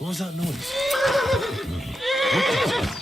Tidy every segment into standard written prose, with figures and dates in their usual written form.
What was that noise? What?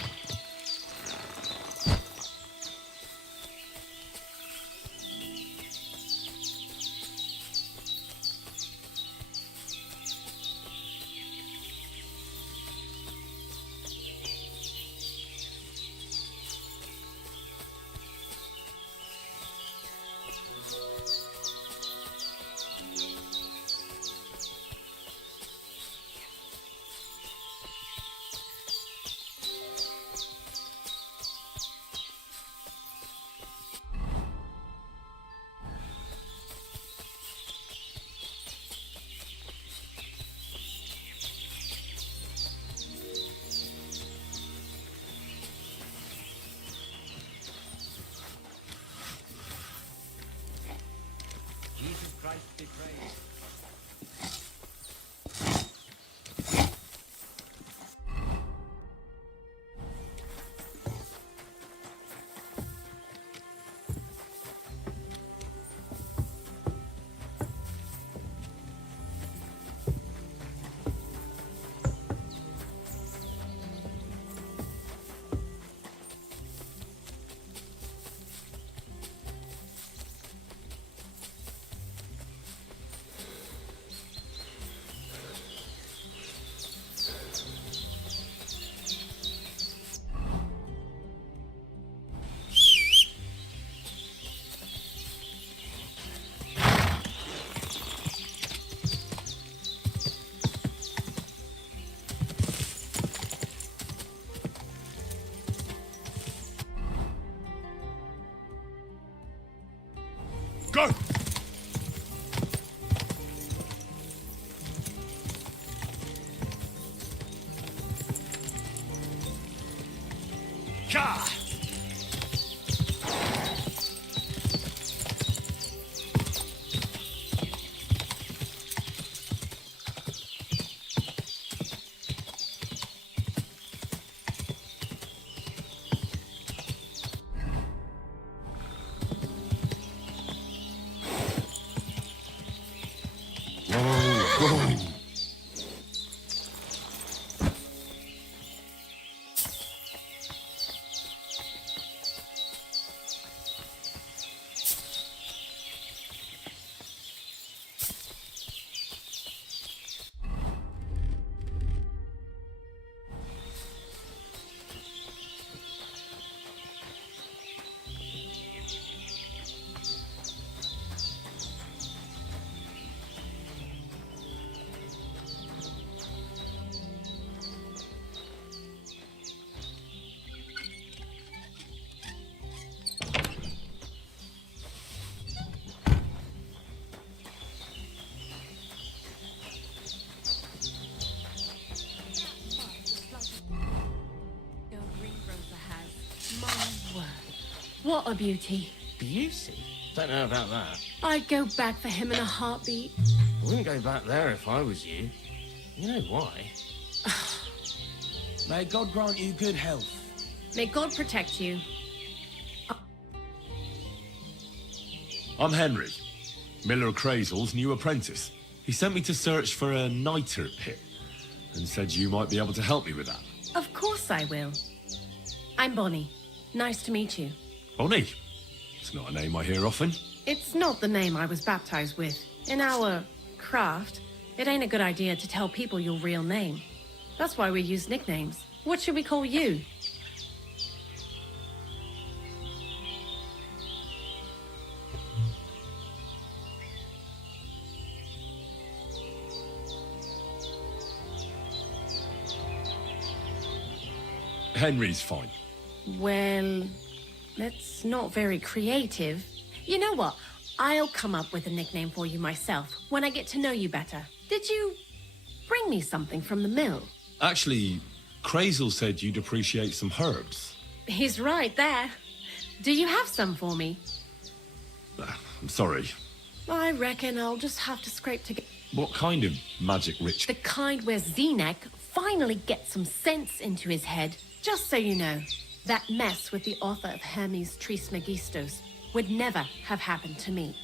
Jesus Christ be praised. Go! Ka! What a beauty. Beauty? Don't know about that. I'd go back for him in a heartbeat. I wouldn't go back there if I was you. You know why? May God grant you good health. May God protect you. I'm Henry, Miller Crazel's new apprentice. He sent me to search for a niter pit and said you might be able to help me with that. Of course I will. I'm Bonnie. Nice to meet you. Bonnie? It's not a name I hear often. It's not the name I was baptized with. In our craft, it ain't a good idea to tell people your real name. That's why we use nicknames. What should we call you? Henry's fine. Well, that's not very creative. You know what? I'll come up with a nickname for you myself when I get to know you better. Did you bring me something from the mill? Actually, Crazel said you'd appreciate some herbs. He's right there. Do you have some for me? I'm sorry. I reckon I'll just have to scrape together. What kind of magic rich... The kind where Zenek finally gets some sense into his head. Just so you know, that mess with the author of Hermes Trismegistos would never have happened to me.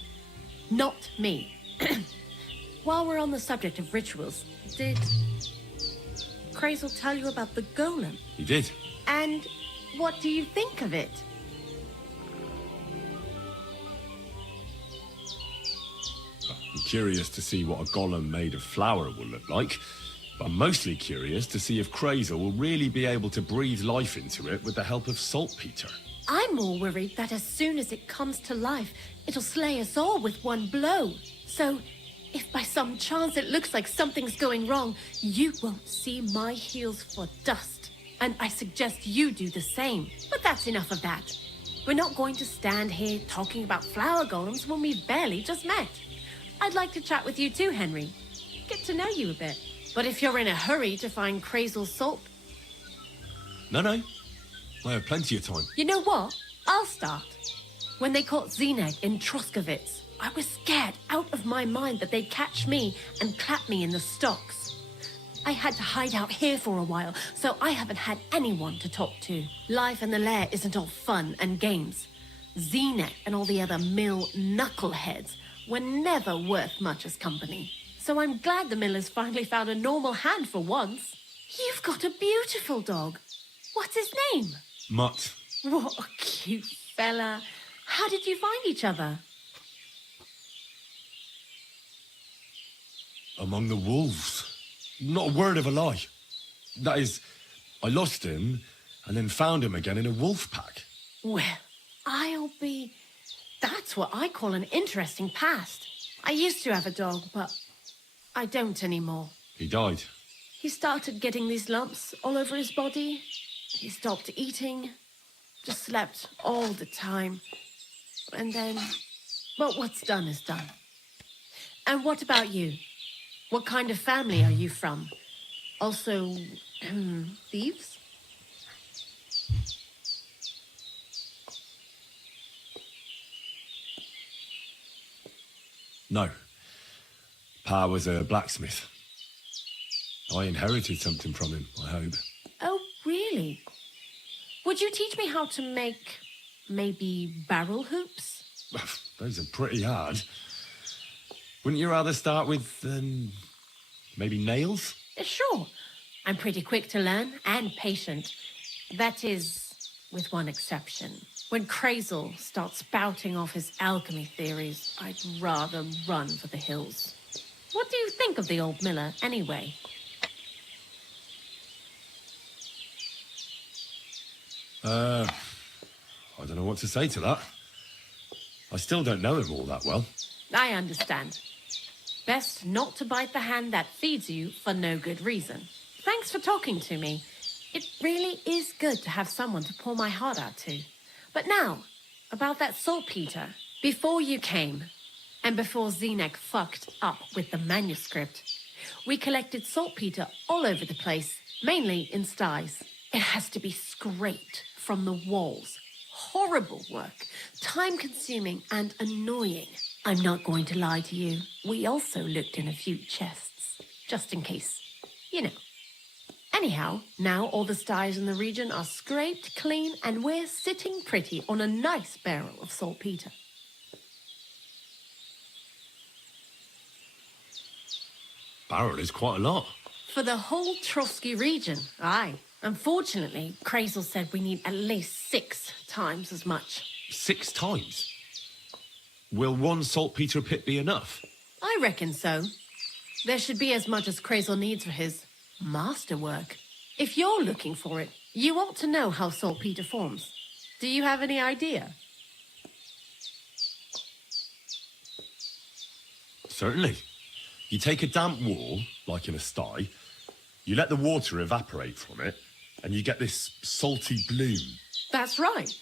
Not me. While we're on the subject of rituals, did Crazel tell you about the golem? He did. And what do you think of it? I'm curious to see what a golem made of flour will look like. But I'm mostly curious to see if Crazel will really be able to breathe life into it with the help of saltpeter. I'm more worried that as soon as it comes to life, it'll slay us all with one blow. So, if by some chance it looks like something's going wrong, you won't see my heels for dust. And I suggest you do the same. But that's enough of that. We're not going to stand here talking about flower golems when we've barely just met. I'd like to chat with you too, Henry. Get to know you a bit. But if you're in a hurry to find Crazel's salt... No. I have plenty of time. You know what? I'll start. When they caught Zenek in Troskovitz, I was scared out of my mind that they'd catch me and clap me in the stocks. I had to hide out here for a while, so I haven't had anyone to talk to. Life in the lair isn't all fun and games. Zenek and all the other mill knuckleheads were never worth much as company. So I'm glad the miller's finally found a normal hand for once. You've got a beautiful dog. What's his name? Mutt. What a cute fella. How did you find each other? Among the wolves. Not a word of a lie. That is, I lost him and then found him again in a wolf pack. Well, I'll be... That's what I call an interesting past. I used to have a dog, but I don't anymore. He died. He started getting these lumps all over his body. He stopped eating, just slept all the time. And then But what's done is done. And what about you? What kind of family are you from? Also, thieves? No. Pa was a blacksmith. I inherited something from him, I hope. Oh, really? Would you teach me how to make, maybe, barrel hoops? Those are pretty hard. Wouldn't you rather start with, maybe nails? Sure. I'm pretty quick to learn and patient. That is, with one exception. When Krazel starts spouting off his alchemy theories, I'd rather run for the hills. What do you think of the old miller, anyway? I don't know what to say to that. I still don't know him all that well. I understand. Best not to bite the hand that feeds you for no good reason. Thanks for talking to me. It really is good to have someone to pour my heart out to. But now, about that saltpeter. Before you came, and before Zineg fucked up with the manuscript, we collected saltpeter all over the place, mainly in sties. It has to be scraped from the walls. Horrible work, time-consuming and annoying. I'm not going to lie to you. We also looked in a few chests, just in case, you know. Anyhow, now all the sties in the region are scraped clean and we're sitting pretty on a nice barrel of saltpeter. Barrel is quite a lot. For the whole Trotsky region, aye. Unfortunately, Krazel said we need at least 6 times as much. 6 times? Will one saltpeter pit be enough? I reckon so. There should be as much as Krazel needs for his masterwork. If you're looking for it, you ought to know how saltpeter forms. Do you have any idea? Certainly. You take a damp wall, like in a sty, you let the water evaporate from it, and you get this salty bloom. That's right.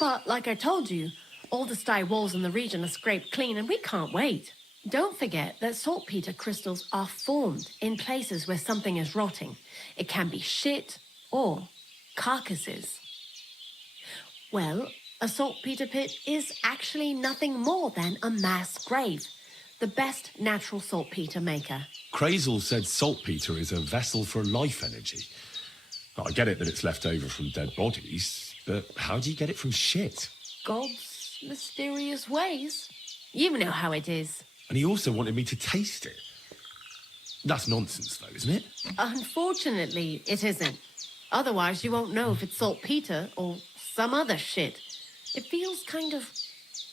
But like I told you, all the sty walls in the region are scraped clean and we can't wait. Don't forget that saltpeter crystals are formed in places where something is rotting. It can be shit or carcasses. Well, a saltpeter pit is actually nothing more than a mass grave. The best natural saltpeter maker. Krazel said saltpeter is a vessel for life energy. I get it that it's left over from dead bodies, but how do you get it from shit? God's mysterious ways. You know how it is. And he also wanted me to taste it. That's nonsense, though, isn't it? Unfortunately, it isn't. Otherwise, you won't know if it's saltpeter or some other shit. It feels kind of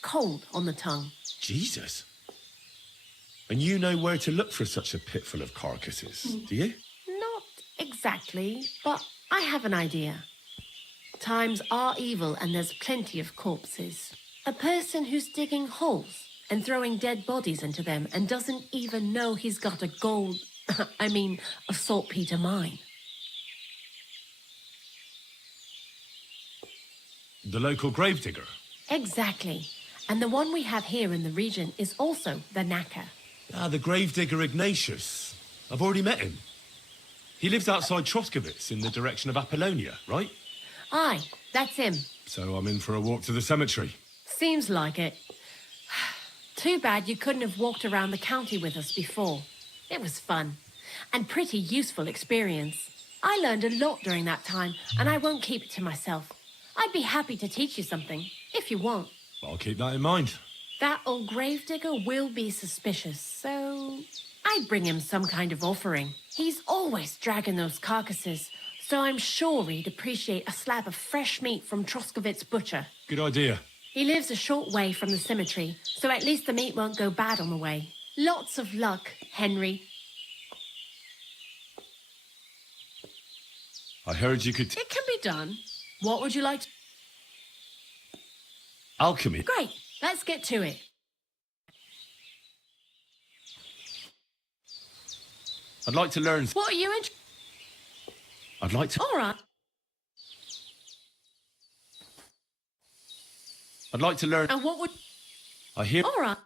cold on the tongue. Jesus. And you know where to look for such a pit full of carcasses, do you? Not exactly, but I have an idea. Times are evil and there's plenty of corpses. A person who's digging holes and throwing dead bodies into them and doesn't even know he's got a a saltpeter mine. The local gravedigger? Exactly. And the one we have here in the region is also the knacker. Ah, the gravedigger Ignatius. I've already met him. He lives outside Troskowitz in the direction of Apollonia, right? Aye, that's him. So I'm in for a walk to the cemetery. Seems like it. Too bad you couldn't have walked around the county with us before. It was fun. And pretty useful experience. I learned a lot during that time, and I won't keep it to myself. I'd be happy to teach you something, if you want. I'll keep that in mind. That old gravedigger will be suspicious, so I'd bring him some kind of offering. He's always dragging those carcasses, so I'm sure he'd appreciate a slab of fresh meat from Troskowitz butcher. Good idea. He lives a short way from the cemetery, so at least the meat won't go bad on the way. Lots of luck, Henry. I heard you could... It can be done. What would you like to... Alchemy. Great, let's get to it. I'd like to learn... What are you interested... I'd like to... All right. I'd like to learn... And what would... I hear... All right.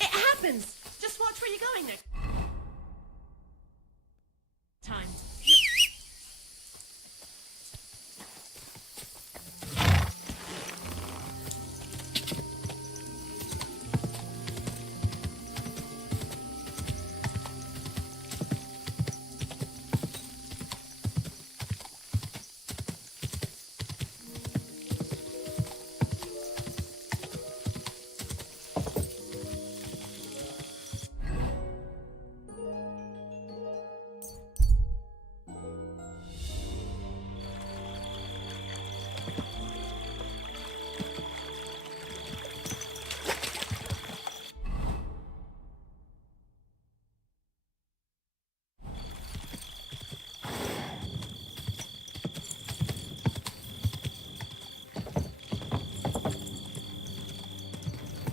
It happens. Just watch where you're going next time.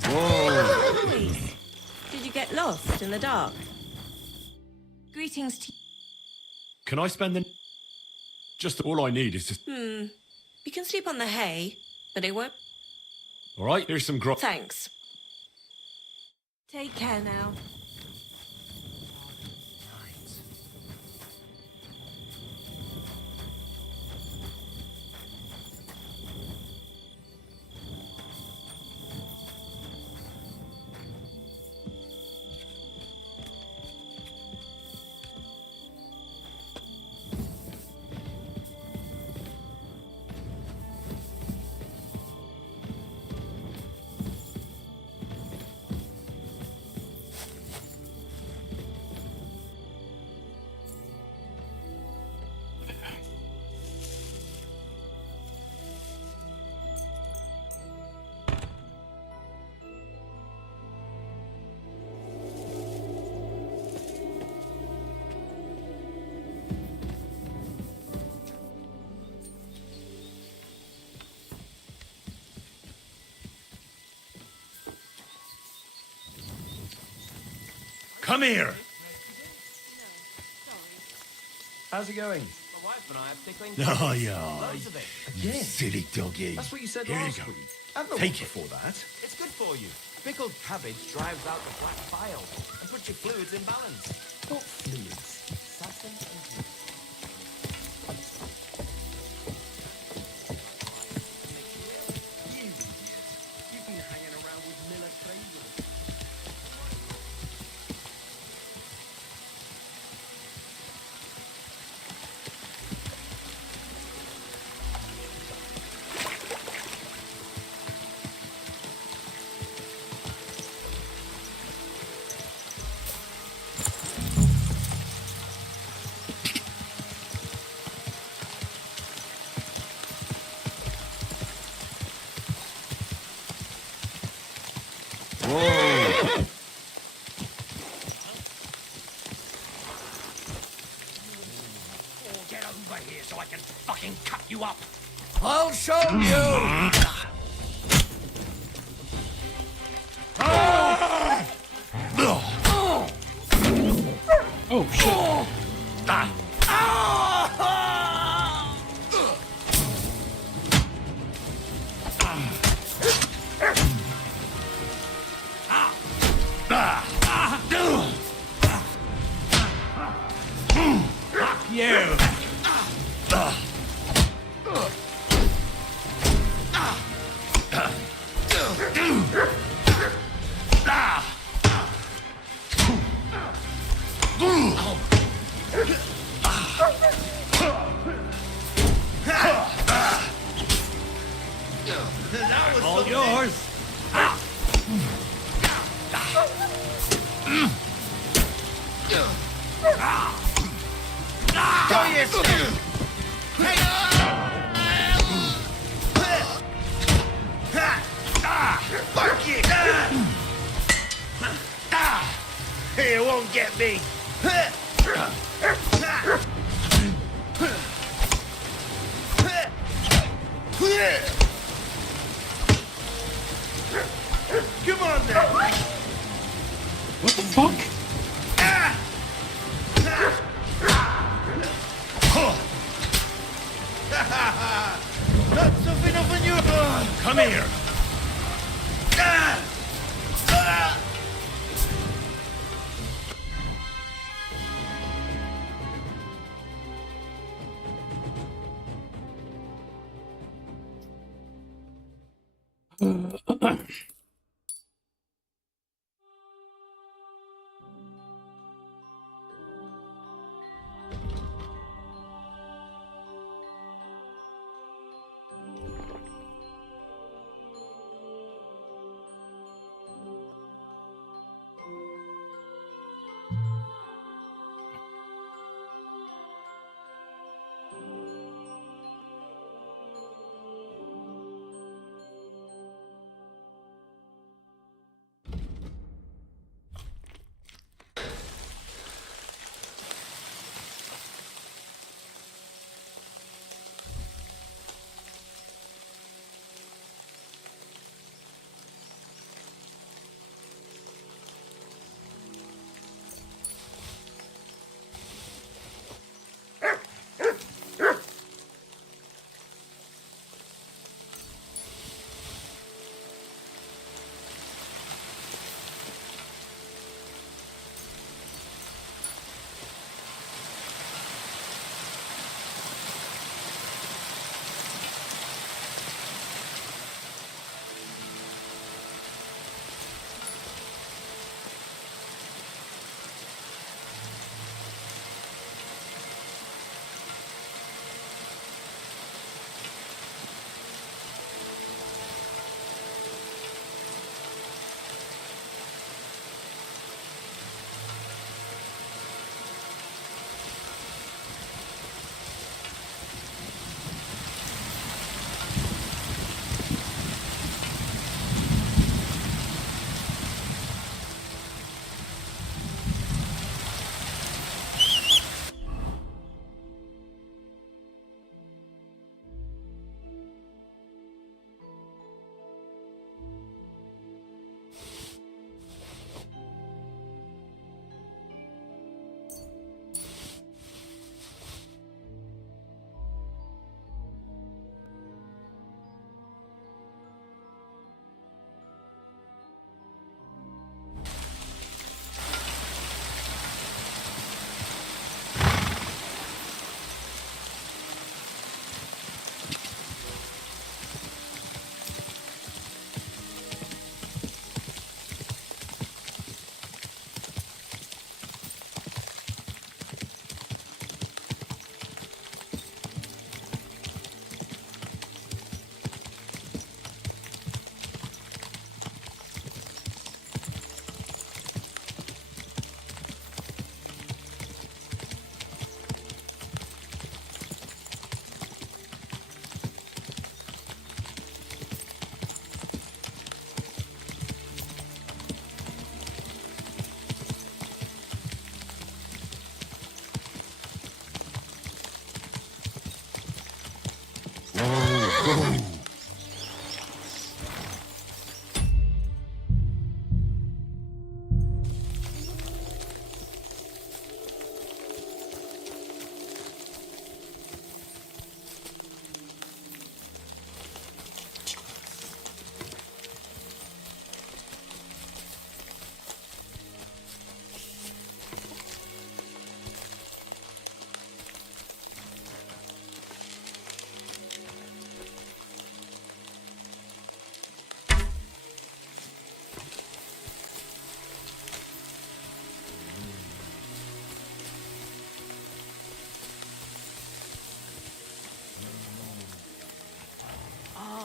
Please. Did you get lost in the dark? Greetings to Can I spend the... Just all I need is to... you. Can sleep on the hay, but it won't. All right, here's some grub. Thanks. Take care now. Come here! How's it going? My wife and I are pickling Oh, yeah. loads of it. You silly doggy. That's what you said Here last you go. week. I've not Take looked it. before that. It's good for you. Pickled cabbage drives out the black bile and puts your fluids in balance. What fluids? Substance and juice. You idiot. You've been hanging around with Miller Fraser. Whoa! Get over here so I can fucking cut you up. I'll show you! Oh, shit. Fuck you! All yours! Fuck you! You won't get me! What the fuck? Not tough enough on you. Come here.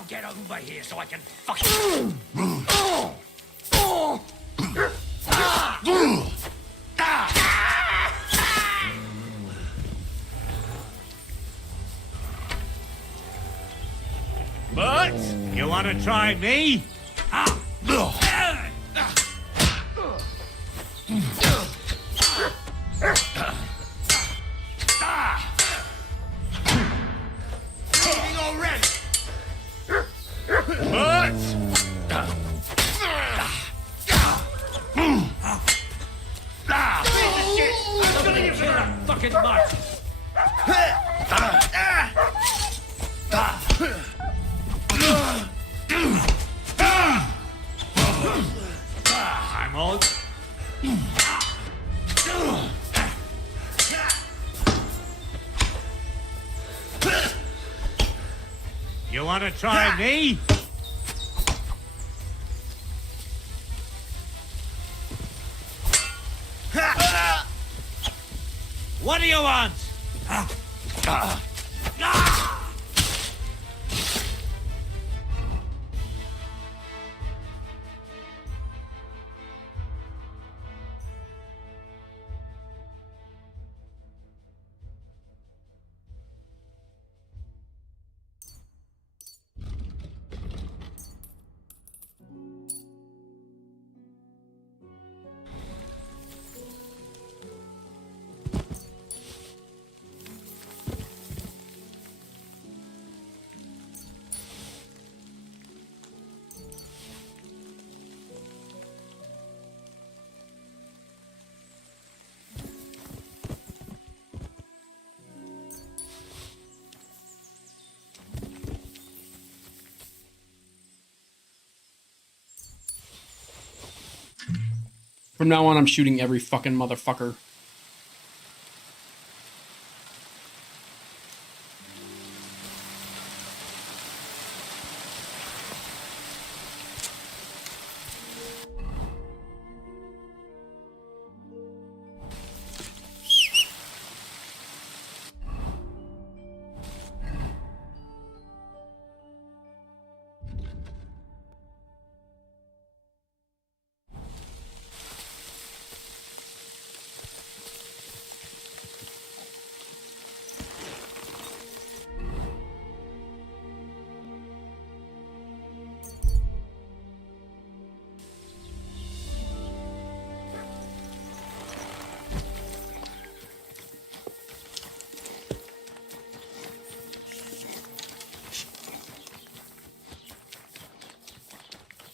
Get over here so I can fucking... But you want to try me? Leaving already. But talking much. I'm all... You want to try me? What do you want? From now on, I'm shooting every fucking motherfucker.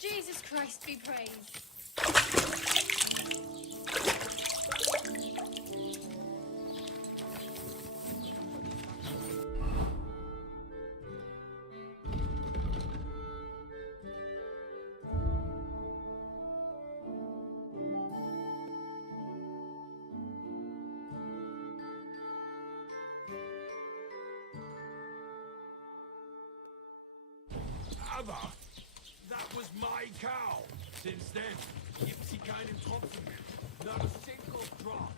Jesus Christ be praised. Aber that was my cow. Since then, gibt's sie keinen Tropfen mehr. Not a single drop.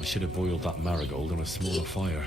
I should have boiled that marigold on a smaller fire.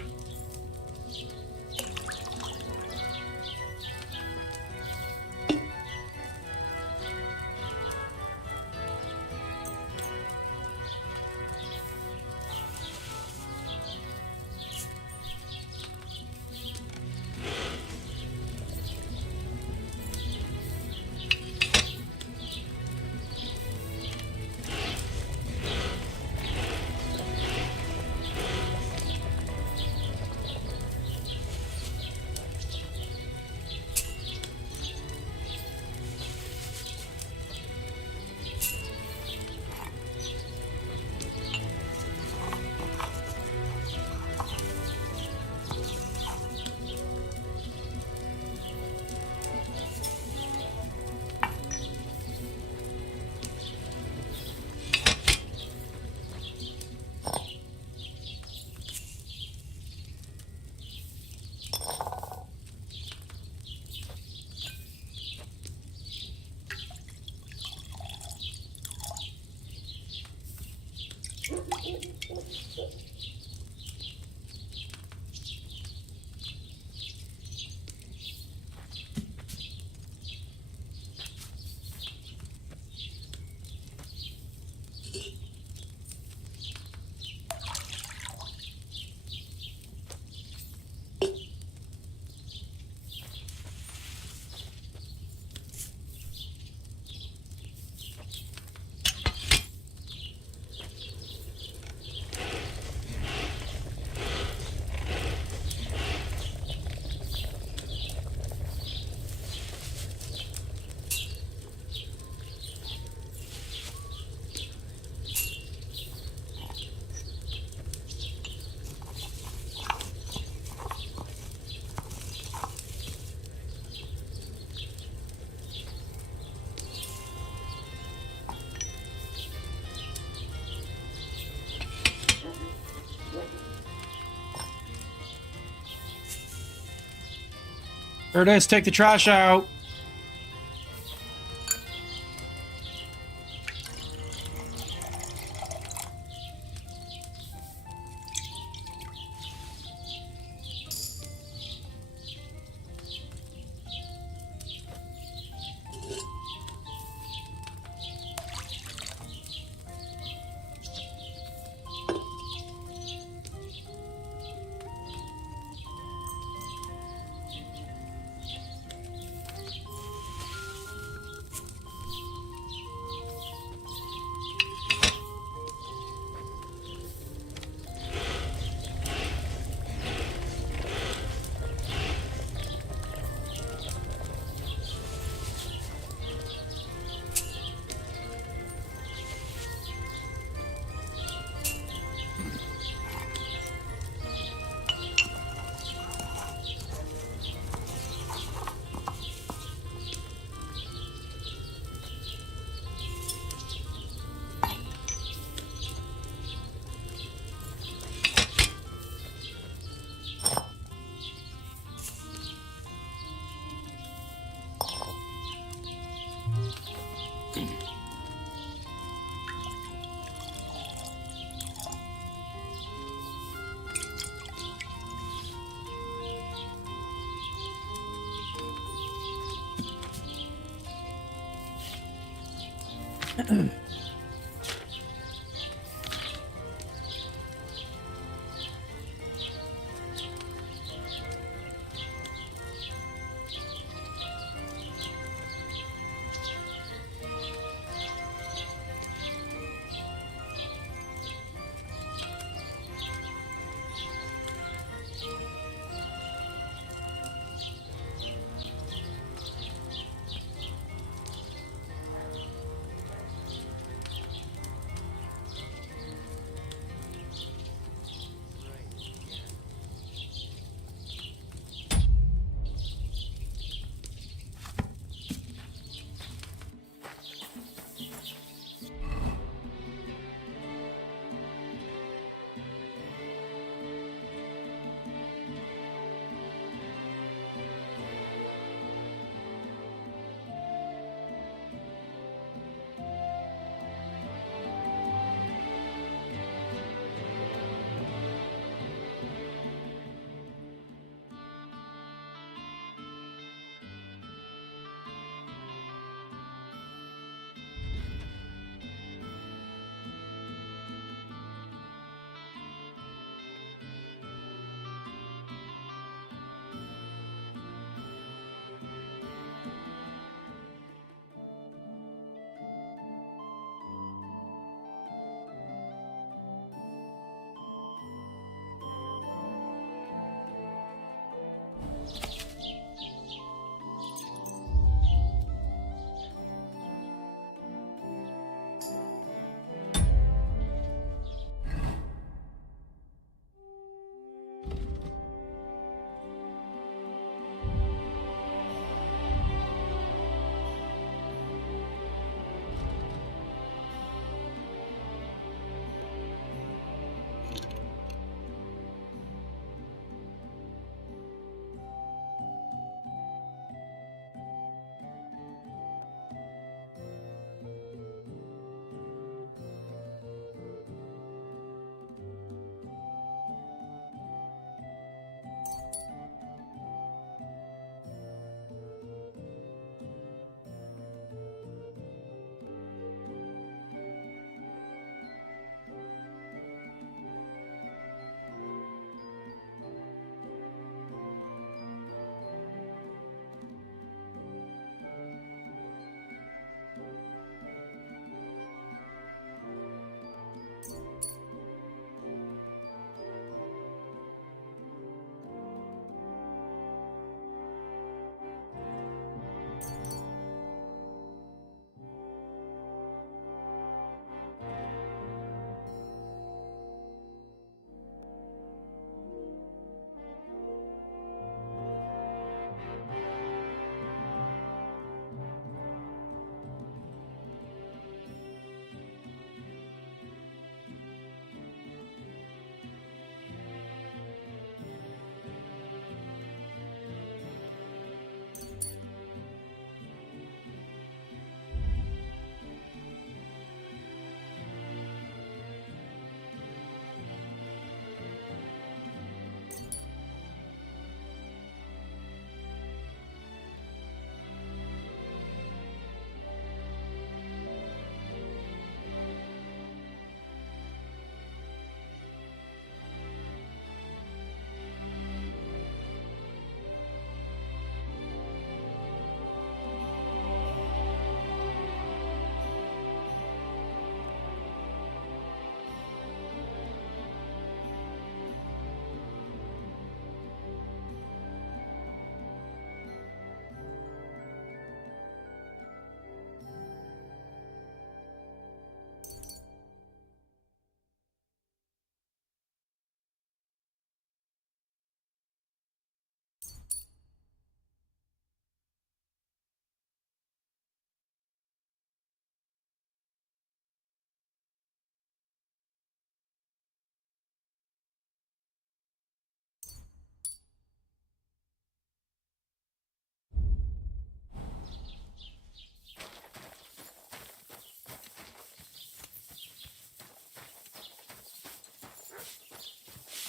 There it is. Take the trash out.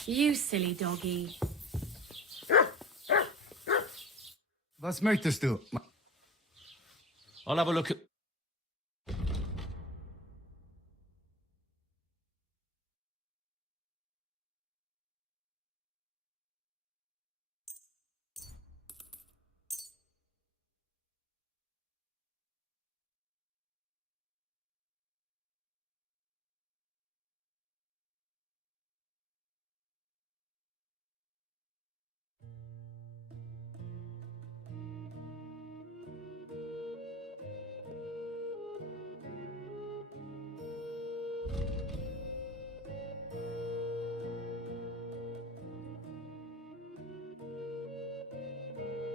You silly doggy. Was möchtest du? I'll have a look at...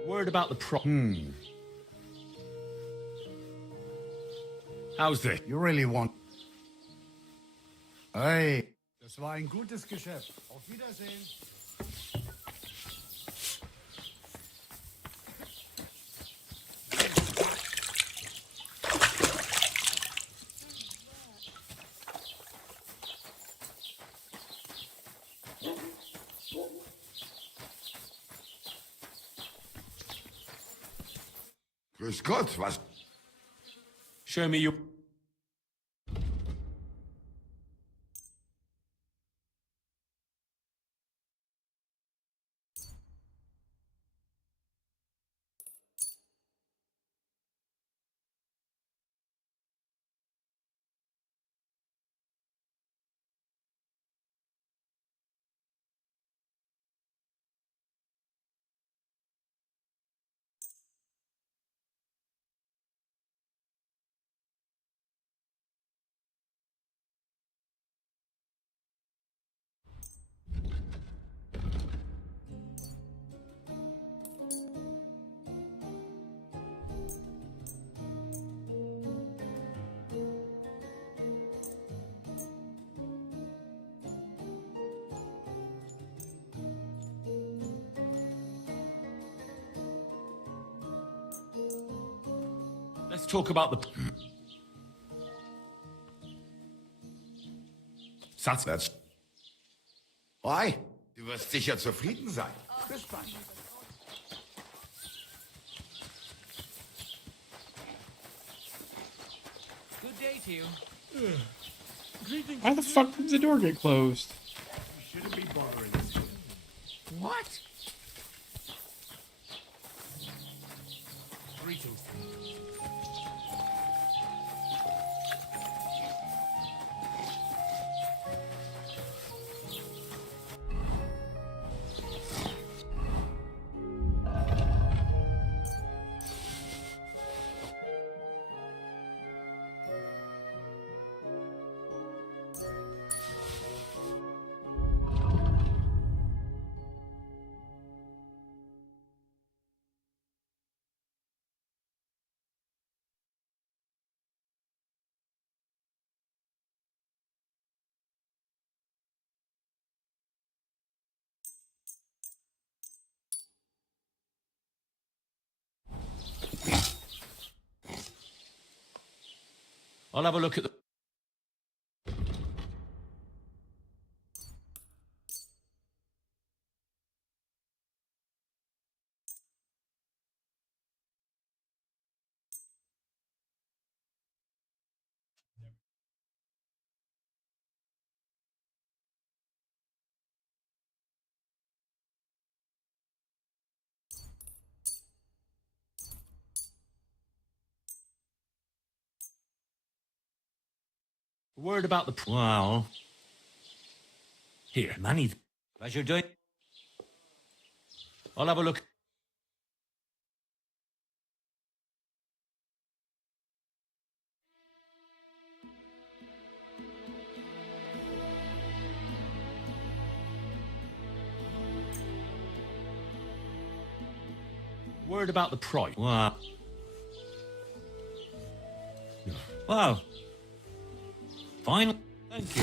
Word about the How's this? You really want... Hey, das war ein gutes Geschäft. Auf Wiedersehen. Grüß Gott, was? Show me your... Let's talk about the... Satz. Das. Hi, du wirst sicher zufrieden sein. Bis bald. Good day to you. Why the fuck did the door get closed? Shouldn't be bothering us. What? Greetings. I'll have a look at the... Word about the... Wow. Here. Money. Pleasure doing. I'll have a look... Word about the price. Wow. Wow. Fine. Thank you.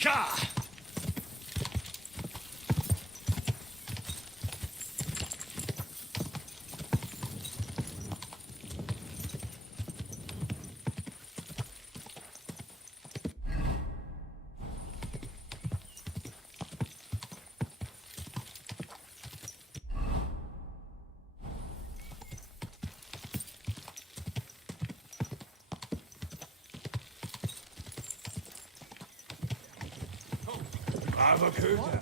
Gah! Aber Köter.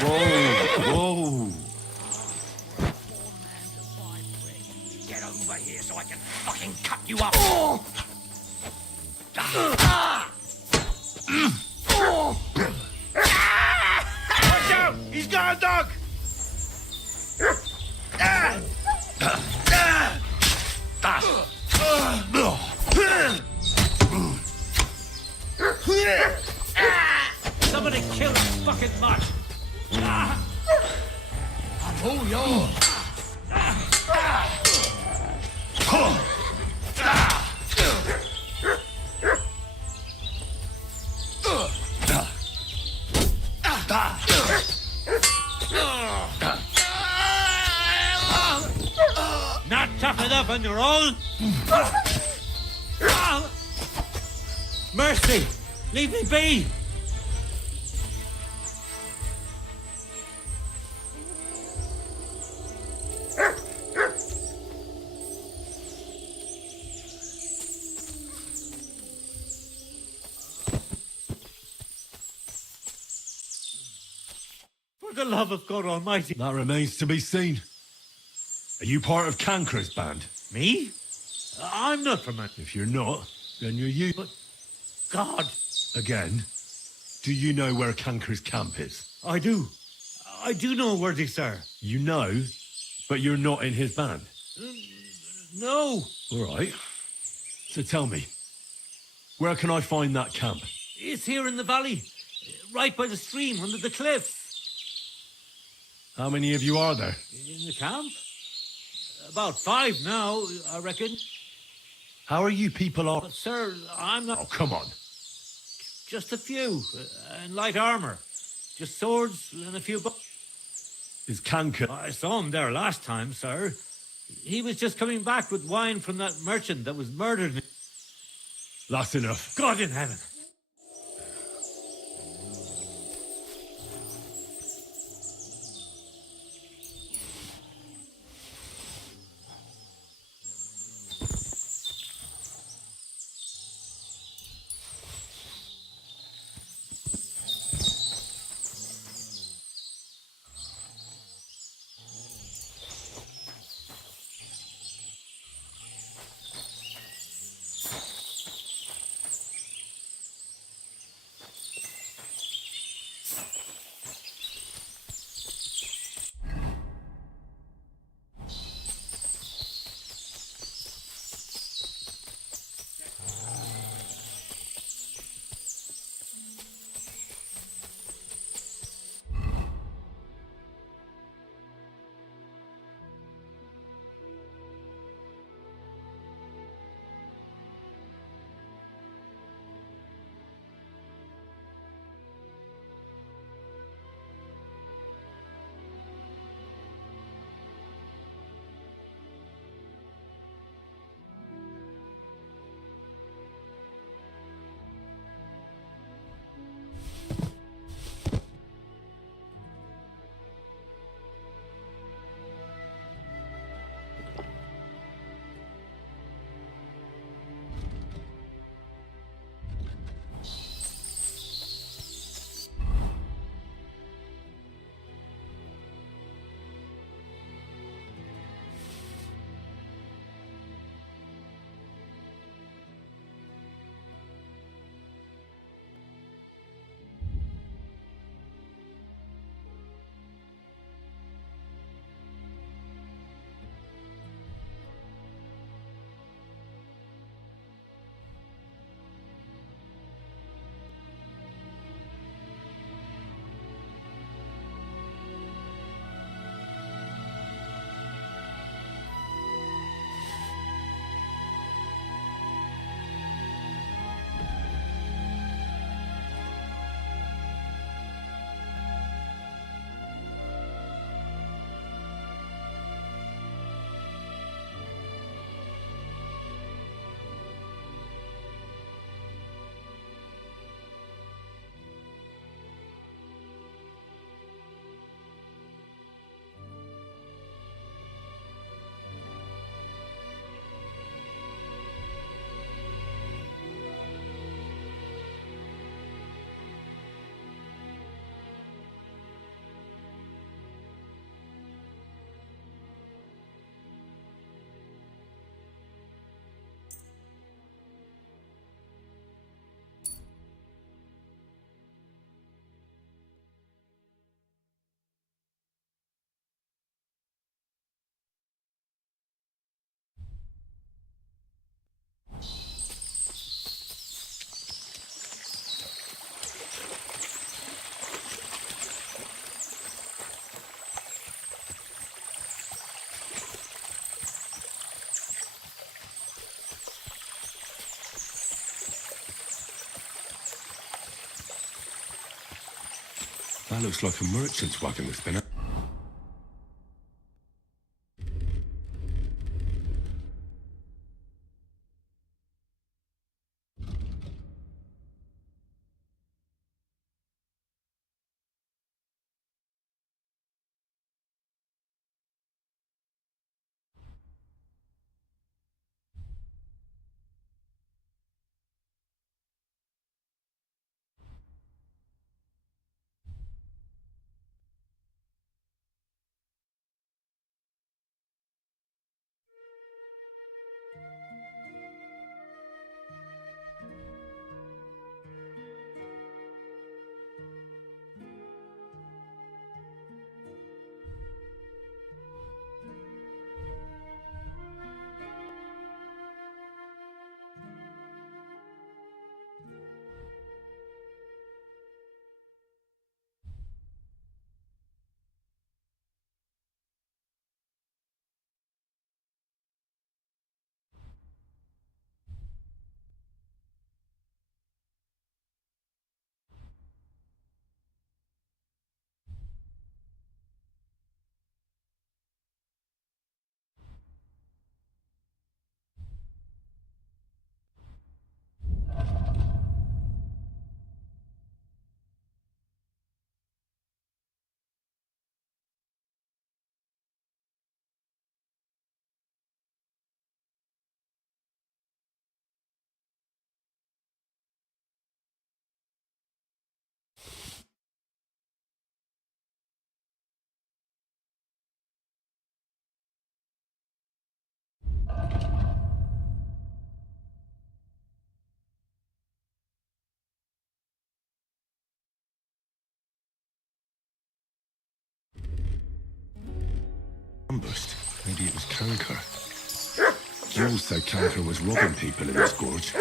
Whoa! Get over here so I can fucking cut you up. Watch out! He's got a dog! Somebody kill this fucking mutt! Not tough enough on your own? Mercy! Leave me be! For the love of God Almighty. That remains to be seen. Are you part of Cancra's band? Me? I'm not from it. If you're not, then you're you. But God, Again, do you know where Cancra's camp is? I do. I do know, worthy sir. You know, but you're not in his band. No, All right. So tell me, where can I find that camp? it's here in the valley, right by the stream under the cliffs. How many of you are there? In the camp? About 5 now, I reckon. How are you people all... But sir, I'm Oh, not. come on. Just a few, in light armor. Just swords and a few. Is Cancra... I saw him there last time, sir. He was just coming back with wine from that merchant that was murdered. That's enough. God in heaven. That looks like a merchant's wagon that's been out. Bust. Maybe it was Canker. Jules said Canker was robbing people in this gorge.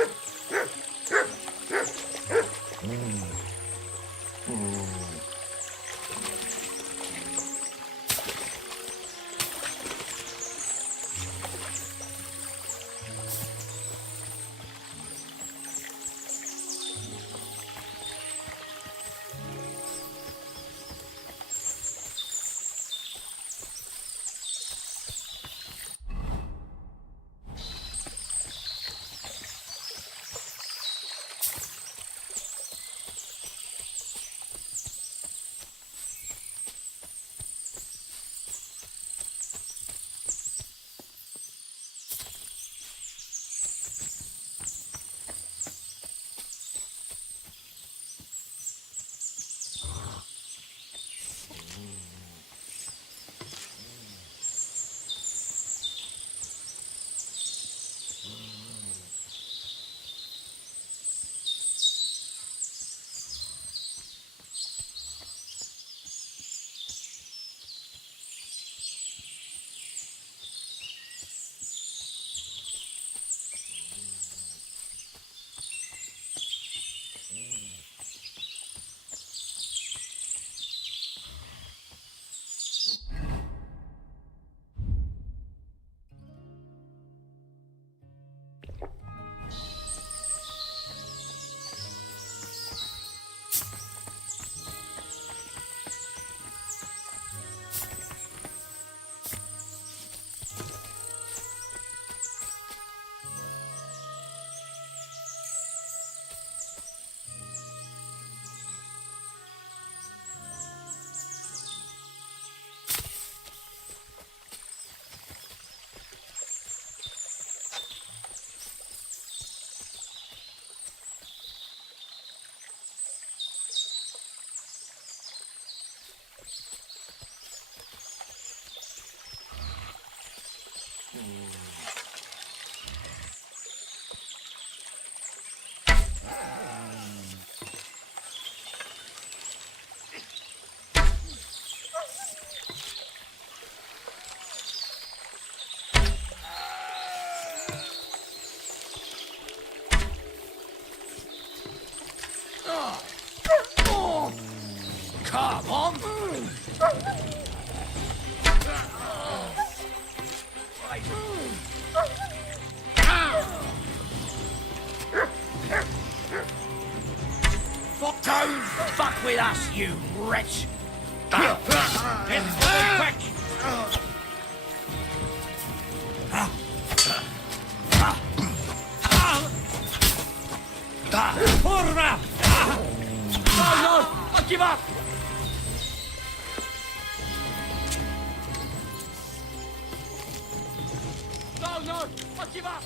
Come on! Don't fuck with us, you wretch! It's quick! Kurwa! No, I'll give up! No, I'll give up!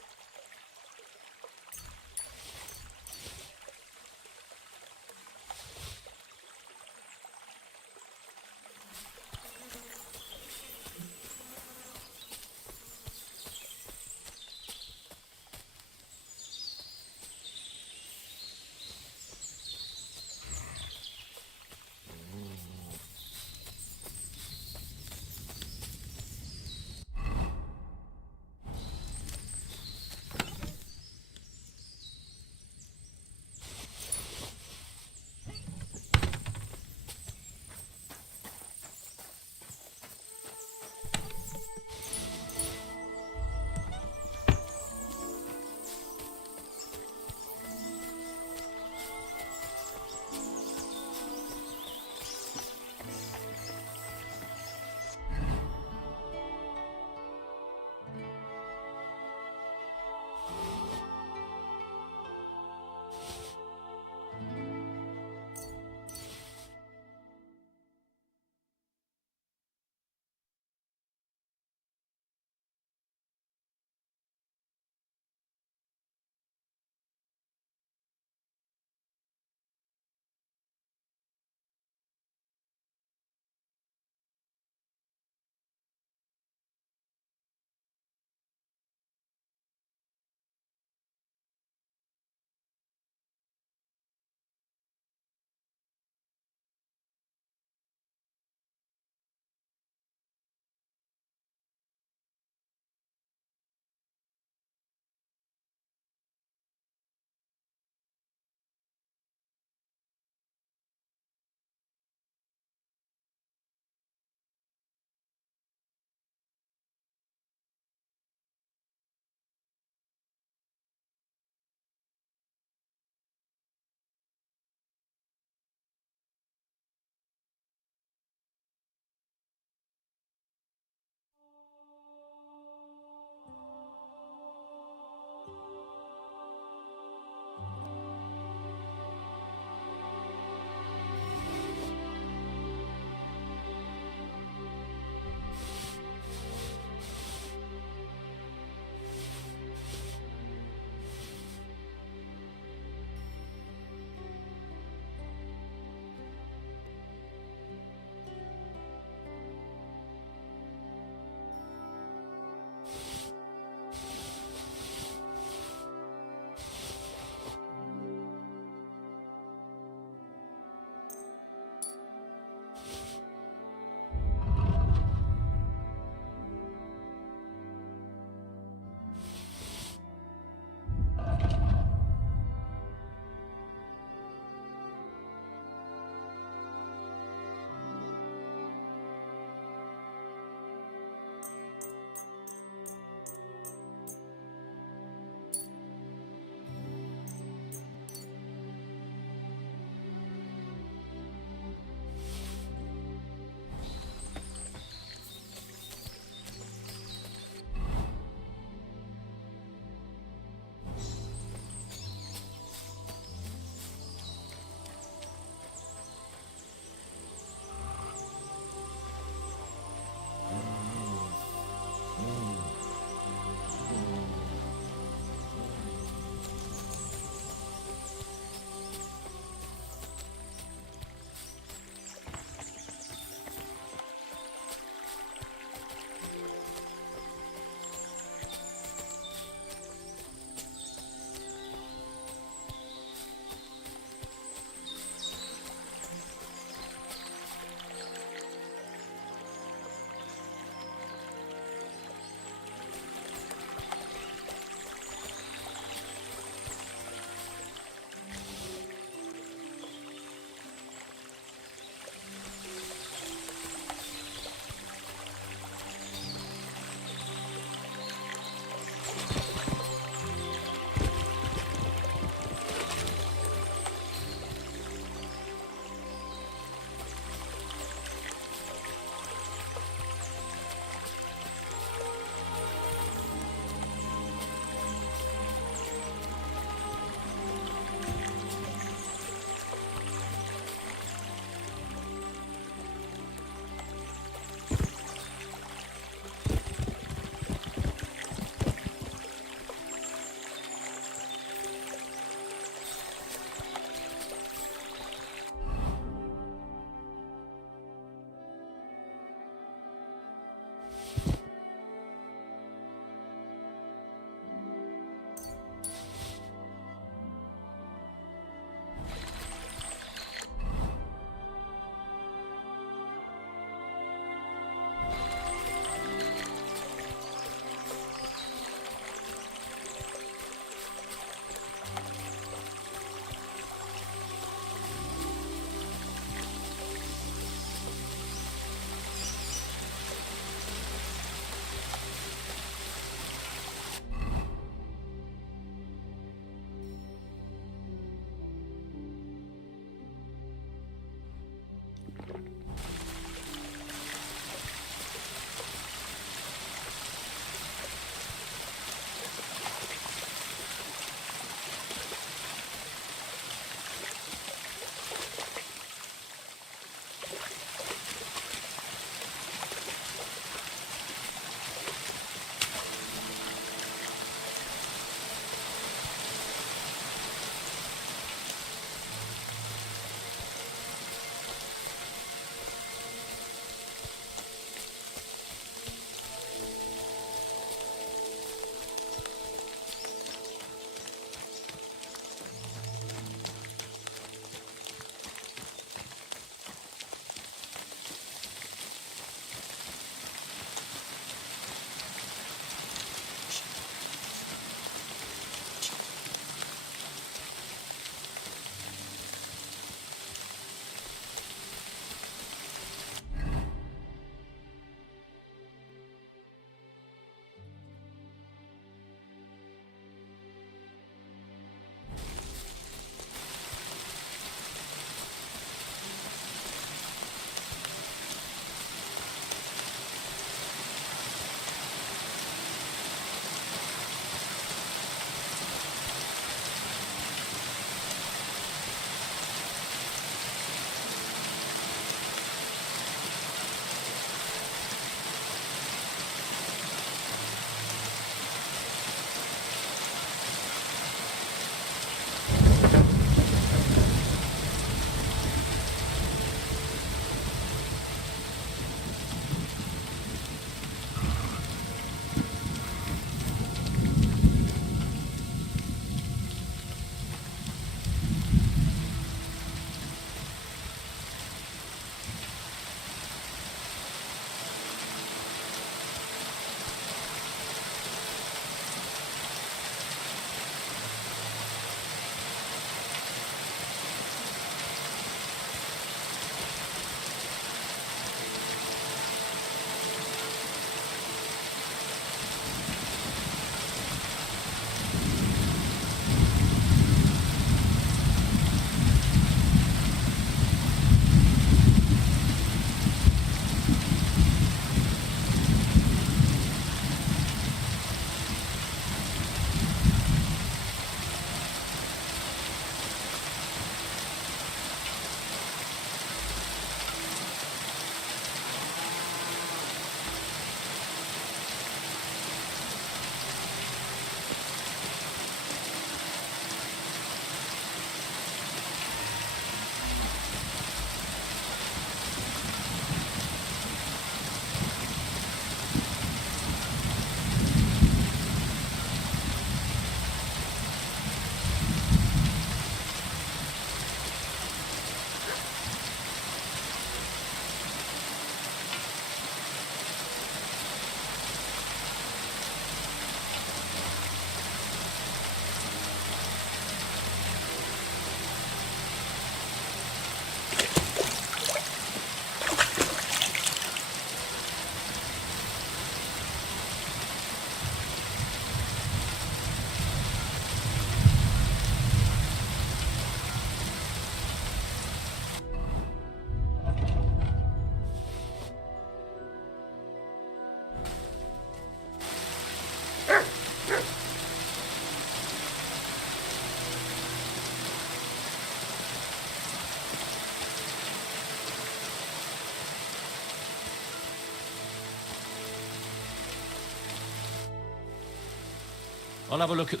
I'll have a look at...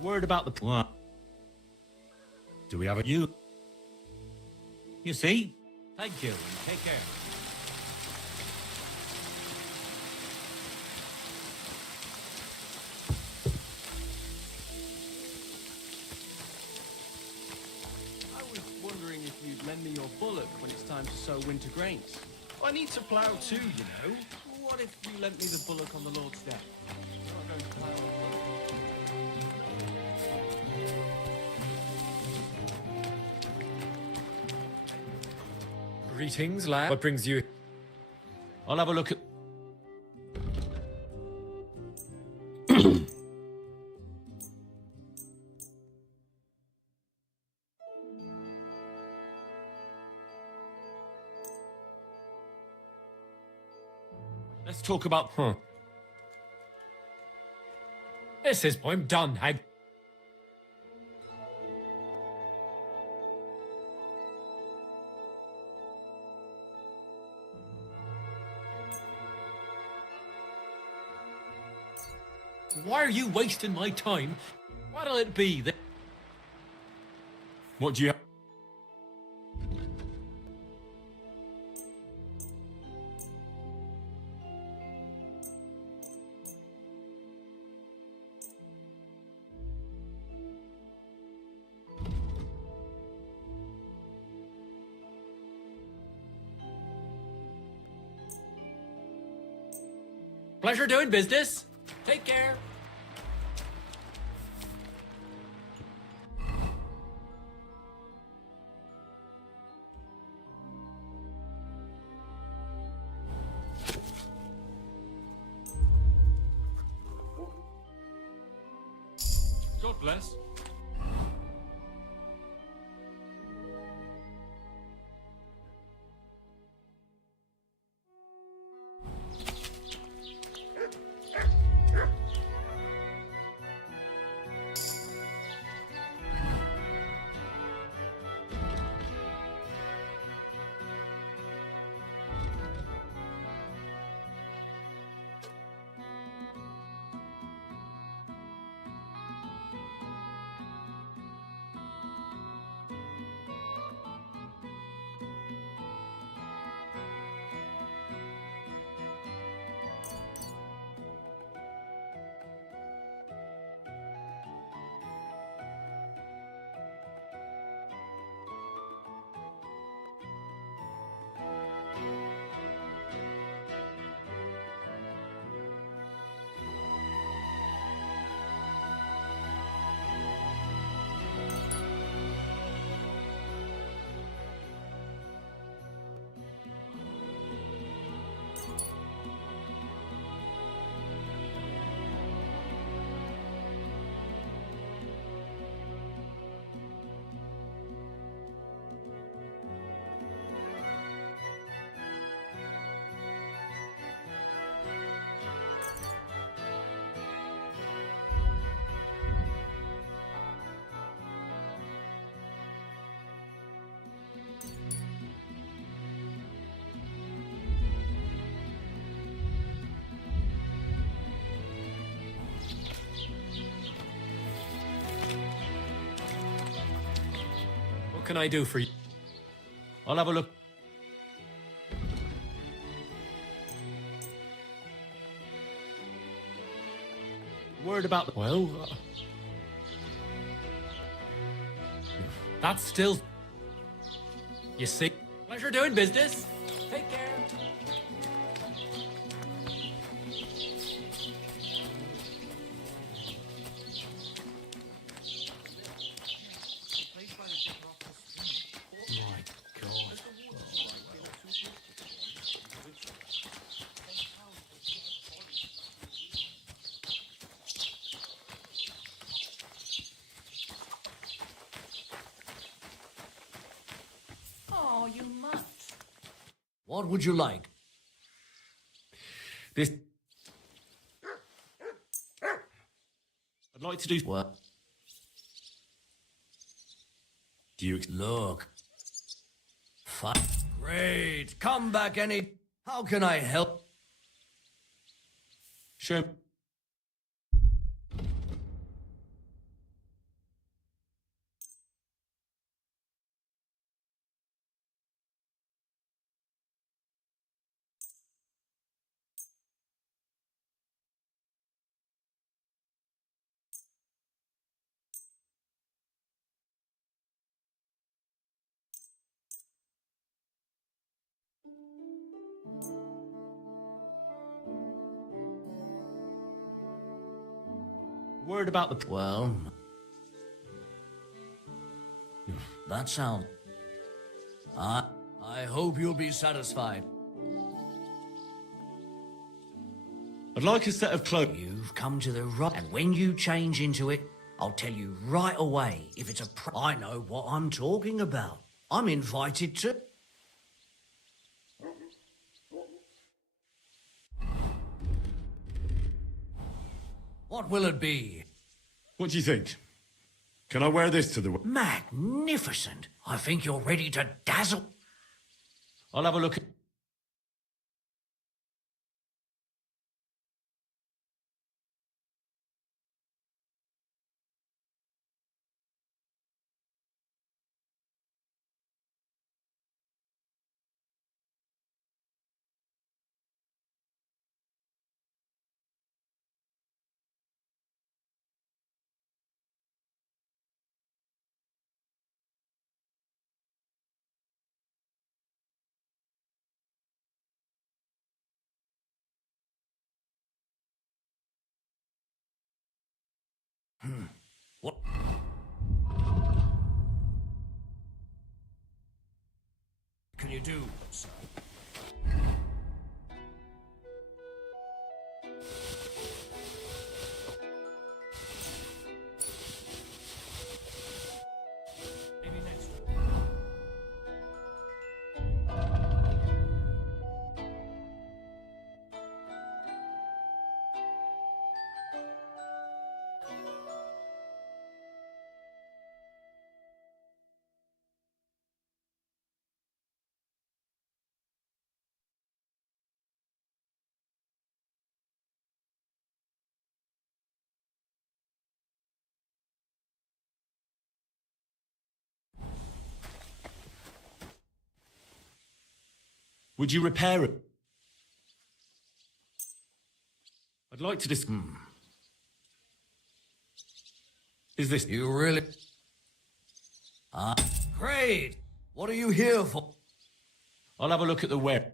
Word about the... What? Do we have a... You see? Thank you. Take care. I was wondering if you'd lend me your bullock when it's time to sow winter grains. I need to plough too, you know. What if you lent me the bullock on the Lord's Day? I'm not going to plough on the bullock. Greetings, lad. What brings you? I'll have a look at... Let's talk about... This is... I'm done, hag. Why are you wasting my time? What'll it be that... What do you... Pleasure doing business. Take care. God bless. What can I do for you? I'll have a look. Word about the... Well, that's still... You see? Pleasure doing business. Take care. My God. Oh, you mutt. What would you like? This... I'd like to do... What? Do you... Look. Great. Come back any... How can I help? Sure. Word about the... Well... That sounds... I hope you'll be satisfied. I'd like a set of clothes. You've come to the right... And when you change into it, I'll tell you right away if it's a I know what I'm talking about. I'm invited to... What will it be? What do you think? Can I wear this to the... Magnificent. I think you're ready to dazzle. I'll have a look at... What? Can you do, sir? Maybe next time. Would you repair it? I'd like to Is this... You really... Great! What are you here for? I'll have a look at the wear.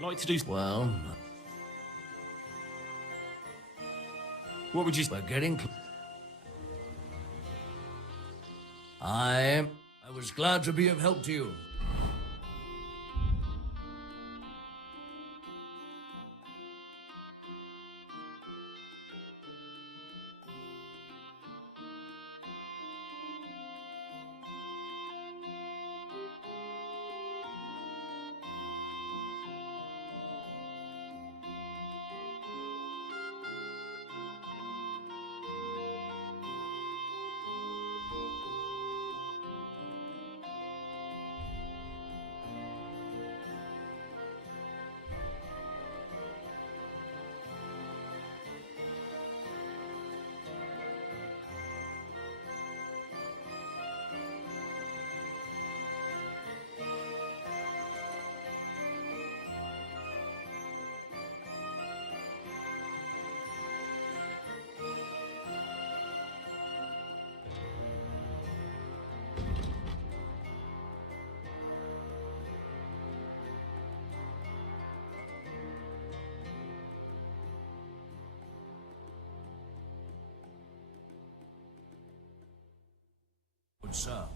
I'd like to do... Well, What would you... we're getting... I was glad to be of help to you. Good sir.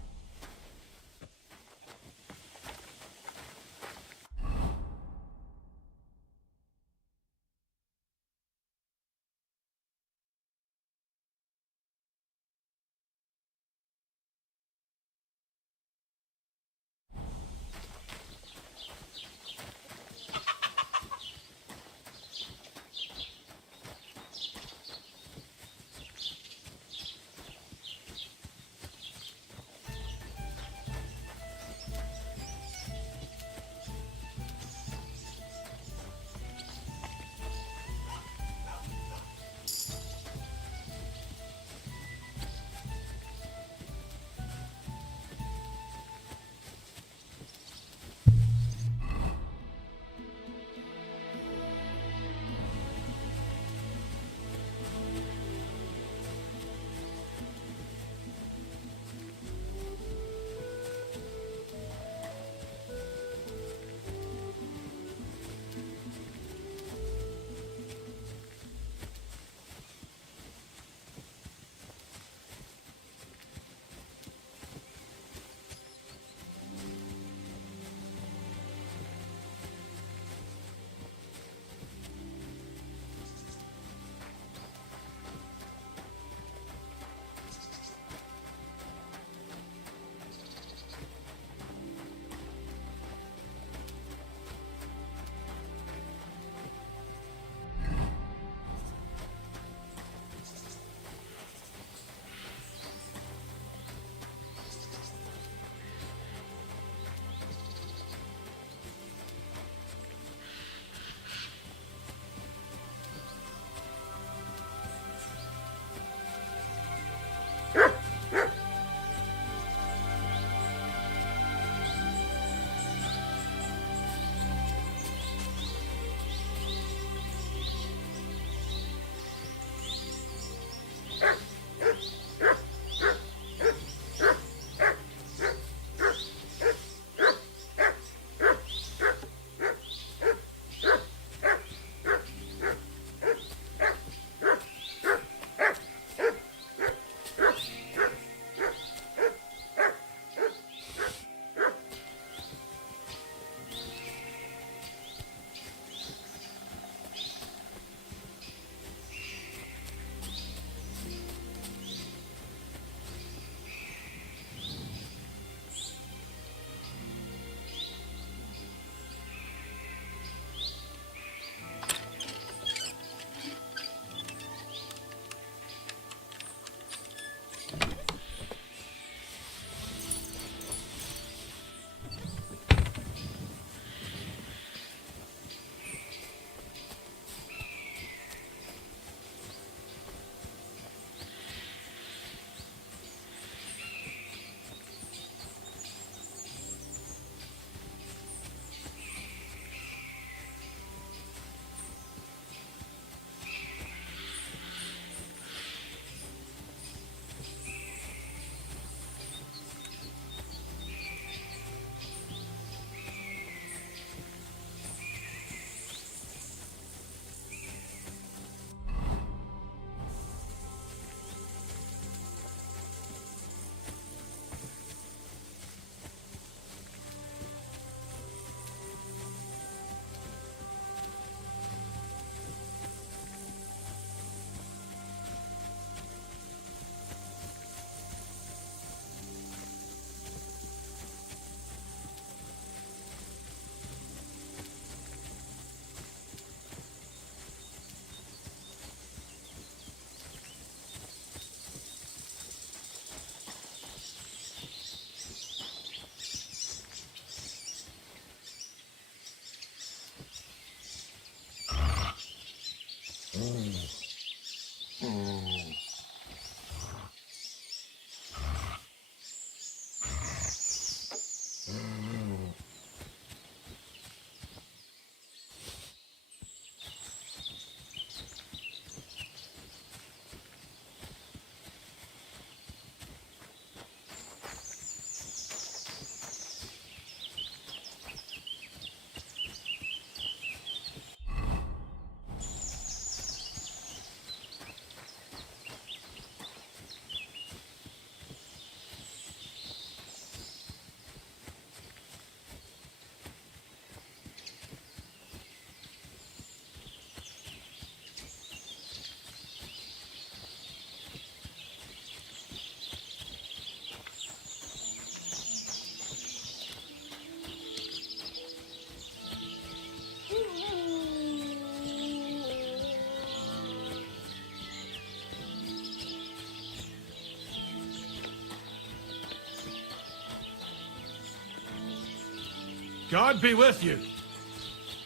God be with you.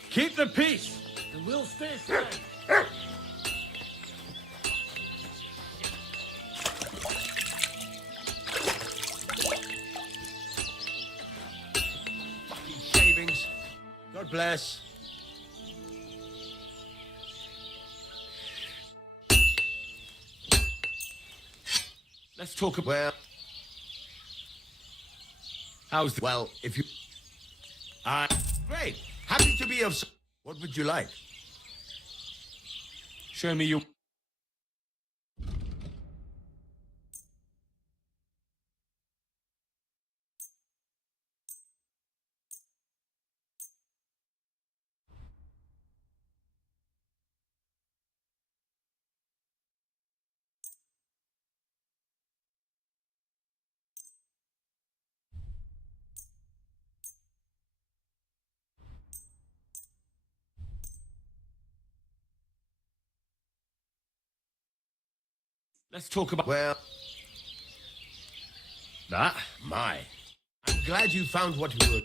Keep the peace, and we'll stay safe. Fucking shavings. God bless. Let's talk about... Well, How's the... well, if you... Great. Happy to be of... What would you like? Show me your... Let's talk about... Well, That? my. I'm glad you found what you were...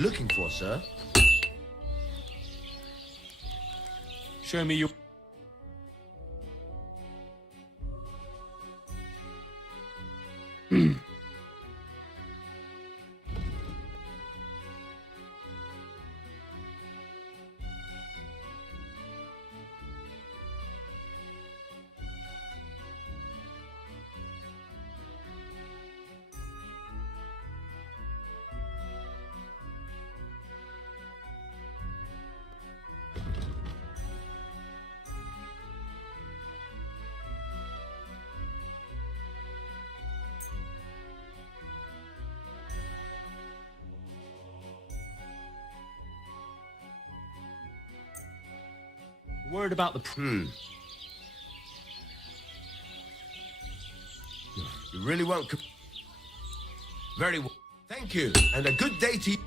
looking for, sir. Show me your... Word about the... You really won't... Very well. Thank you, and a good day to you.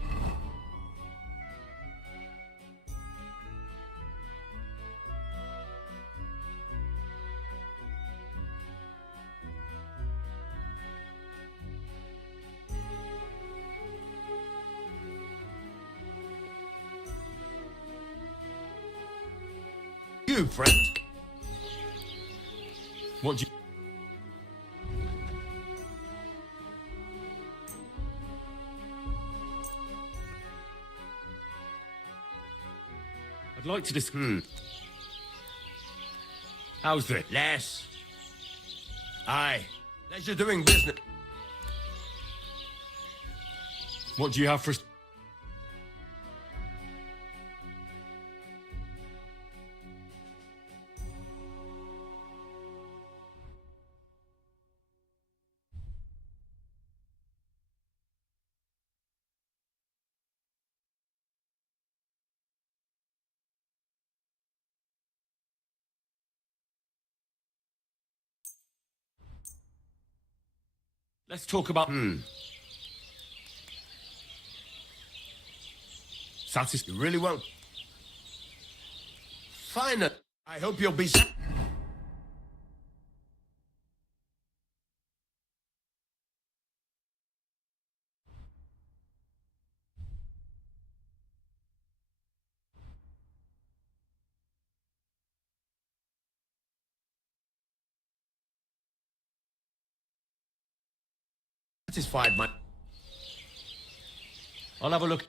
You, friend. What do you... I'd like to discuss... How's this? Less. Aye. Pleasure doing business. What do you have for... Let's talk about... You really won't. Fine. I hope you'll be... satisfied, my... I'll have a look.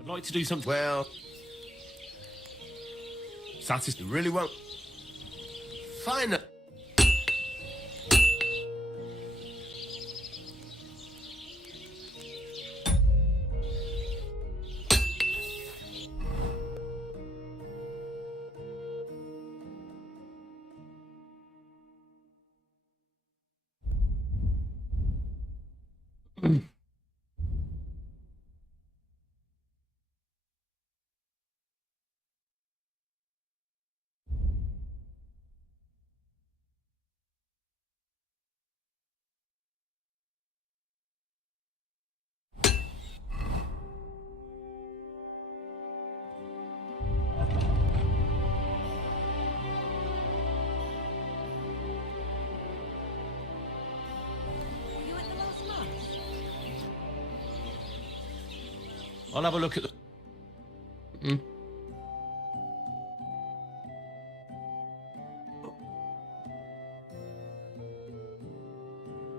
I'd like to do something... Well... Satisfied. You really won't. Fine. I'll have a look at the...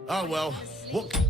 Oh, well, what...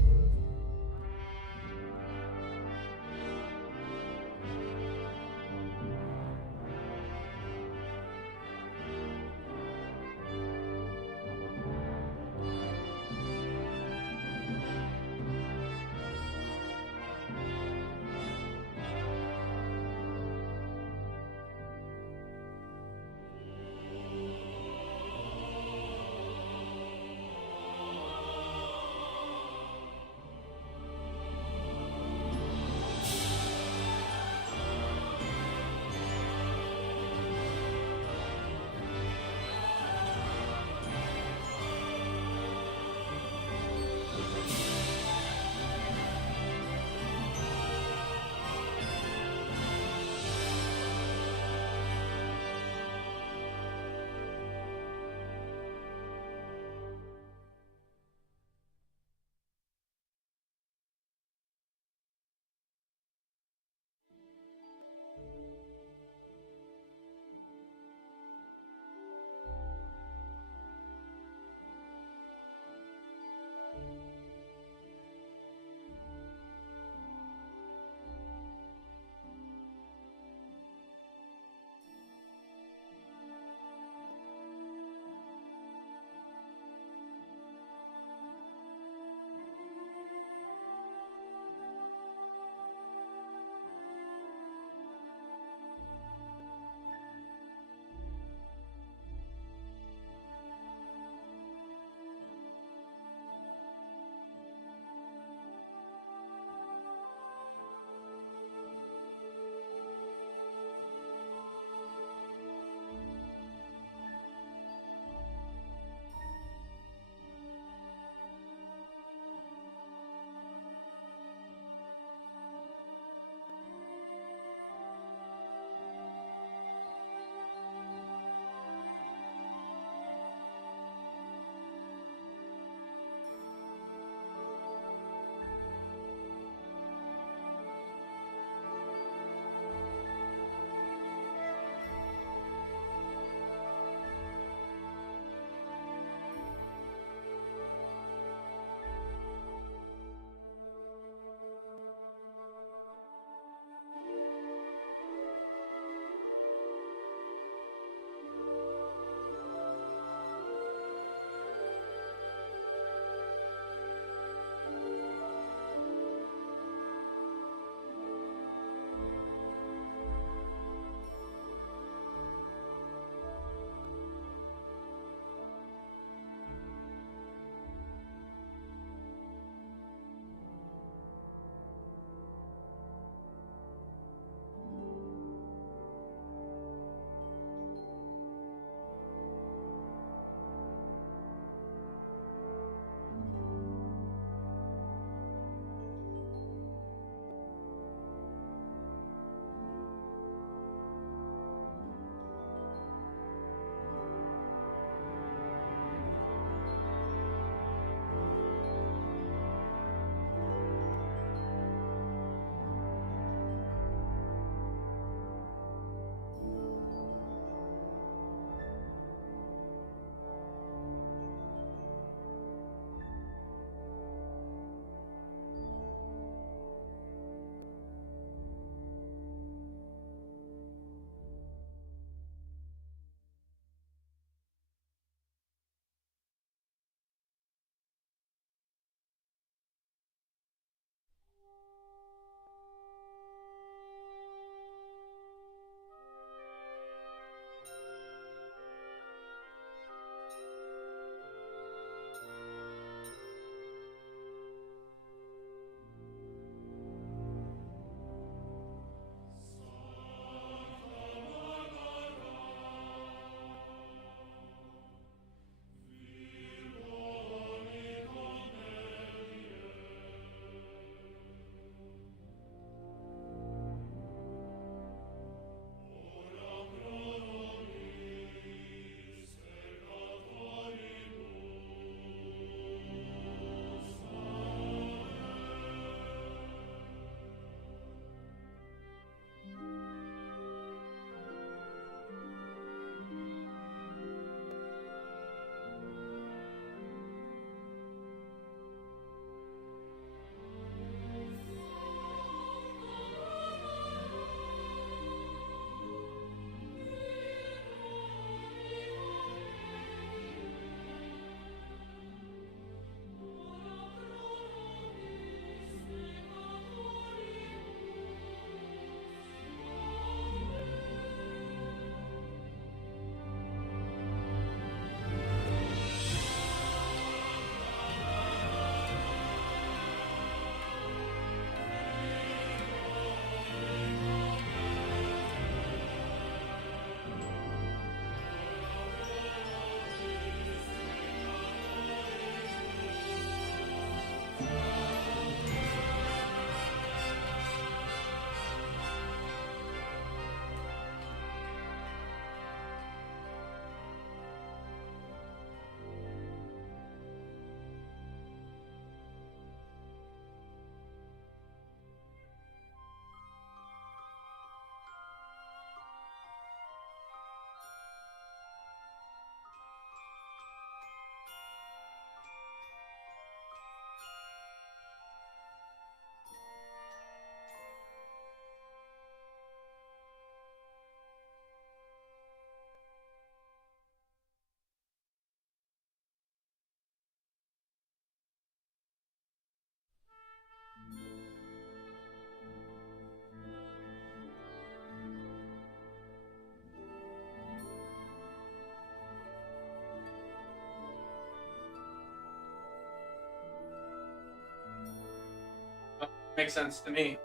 Makes sense to me.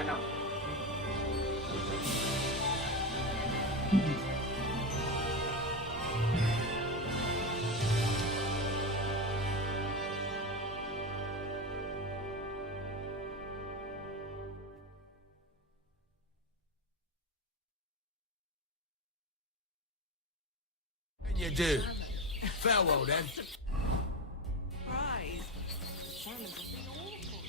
I know. What can you do? Farewell then. Rise. Salmons have been awful.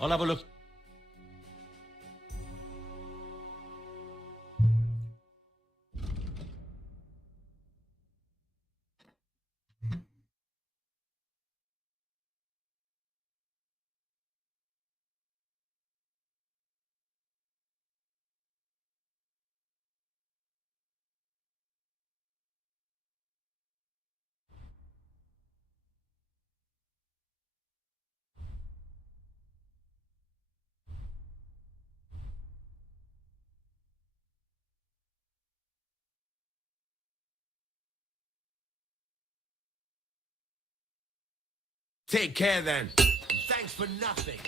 I'll have a look. Take care then. Thanks for nothing.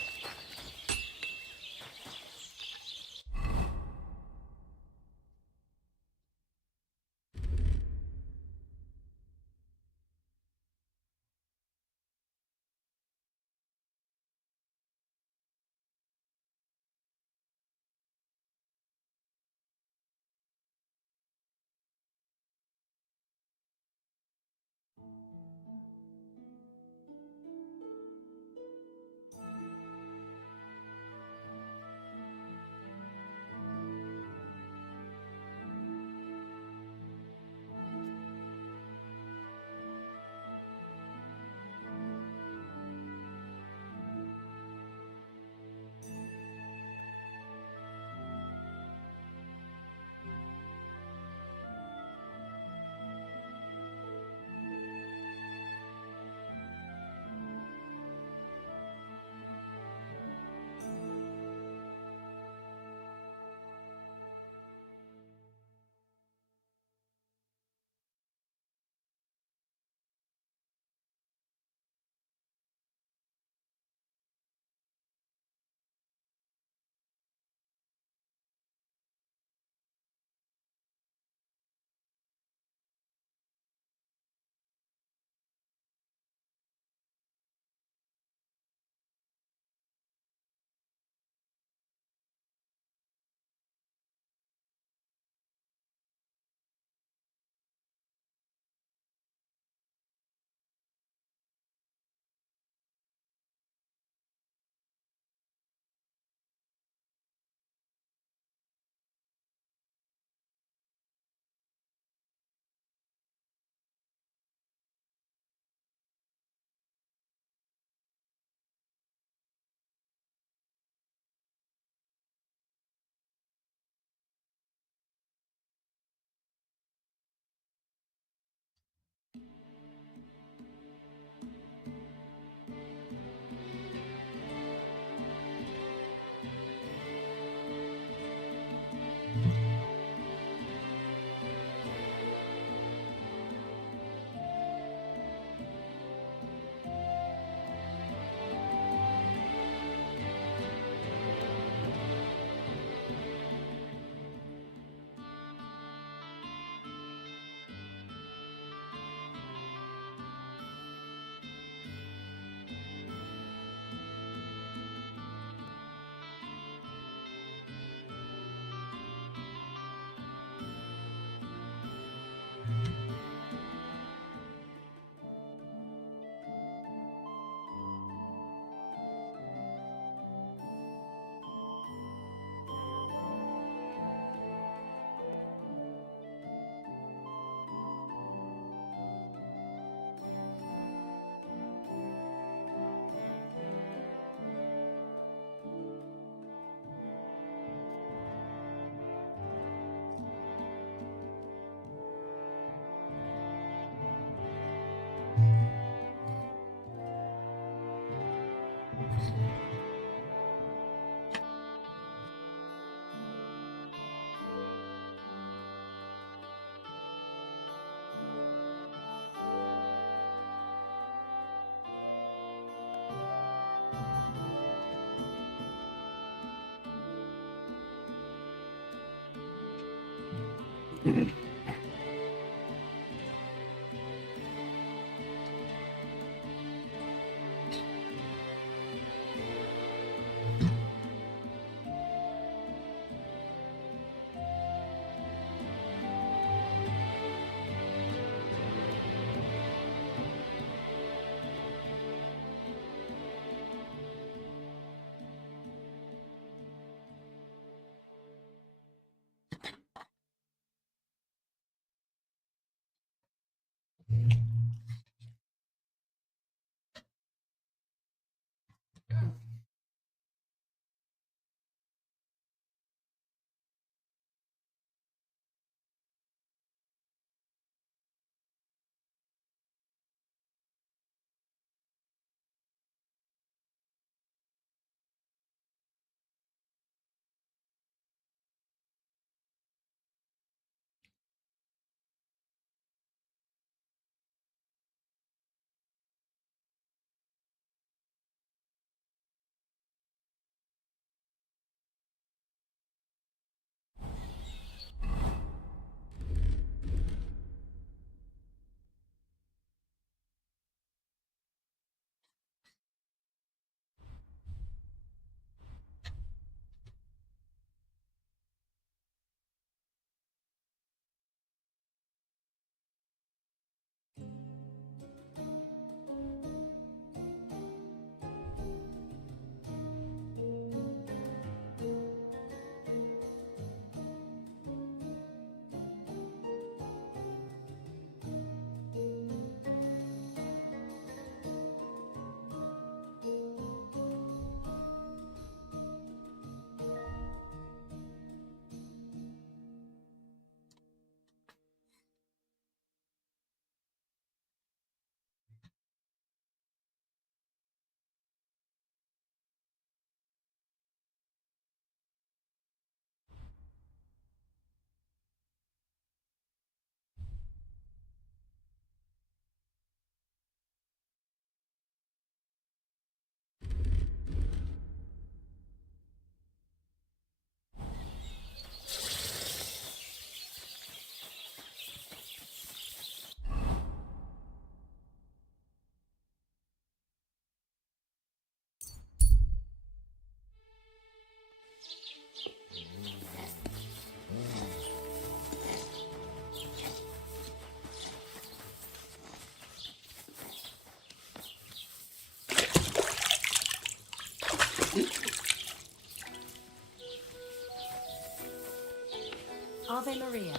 Ave Maria.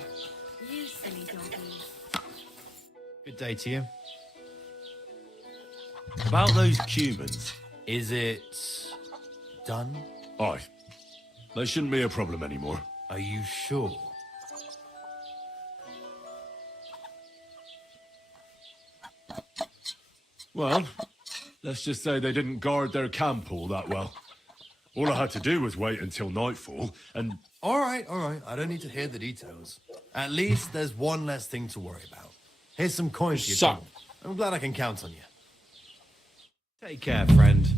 You silly doggy. Good day to you. About those Cubans. Is it done? Aye. They shouldn't be a problem anymore. Are you sure? Well, let's just say they didn't guard their camp all that well. All I had to do was wait until nightfall, and... All right. I don't need to hear the details. At least there's one less thing to worry about. Here's some coins for your Suck. trouble. I'm glad I can count on you. Take care, friend.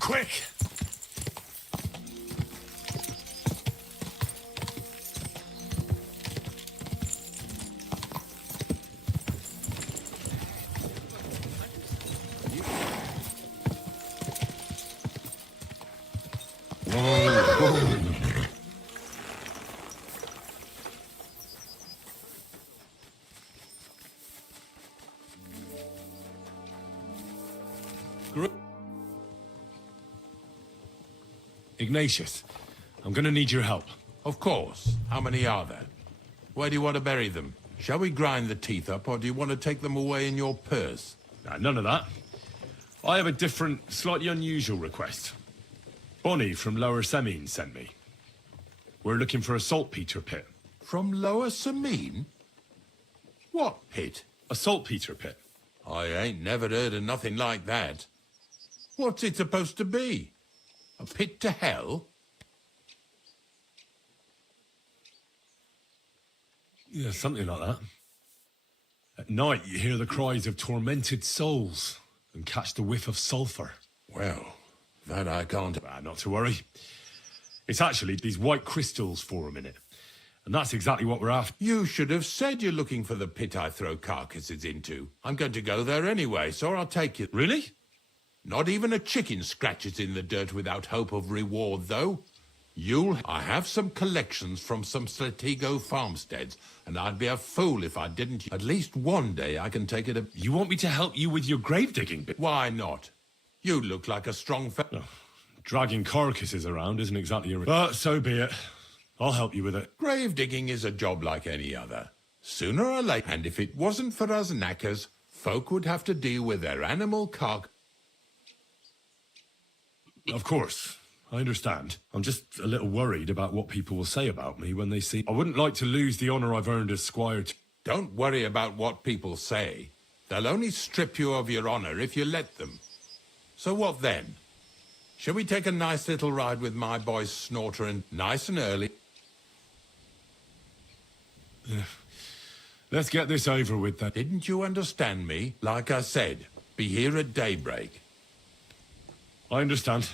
Quick! Ignatius, I'm gonna need your help. Of course. How many are there? Where do you want to bury them? Shall we grind the teeth up, or do you want to take them away in your purse? Nah, none of that. I have a different, slightly unusual request. Bonnie from Lower Semine sent me. We're looking for a saltpeter pit. From Lower Semine? What pit? A saltpeter pit. I ain't never heard of nothing like that. What's it supposed to be? A pit to hell? Yeah, something like that. At night, you hear the cries of tormented souls and catch the whiff of sulphur. Well, that I can't... Not to worry. It's actually these white crystals form in it. And that's exactly what we're after. You should have said you're looking for the pit I throw carcasses into. I'm going to go there anyway, so I'll take you. Really? Not even a chicken scratches in the dirt without hope of reward, though. I have some collections from some Stratego farmsteads, and I'd be a fool if I didn't. At least one day I can take it a... You want me to help you with your grave digging bit? Why not? You look like a strong Oh, dragging carcasses around isn't exactly a... But so be it. I'll help you with it. Grave digging is a job like any other. Sooner or later, and if it wasn't for us knackers, folk would have to deal with their animal carcass. Of course. I understand. I'm just a little worried about what people will say about me when they see... I wouldn't like to lose the honour I've earned as squire to... Don't worry about what people say. They'll only strip you of your honour if you let them. So what then? Shall we take a nice little ride with my boy Snorter and nice and early? Let's get this over with then. Didn't you understand me? Like I said, be here at daybreak. I understand.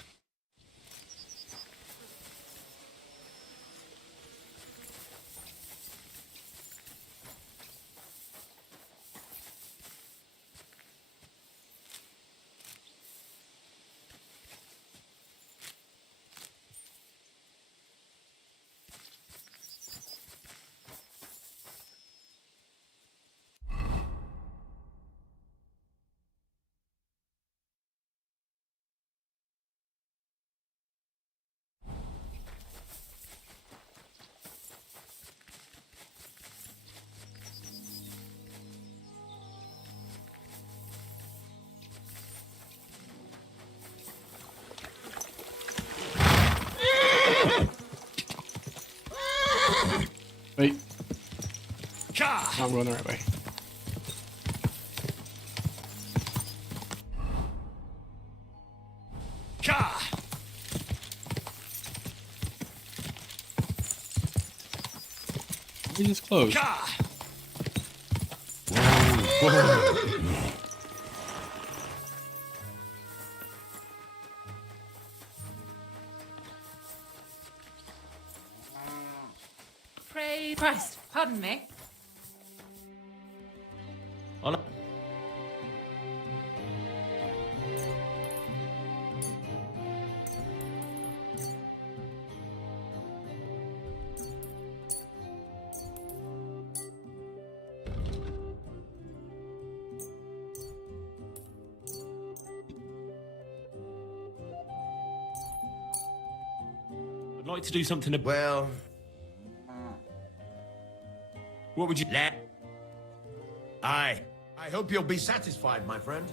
Wait. I'm going the right way. We just closed. Praise Christ. Pardon me. Hola. I'd like to do something... Well... What would you... Aye. I hope you'll be satisfied, my friend.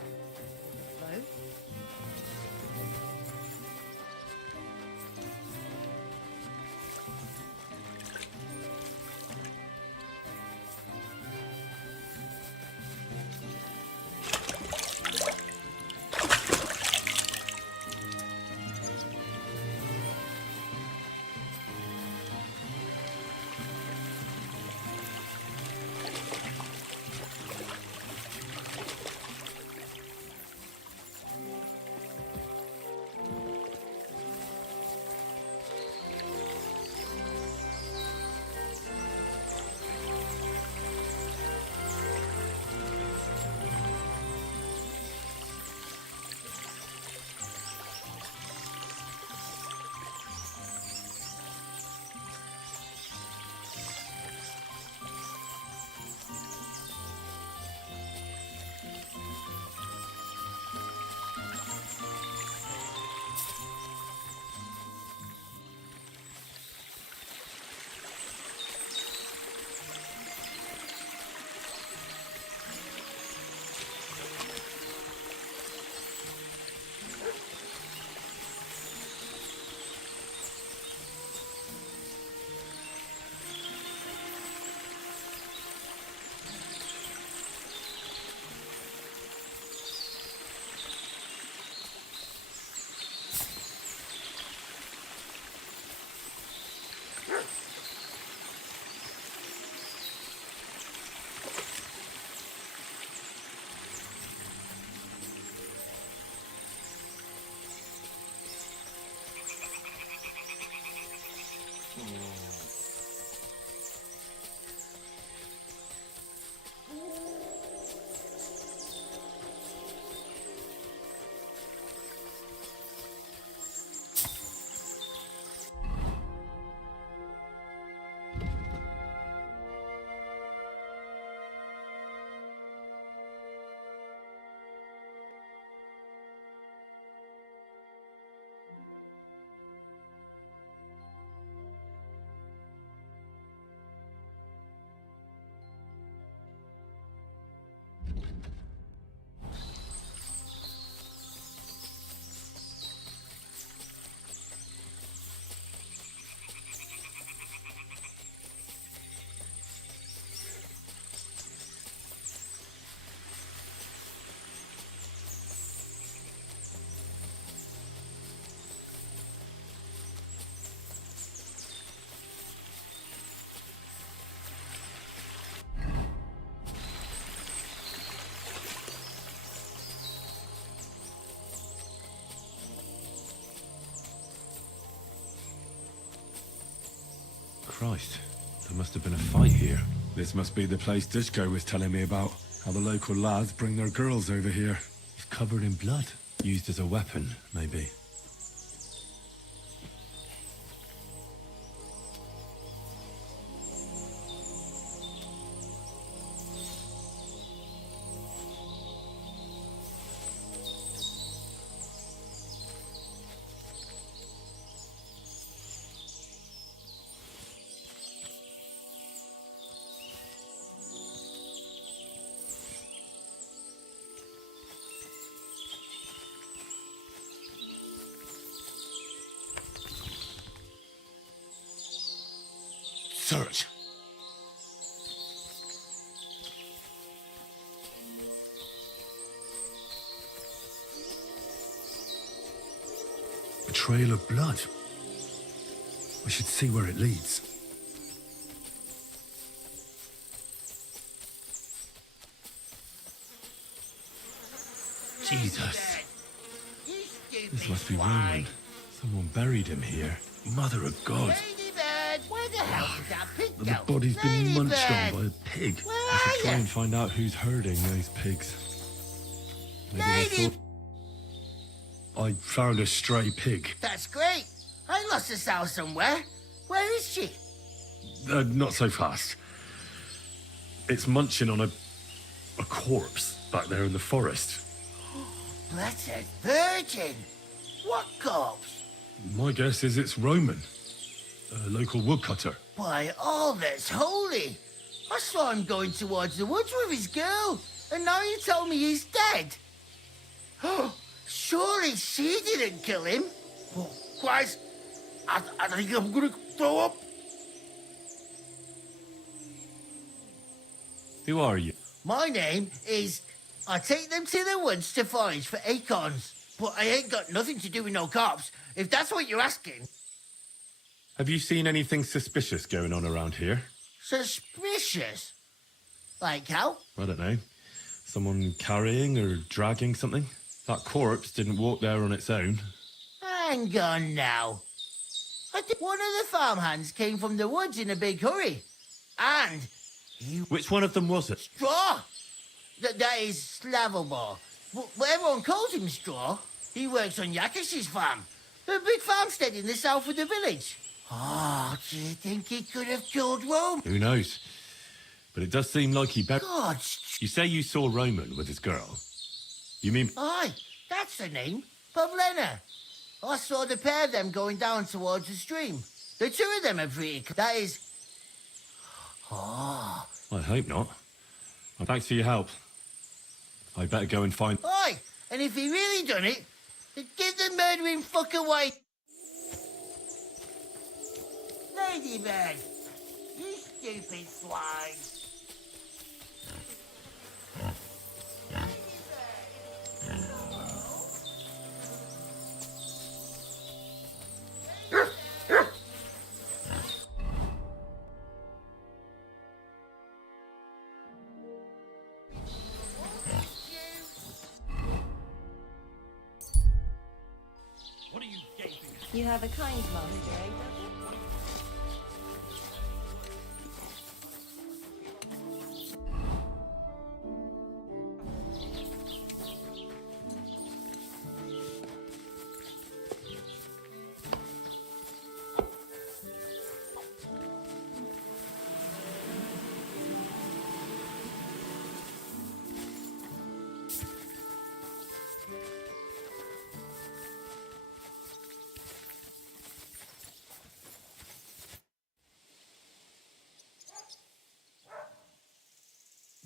Christ, there must have been a fight here. This must be the place Dushko was telling me about. How the local lads bring their girls over here. It's covered in blood. Used as a weapon, maybe. Search. A trail of blood. I should see where it leads. Jesus. This must be Roman. Someone buried him here. Mother of God. Where the hell did that pig go? The body's been munched on by a pig. Where I should are try you? and find out who's herding those pigs. Maybe they thought I found a stray pig. That's great. I lost a sow somewhere. Where is she? Not so fast. It's munching on a corpse back there in the forest. Blessed Virgin. What corpse? My guess is it's Roman. A local woodcutter. By all that's holy. I saw him going towards the woods with his girl, and now you tell me he's dead. Surely she didn't kill him. Oh, Christ, I think I'm gonna throw up. Who are you? My name is... I take them to the woods to forage for acorns, but I ain't got nothing to do with no cops, if that's what you're asking. Have you seen anything suspicious going on around here? Suspicious? Like how? I don't know. Someone carrying or dragging something? That corpse didn't walk there on its own. Hang on now. I think one of the farmhands came from the woods in a big hurry. And he... Which one of them was it? Straw! That is Slavobor. But everyone calls him Straw. He works on Yakish's farm. A big farmstead in the south of the village. Oh, do you think he could have killed Rome? Who knows? But it does seem like he God. You say you saw Roman with his girl. You mean... Aye, that's the name. Pavlena. I saw the pair of them going down towards the stream. The two of them are pretty... That is... Oh. I hope not. Well, thanks for your help. I better go and find... Aye, and if he really done it, then give the murdering fuck away. Ladybird, you stupid swine. You have a kind master, eh, Douglas?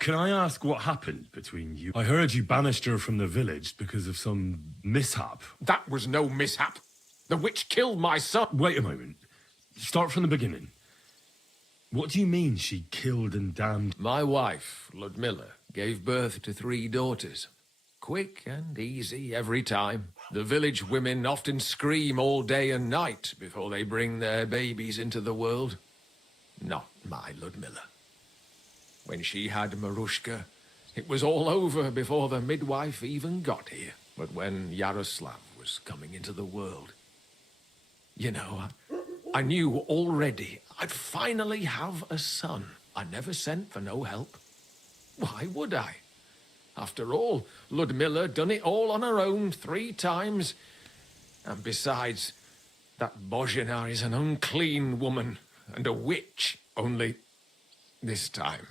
can I ask what happened between you? I heard you banished her from the village because of some mishap. That was no mishap. The witch killed my son. Wait a moment. Start from the beginning. What do you mean she killed and damned? My wife, Ludmilla, gave birth to 3 daughters. Quick and easy every time. The village women often scream all day and night before they bring their babies into the world. Not my Ludmilla. When she had Marushka, it was all over before the midwife even got here. But when Yaroslav was coming into the world, you know, I knew already I'd finally have a son. I never sent for no help. Why would I? After all, Ludmilla done it all on her own 3 times. And besides, that Bozhina is an unclean woman and a witch. Only this time,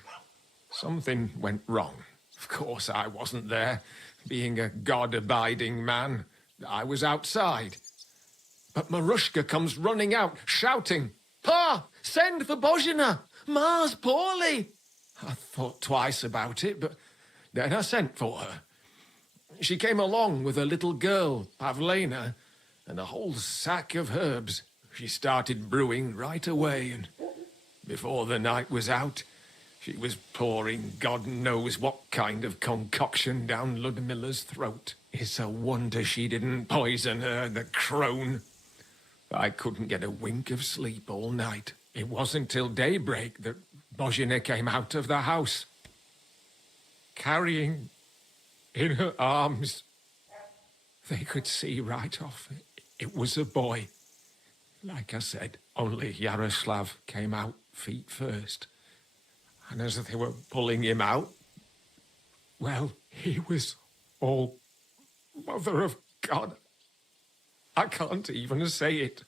something went wrong. Of course, I wasn't there. Being a God-abiding man, I was outside. But Marushka comes running out, shouting, "Pa, send for Bozhina! Ma's poorly!" I thought twice about it, but then I sent for her. She came along with a little girl, Pavlena, and a whole sack of herbs. She started brewing right away, and before the night was out, she was pouring God knows what kind of concoction down Ludmilla's throat. It's a wonder she didn't poison her, the crone. I couldn't get a wink of sleep all night. It wasn't till daybreak that Bozhina came out of the house, carrying in her arms. They could see right off it was a boy. Like I said, only Yaroslav came out feet first. And as they were pulling him out, well, he was all Mother of God. I can't even say it.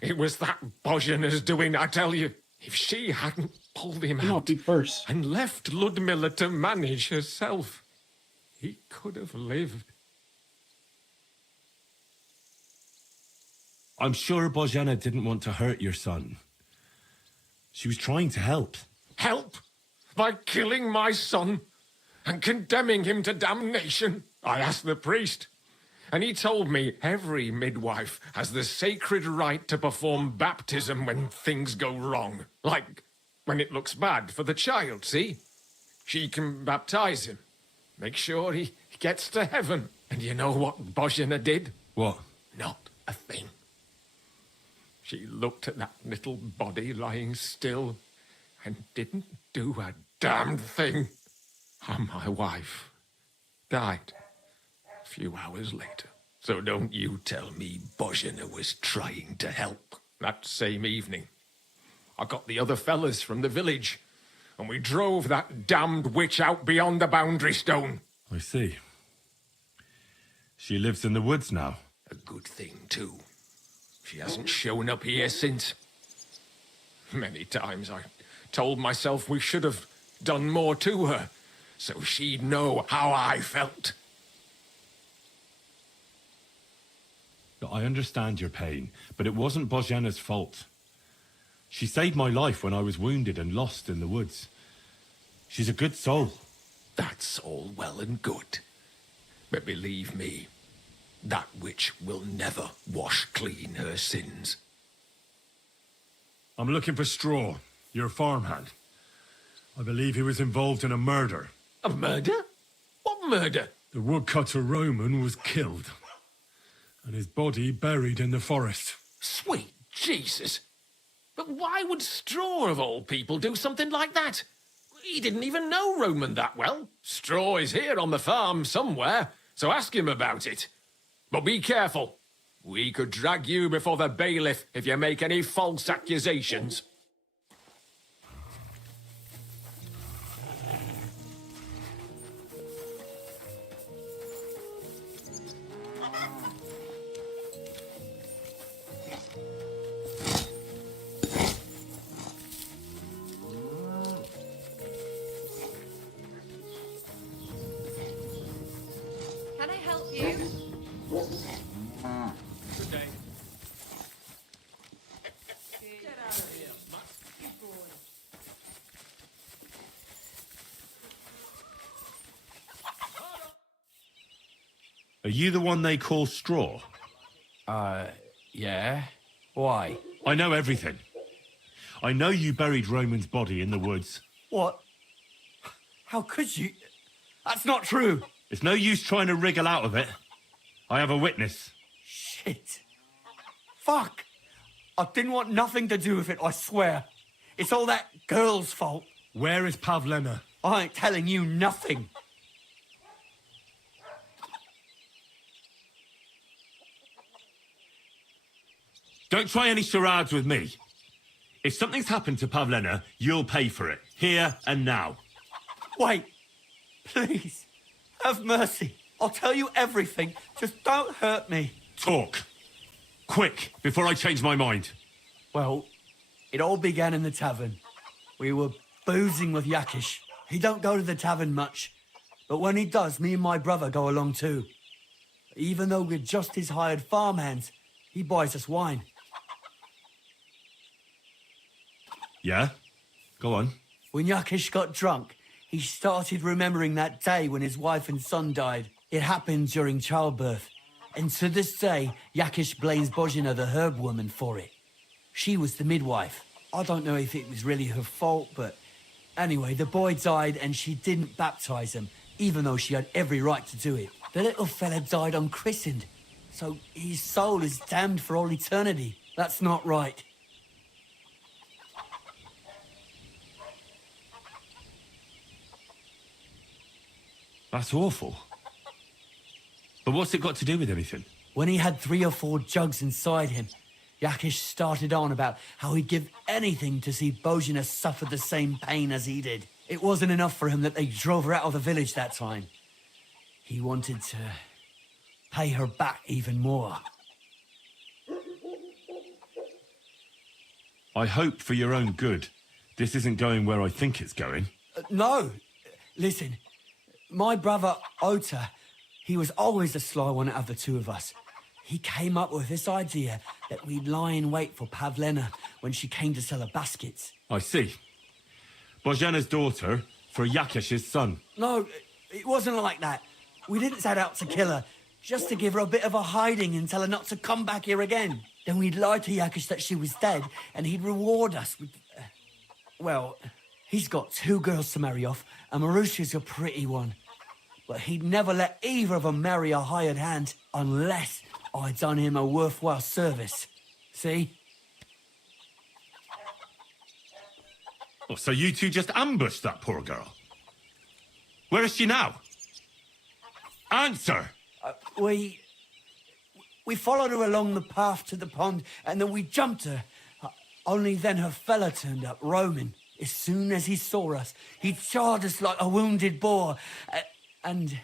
It was that Bozhina's doing, I tell you. If she hadn't pulled him out and left Ludmilla to manage herself, he could have lived. I'm sure Bozhena didn't want to hurt your son. She was trying to help. Help? By killing my son and condemning him to damnation? I asked the priest, and he told me every midwife has the sacred right to perform baptism when things go wrong. Like when it looks bad for the child, see? She can baptize him, make sure he gets to heaven. And you know what Bozhina did? What? Not a thing. She looked at that little body lying still and didn't do a damned thing. And my wife died a few hours later. So don't you tell me Bozhina was trying to help. That same evening, I got the other fellas from the village, and we drove that damned witch out beyond the boundary stone. I see. She lives in the woods now. A good thing, too. She hasn't shown up here since. Many times I told myself we should have done more to her, so she'd know how I felt. I understand your pain, but it wasn't Bozhena's fault. She saved my life when I was wounded and lost in the woods. She's a good soul. That's all well and good. But believe me, that witch will never wash clean her sins. I'm looking for Straw, your farmhand. I believe he was involved in a murder. A murder? What murder? The woodcutter Roman was killed, and his body buried in the forest. Sweet Jesus! But why would Straw, of all people, do something like that? He didn't even know Roman that well. Straw is here on the farm somewhere, so ask him about it. But be careful. We could drag you before the bailiff if you make any false accusations. Can I help you? Good day. Get out of here, musky boy. Are you the one they call Straw? Yeah. Why? I know everything. I know you buried Roman's body in the woods. What? How could you? That's not true. It's no use trying to wriggle out of it. I have a witness. Shit. Fuck. I didn't want nothing to do with it, I swear. It's all that girl's fault. Where is Pavlena? I ain't telling you nothing. Don't try any charades with me. If something's happened to Pavlena, you'll pay for it. Here and now. Wait. Please. Have mercy. I'll tell you everything. Just don't hurt me. Talk. Quick, before I change my mind. Well, it all began in the tavern. We were boozing with Yakish. He don't go to the tavern much. But when he does, me and my brother go along too. Even though we're just his hired farmhands, he buys us wine. Yeah? Go on. When Yakish got drunk, he started remembering that day when his wife and son died. It happened during childbirth. And to this day, Yakish blames Bozhina, the herb woman, for it. She was the midwife. I don't know if it was really her fault, but anyway, the boy died and she didn't baptize him, even though she had every right to do it. The little fella died unchristened, so his soul is damned for all eternity. That's not right. That's awful. But what's it got to do with anything? When he had 3 or 4 jugs inside him, Yakish started on about how he'd give anything to see Bozhina suffer the same pain as he did. It wasn't enough for him that they drove her out of the village that time. He wanted to pay her back even more. I hope for your own good, this isn't going where I think it's going. No. Listen, my brother Ota, he was always the sly one out of the two of us. He came up with this idea that we'd lie in wait for Pavlena when she came to sell her baskets. I see. Bozhena's daughter for Yakish's son. No, it wasn't like that. We didn't set out to kill her, just to give her a bit of a hiding and tell her not to come back here again. Then we'd lie to Yakish that she was dead, and he'd reward us with... well, he's got 2 girls to marry off, and Marusha's a pretty one. But he'd never let either of them marry a hired hand unless I'd done him a worthwhile service. See? Oh, so you two just ambushed that poor girl? Where is she now? Answer! We followed her along the path to the pond, and then we jumped her. Only then her fella turned up, Roman. As soon as he saw us, he charged us like a wounded boar. And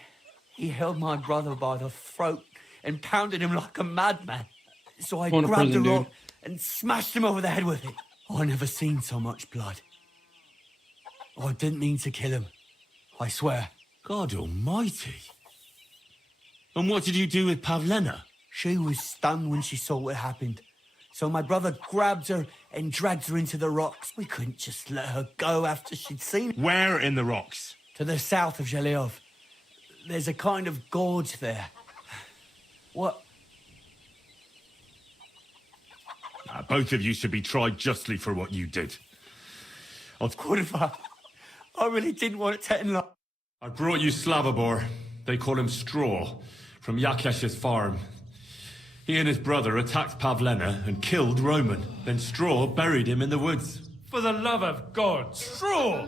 he held my brother by the throat and pounded him like a madman. So I grabbed a rock and smashed him over the head with it. I never seen so much blood. I didn't mean to kill him. I swear. God almighty. And what did you do with Pavlena? She was stunned when she saw what happened. So my brother grabbed her and dragged her into the rocks. We couldn't just let her go after she'd seen... Where in the rocks? To the south of Zhelyov. There's a kind of gorge there. What? Both of you should be tried justly for what you did. Kurva, I really didn't want it to end like... I brought you Slavobor. They call him Straw, from Yakesh's farm. He and his brother attacked Pavlena and killed Roman. Then Straw buried him in the woods. For the love of God, Straw!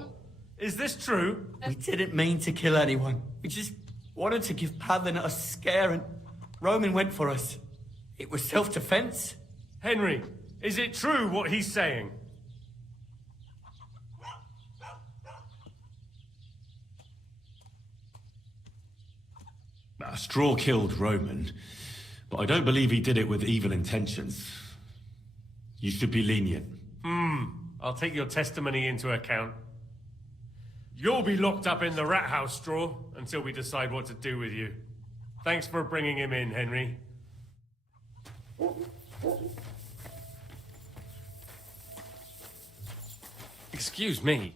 Is this true? We didn't mean to kill anyone. We just wanted to give Pavlena a scare, and Roman went for us. It was self-defense. Henry, is it true what he's saying? Straw killed Roman, but I don't believe he did it with evil intentions. You should be lenient. I'll take your testimony into account. You'll be locked up in the rat house, Straw, until we decide what to do with you. Thanks for bringing him in, Henry. Excuse me.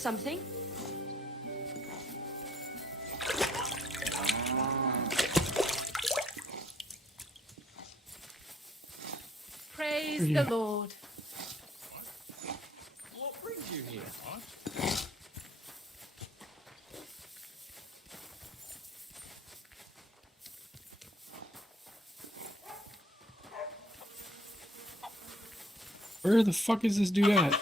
something? Praise the Lord. What brings you here? Where the fuck is this dude at?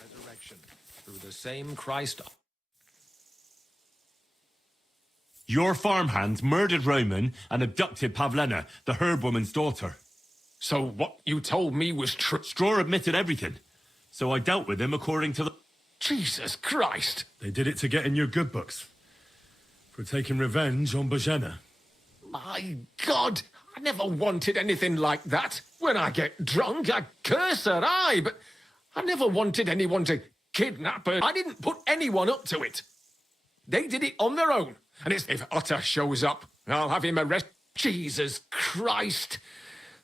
Resurrection through the same Christ. Your farmhands murdered Roman and abducted Pavlena, the herb woman's daughter. So what you told me was true? Straw admitted everything. So I dealt with him according to the... Jesus Christ! They did it to get in your good books. For taking revenge on Bojena. My God! I never wanted anything like that. When I get drunk, I curse her, aye, but I never wanted anyone to kidnap her. I didn't put anyone up to it. They did it on their own. And if Otter shows up, I'll have him arrested. Jesus Christ!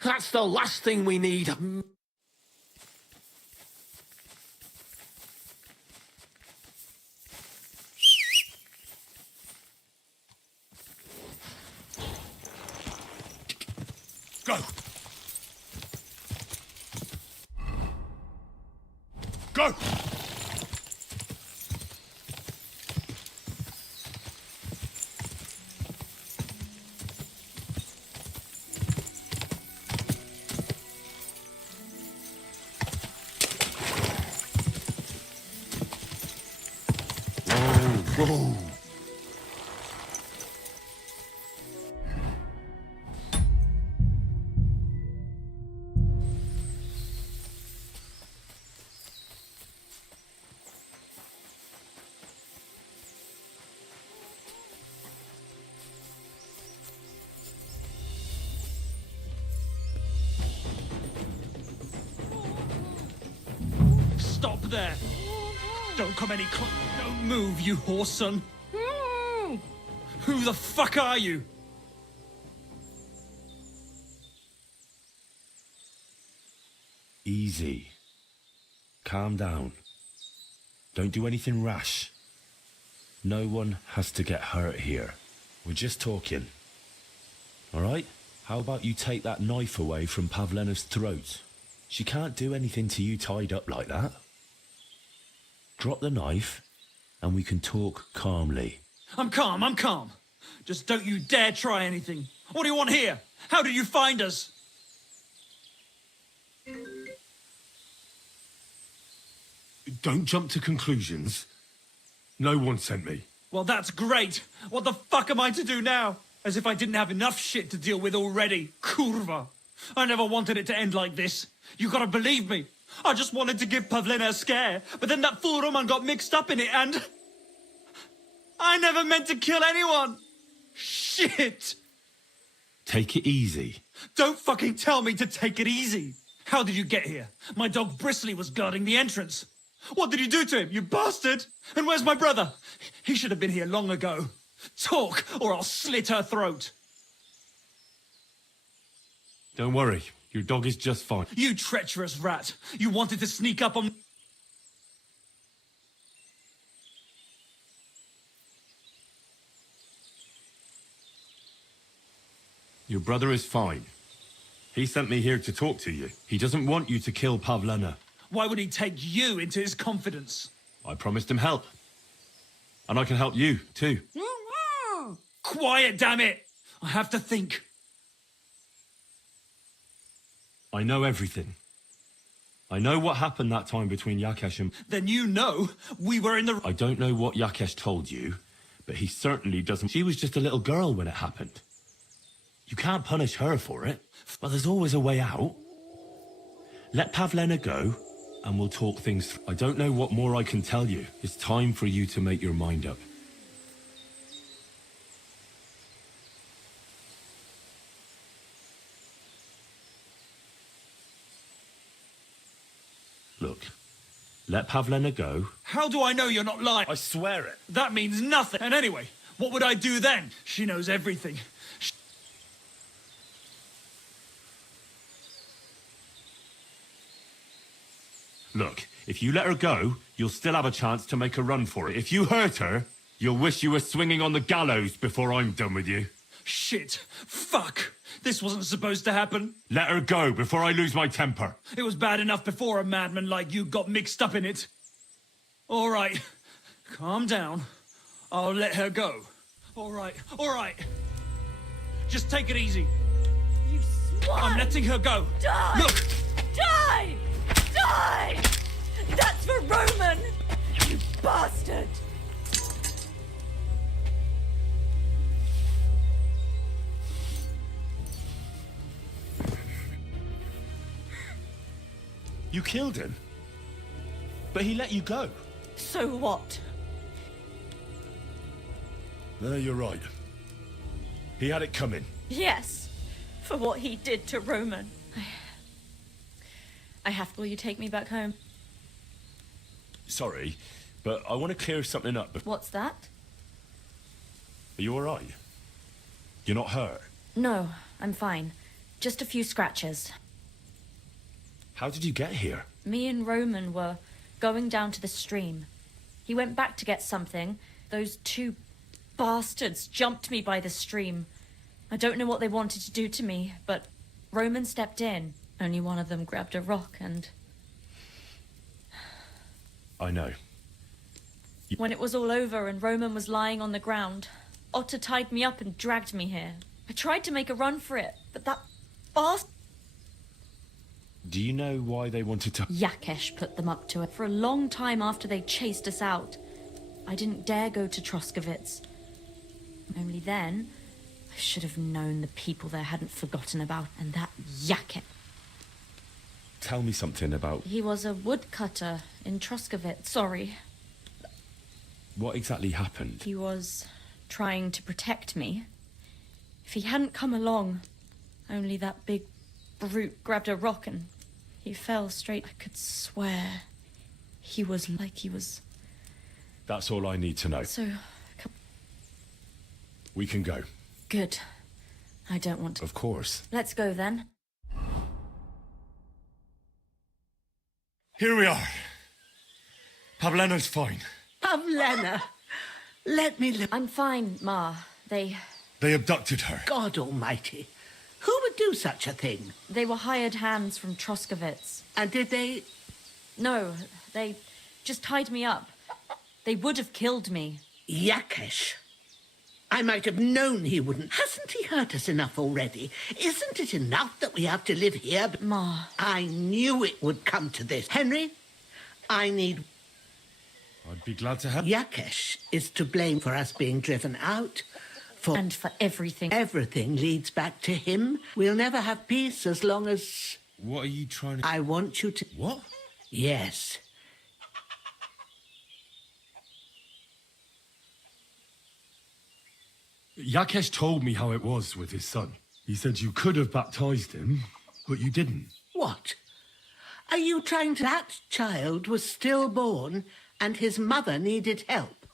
That's the last thing we need. Go! Go! Whoa! Stop there! Don't come any closer. Don't move, you horse son. Who the fuck are you? Easy. Calm down. Don't do anything rash. No one has to get hurt here. We're just talking. All right? How about you take that knife away from Pavlena's throat? She can't do anything to you tied up like that. Drop the knife, and we can talk calmly. I'm calm. Just don't you dare try anything. What do you want here? How did you find us? Don't jump to conclusions. No one sent me. Well, that's great. What the fuck am I to do now? As if I didn't have enough shit to deal with already. Kurva. I never wanted it to end like this. You gotta believe me. I just wanted to give Pavlena a scare, but then that fool Roman got mixed up in it and... I never meant to kill anyone. Shit. Take it easy. Don't fucking tell me to take it easy. How did you get here? My dog Bristly was guarding the entrance. What did you do to him, you bastard? And where's my brother? He should have been here long ago. Talk, or I'll slit her throat. Don't worry. Your dog is just fine. You treacherous rat. You wanted to sneak up on... Your brother is fine. He sent me here to talk to you. He doesn't want you to kill Pavlena. Why would he take you into his confidence? I promised him help. And I can help you, too. Quiet, damn it! I have to think. I know everything. I know what happened that time between Yakesh and... Then you know we were in the... I don't know what Yakesh told you, but he certainly doesn't... She was just a little girl when it happened. You can't punish her for it, but there's always a way out. Let Pavlena go, and we'll talk things through. I don't know what more I can tell you. It's time for you to make your mind up. Look, Let Pavlena go. How do I know you're not lying? I swear it. That means nothing. And anyway, what would I do then? She knows everything. Look, if you let her go, you'll still have a chance to make a run for it. If you hurt her, you'll wish you were swinging on the gallows before I'm done with you. Shit. Fuck. This wasn't supposed to happen. Let her go before I lose my temper. It was bad enough before a madman like you got mixed up in it. All right. Calm down. I'll let her go. All right. All right. Just take it easy. You swine! I'm letting her go. Die! Look! Die! Die! That's for Roman! You bastard! You killed him. But he let you go. So what? No, you're right. He had it coming. Yes, for what he did to Roman. I have to. Will you take me back home? Sorry, but I want to clear something up. What's that? Are you all right? You're not hurt? No, I'm fine. Just a few scratches. How did you get here? Me and Roman were going down to the stream. He went back to get something. Those two bastards jumped me by the stream. I don't know what they wanted to do to me, but Roman stepped in. Only one of them grabbed a rock and... I know. When it was all over and Roman was lying on the ground, Otter tied me up and dragged me here. I tried to make a run for it, but that bastard... Do you know why they wanted to... Yakesh put them up to it. For a long time after they chased us out, I didn't dare go to Troskovitz. Only then, I should have known the people there hadn't forgotten about, and that Yakesh. Tell me something about... He was a woodcutter in Troskovitz. Sorry. What exactly happened? He was trying to protect me. If he hadn't come along, only that big brute grabbed a rock and he fell straight. I could swear he was like he was... That's all I need to know. So... We can go. Good. I don't want to... Of course. Let's go then. Here we are. Pavlena's fine. Pavlena, let me look. I'm fine, Ma. They abducted her. God almighty. Who would do such a thing? They were hired hands from Troskovitz. And did they... No, they just tied me up. They would have killed me. Yakesh. I might have known he wouldn't. Hasn't he hurt us enough already? Isn't it enough that we have to live here? Ma. I knew it would come to this. Henry, I need... I'd be glad to help. Yakesh is to blame for us being driven out. And for everything. Everything leads back to him. We'll never have peace as long as... What are you trying to... I want you to... What? Yes. Yakesh told me how it was with his son. He said you could have baptized him, but you didn't. What? Are you trying to... That child was stillborn and his mother needed help.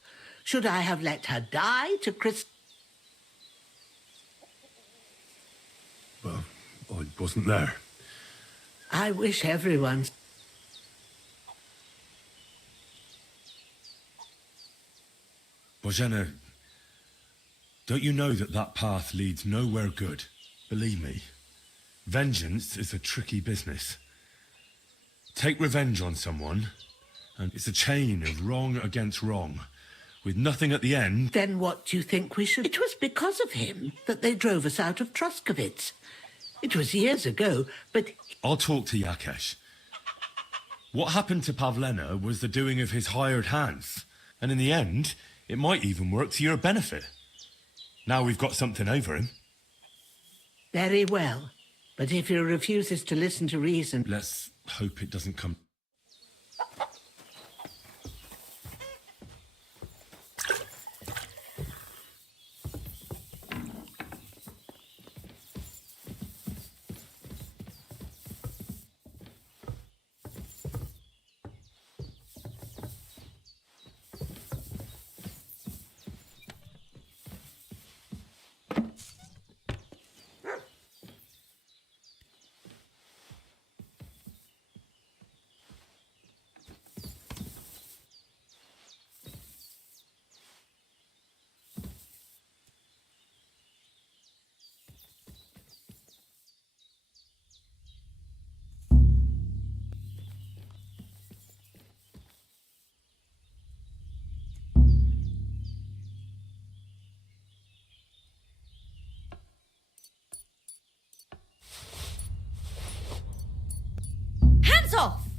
Should I have let her die to Chris... Well, I wasn't there. I wish everyone... Bozhena, don't you know that that path leads nowhere good? Believe me, vengeance is a tricky business. Take revenge on someone, and it's a chain of wrong against wrong, with nothing at the end. Then what do you think we should... It was because of him that they drove us out of Troskovitz. It was years ago, but... I'll talk to Yakesh. What happened to Pavlena was the doing of his hired hands, and in the end, it might even work to your benefit. Now we've got something over him. Very well. But if he refuses to listen to reason... Let's hope it doesn't come... Hands off!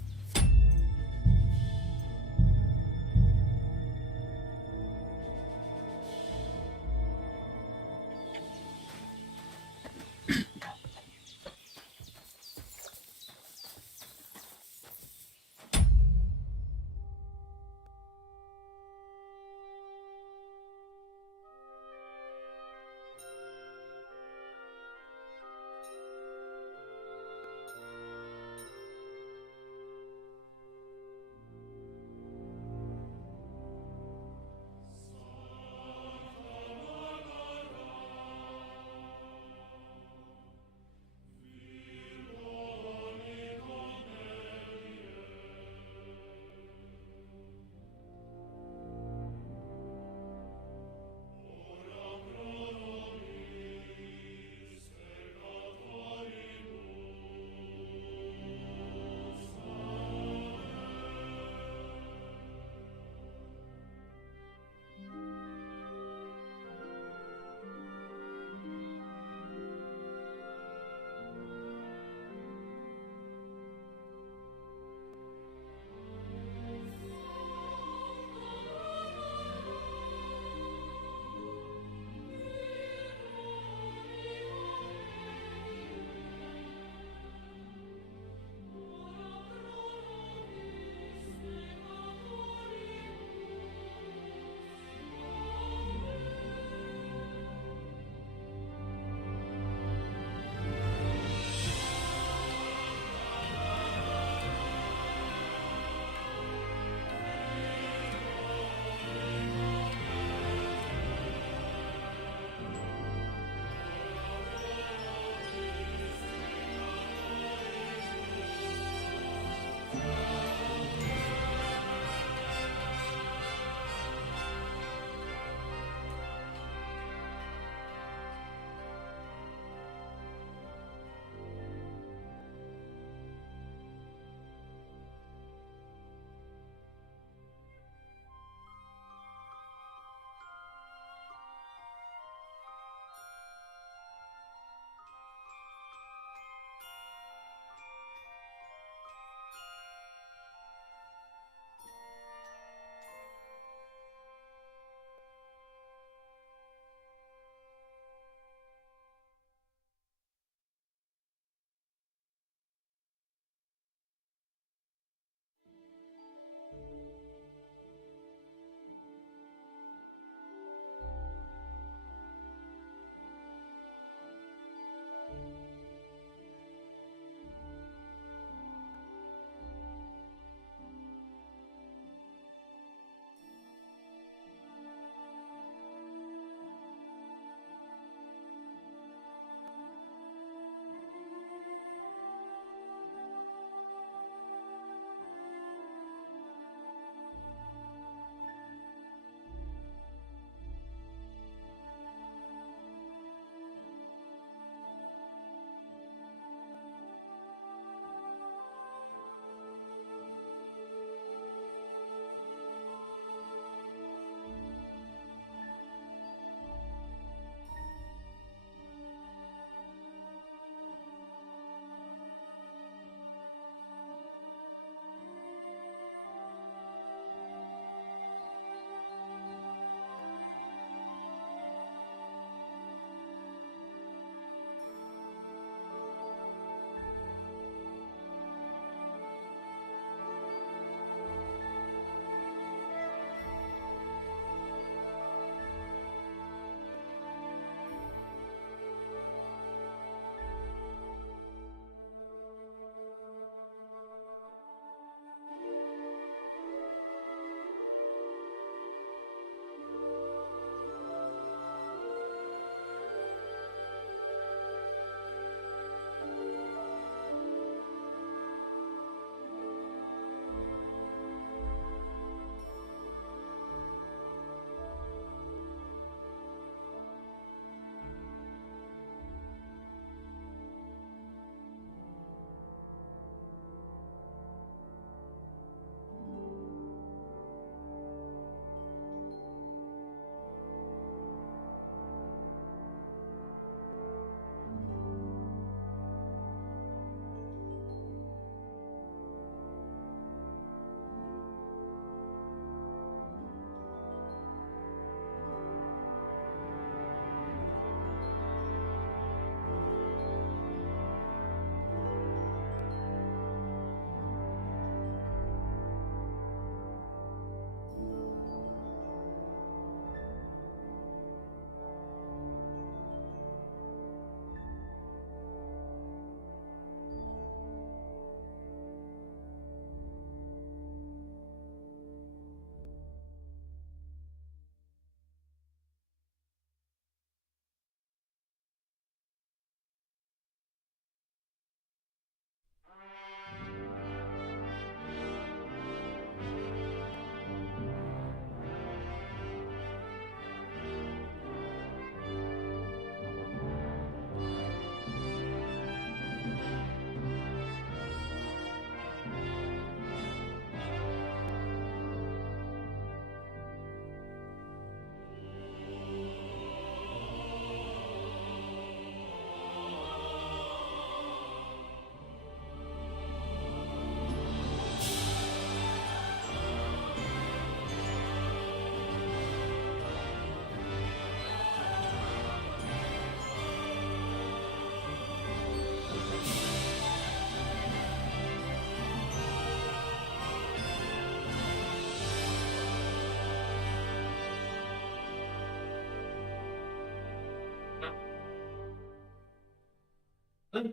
Oh.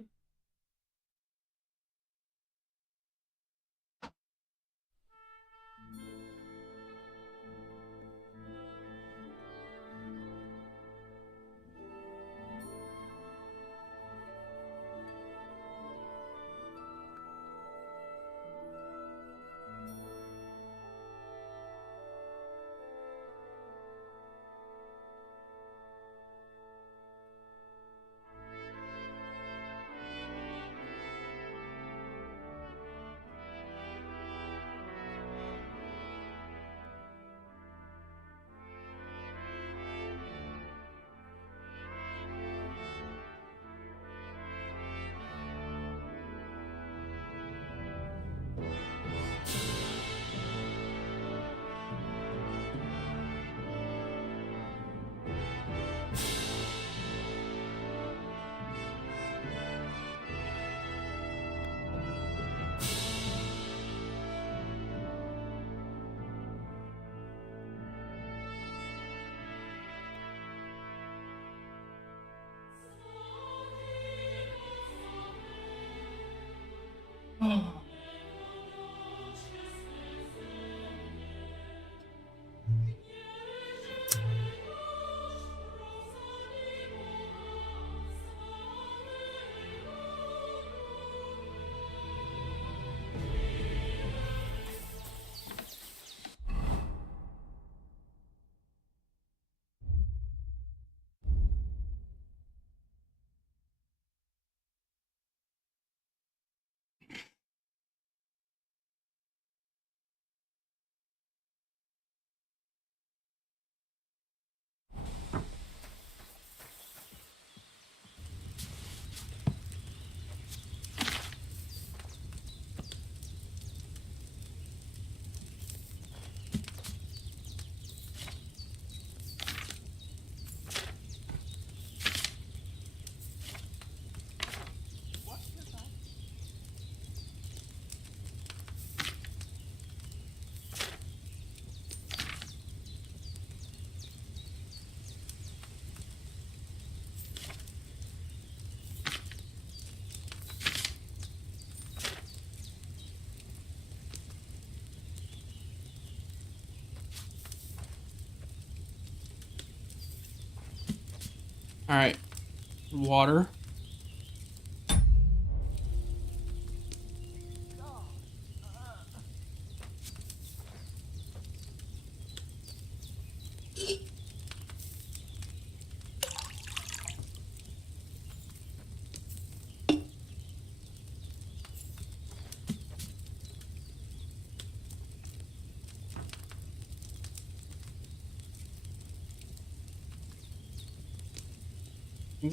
All right, water.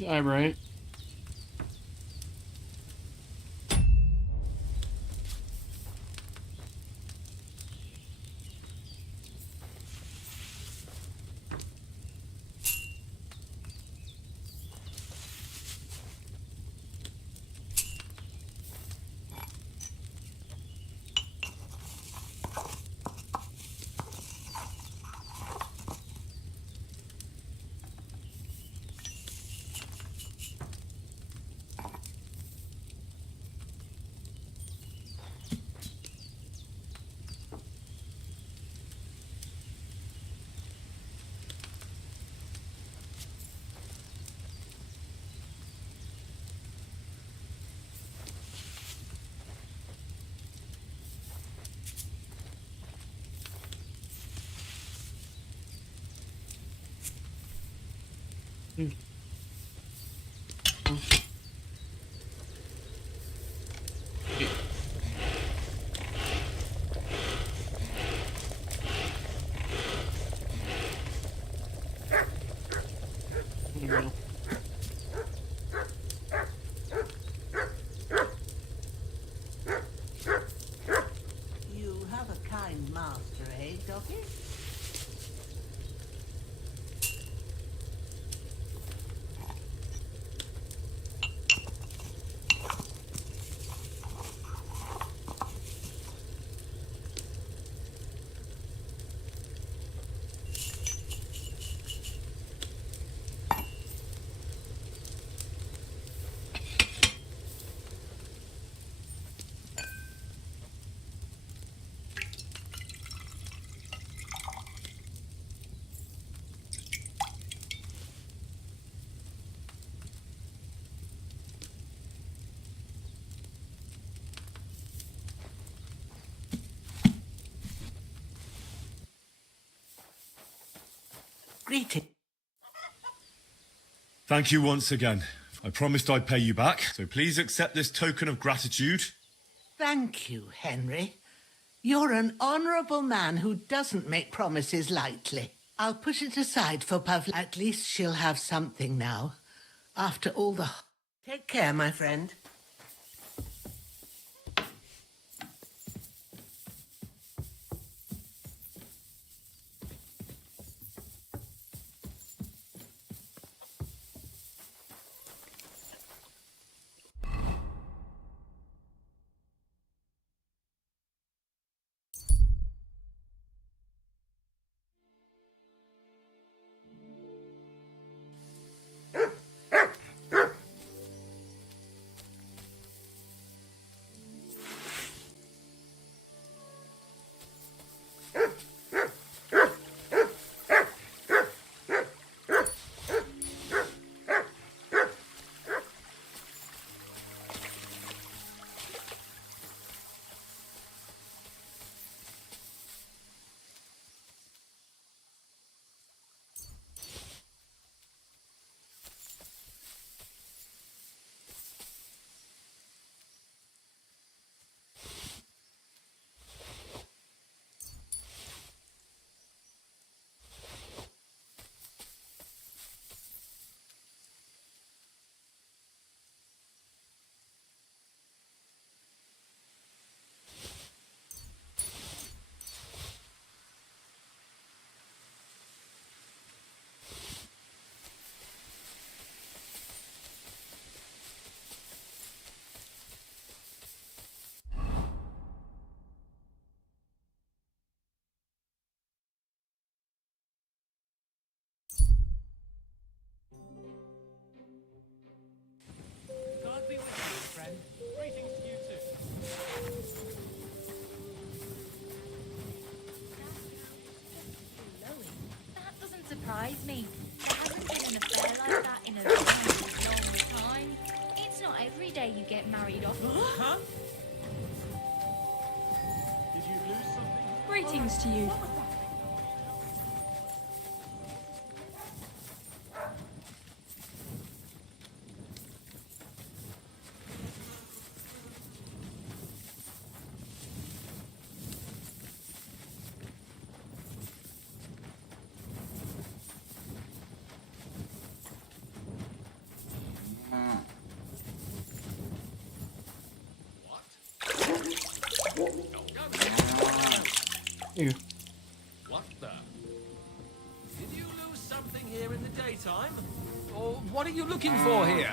I'm right. You have a kind master, eh, Doggy? Greeting. Thank you once again. I promised I'd pay you back, so please accept this token of gratitude. Thank you, Henry. You're an honourable man who doesn't make promises lightly. I'll put it aside for Pavlina. At least she'll have something now. After all the... Take care, my friend. God be with you, friend. Greetings to you too. That doesn't surprise me. There hasn't been an affair like that in a long time. It's not every day you get married off. Huh? Did you lose something? Greetings to you. Here. What the? Did you lose something here in the daytime? Or what are you looking for here?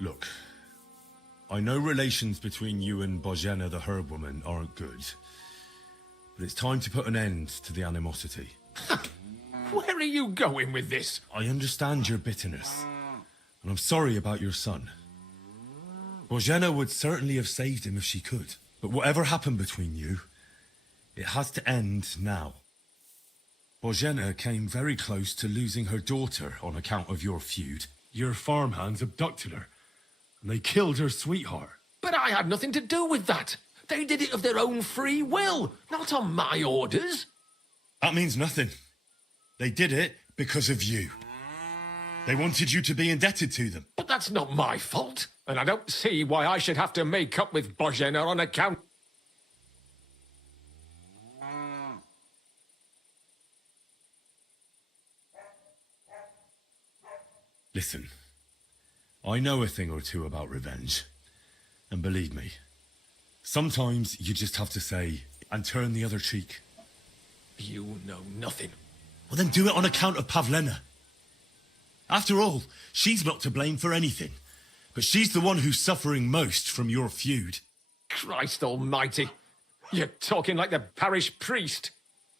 Look, I know relations between you and Bozhena the herb woman aren't good, but it's time to put an end to the animosity. Where are you going with this? I understand your bitterness, and I'm sorry about your son. Bozhena would certainly have saved him if she could. But whatever happened between you, it has to end now. Bozhena came very close to losing her daughter on account of your feud. Your farmhands abducted her, and they killed her sweetheart. But I had nothing to do with that. They did it of their own free will, not on my orders. That means nothing. They did it because of you. They wanted you to be indebted to them. But that's not my fault, and I don't see why I should have to make up with Bozhena on account... Listen, I know a thing or two about revenge. And believe me, sometimes you just have to say, and turn the other cheek. You know nothing. Well, then do it on account of Pavlena. After all, she's not to blame for anything. But she's the one who's suffering most from your feud. Christ almighty. You're talking like the parish priest.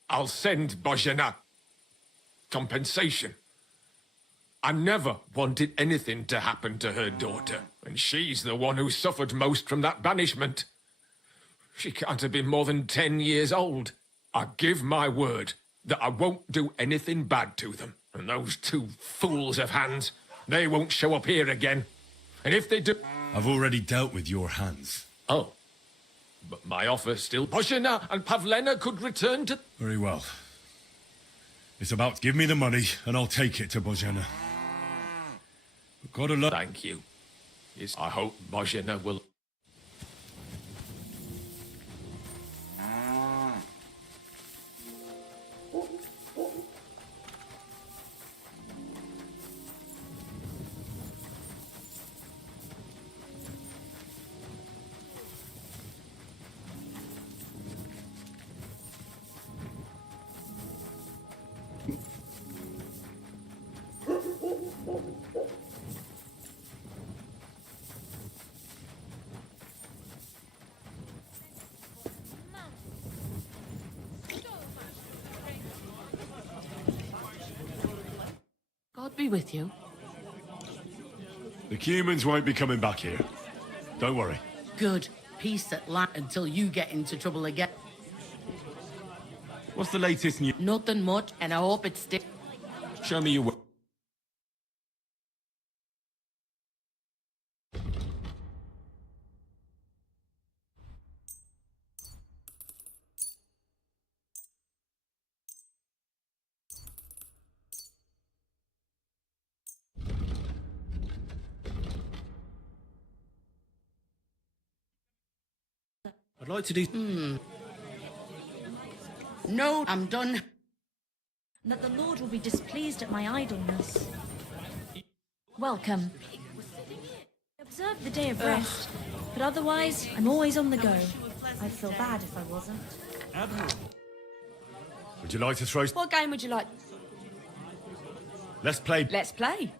I'll send Bozhena compensation. I never wanted anything to happen to her daughter, and she's the one who suffered most from that banishment. She can't have been more than 10 years old. I give my word that I won't do anything bad to them. And those two fools of hands, they won't show up here again. And if they do... I've already dealt with your hands. Oh. But my offer still... Bozhena and Pavlena could return to... Very well. It's about give me the money and I'll take it to Bojana. Gotta look. Thank you. I hope Bojana will. God be with you. The humans won't be coming back here. Don't worry. Good. Peace at last until you get into trouble again. What's the latest news? Nothing much, and I hope it's still. Show me your way. I'd like to do... No, I'm done. That the Lord will be displeased at my idleness. Welcome. Observe the day of rest, but otherwise, I'm always on the go. I'd feel bad if I wasn't. Admiral. Would you like to throw... What game would you like? Let's play... Let's play.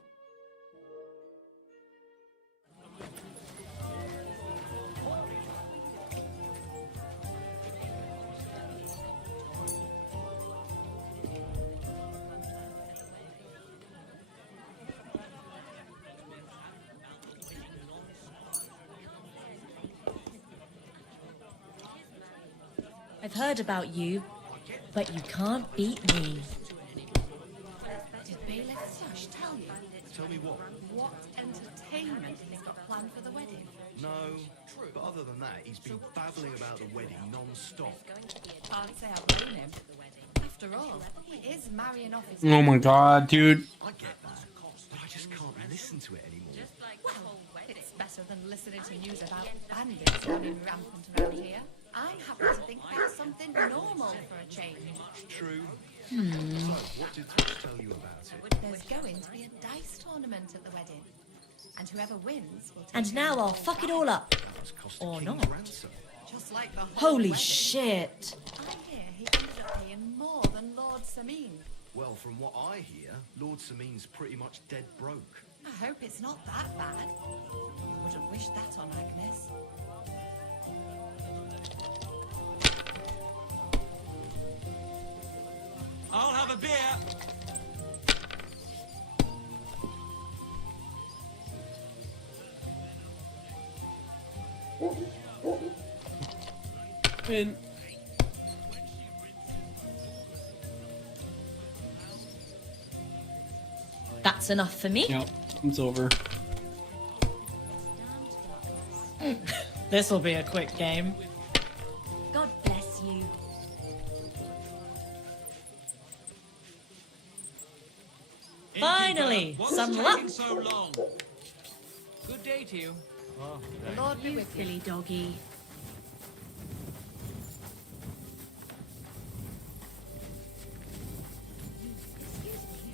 I've heard about you, but you can't beat me. Did Bailiff Flush tell you? Tell me what? What entertainment he's got planned for the wedding? No, but other than that, he's been babbling about the wedding non-stop. Can't say I blame him. After all, he is marrying off his... Oh my god, dude. I get that, but I just can't listen to it anymore. Well, it's better than listening to news about bandits running rampant around here. I happen to think that's something normal for a change. True. So, what did Thrush tell you about it? There's going to be a dice tournament at the wedding. And whoever wins will take... And now I'll fuck it all up. Or not. Just like the whole Holy wedding. shit. I hear he ended up paying more than Lord Samin. Well, from what I hear, Lord Samin's pretty much dead broke. I hope it's not that bad. I wouldn't wish that on Agnes. I'll have a beer. In. That's enough for me. Yep, it's over. This'll be a quick game. God bless you. Finally, some luck. So long. Good day to you. Lord be with you. Silly doggy. Excuse me.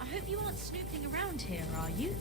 I hope you aren't snooping around here, are you?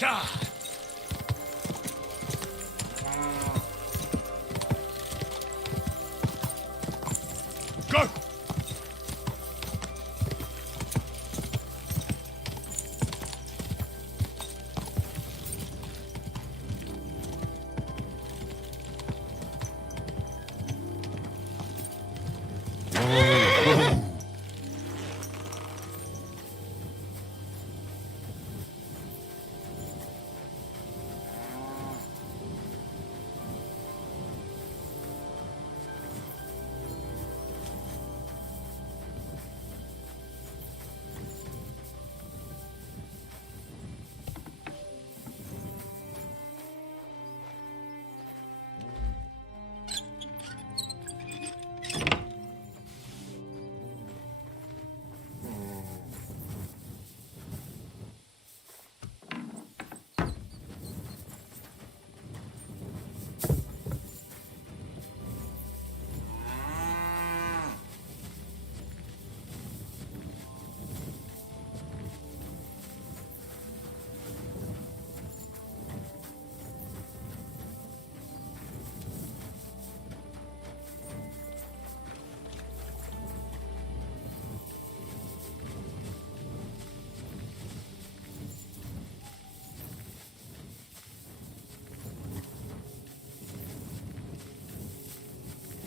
Go!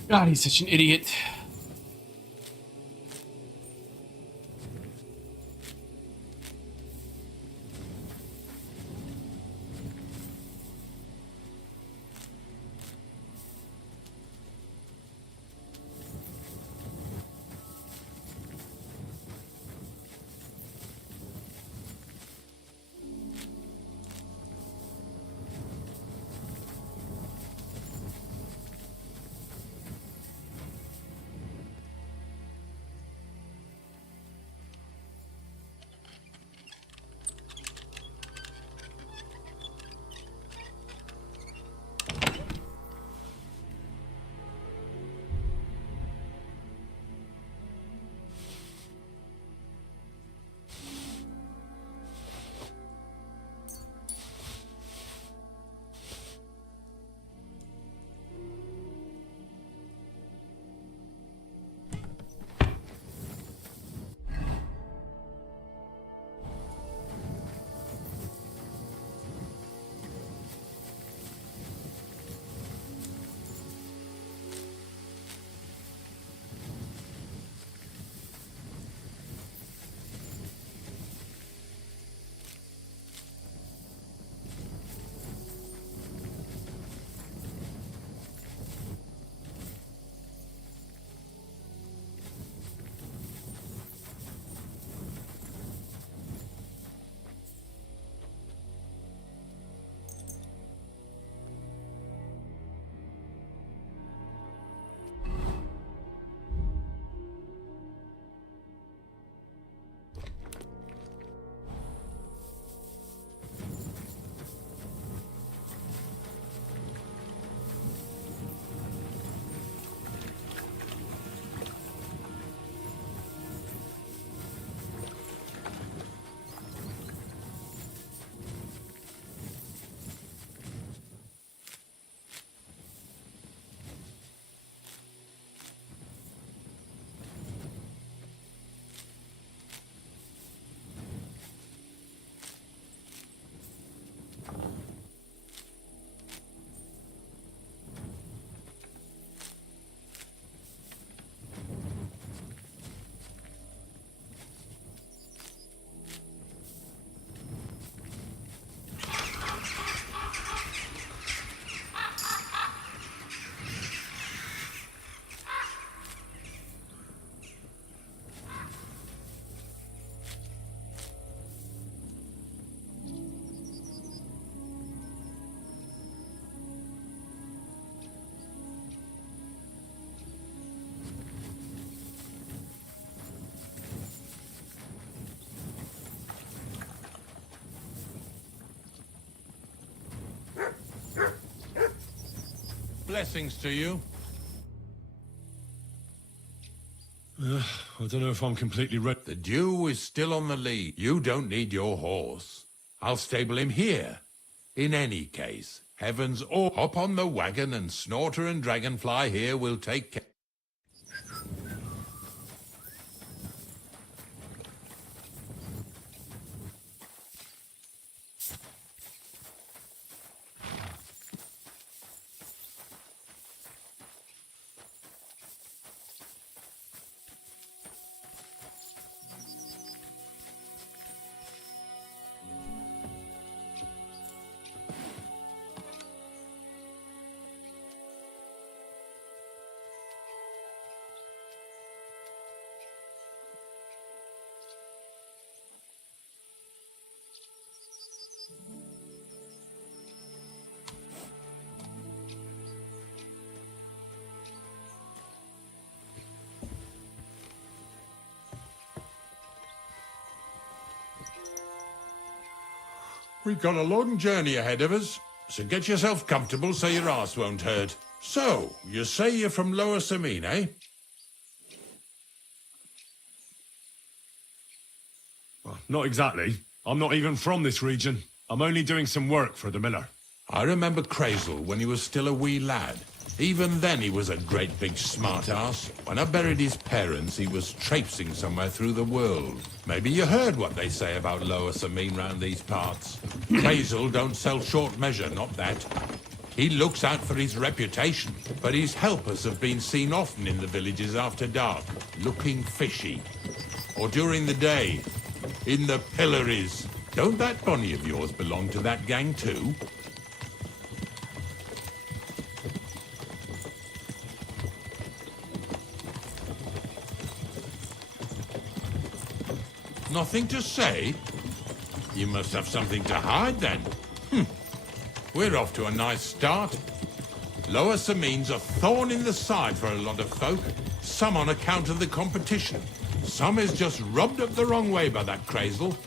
God, he's such an idiot. Blessings to you. I don't know if I'm completely ready. The dew is still on the lead. You don't need your horse. I'll stable him here. In any case, heavens all hop on the wagon and Snorter and Dragonfly here will take care. We've got a long journey ahead of us, so get yourself comfortable so your arse won't hurt. So, you say you're from Lower Samine, eh? Not exactly. I'm not even from this region. I'm only doing some work for the miller. I remember Crazel when he was still a wee lad. Even then he was a great big smart-ass. When I buried his parents, he was traipsing somewhere through the world. Maybe you heard what they say about Lower Samine round these parts. Crazel don't sell short measure, not that. He looks out for his reputation, but his helpers have been seen often in the villages after dark, looking fishy. Or during the day, in the pillories. Don't that Bonnie of yours belong to that gang too? Nothing to say? You must have something to hide then. We're off to a nice start. Lower Samine's a thorn in the side for a lot of folk. Some on account of the competition. Some is just rubbed up the wrong way by that Crazel.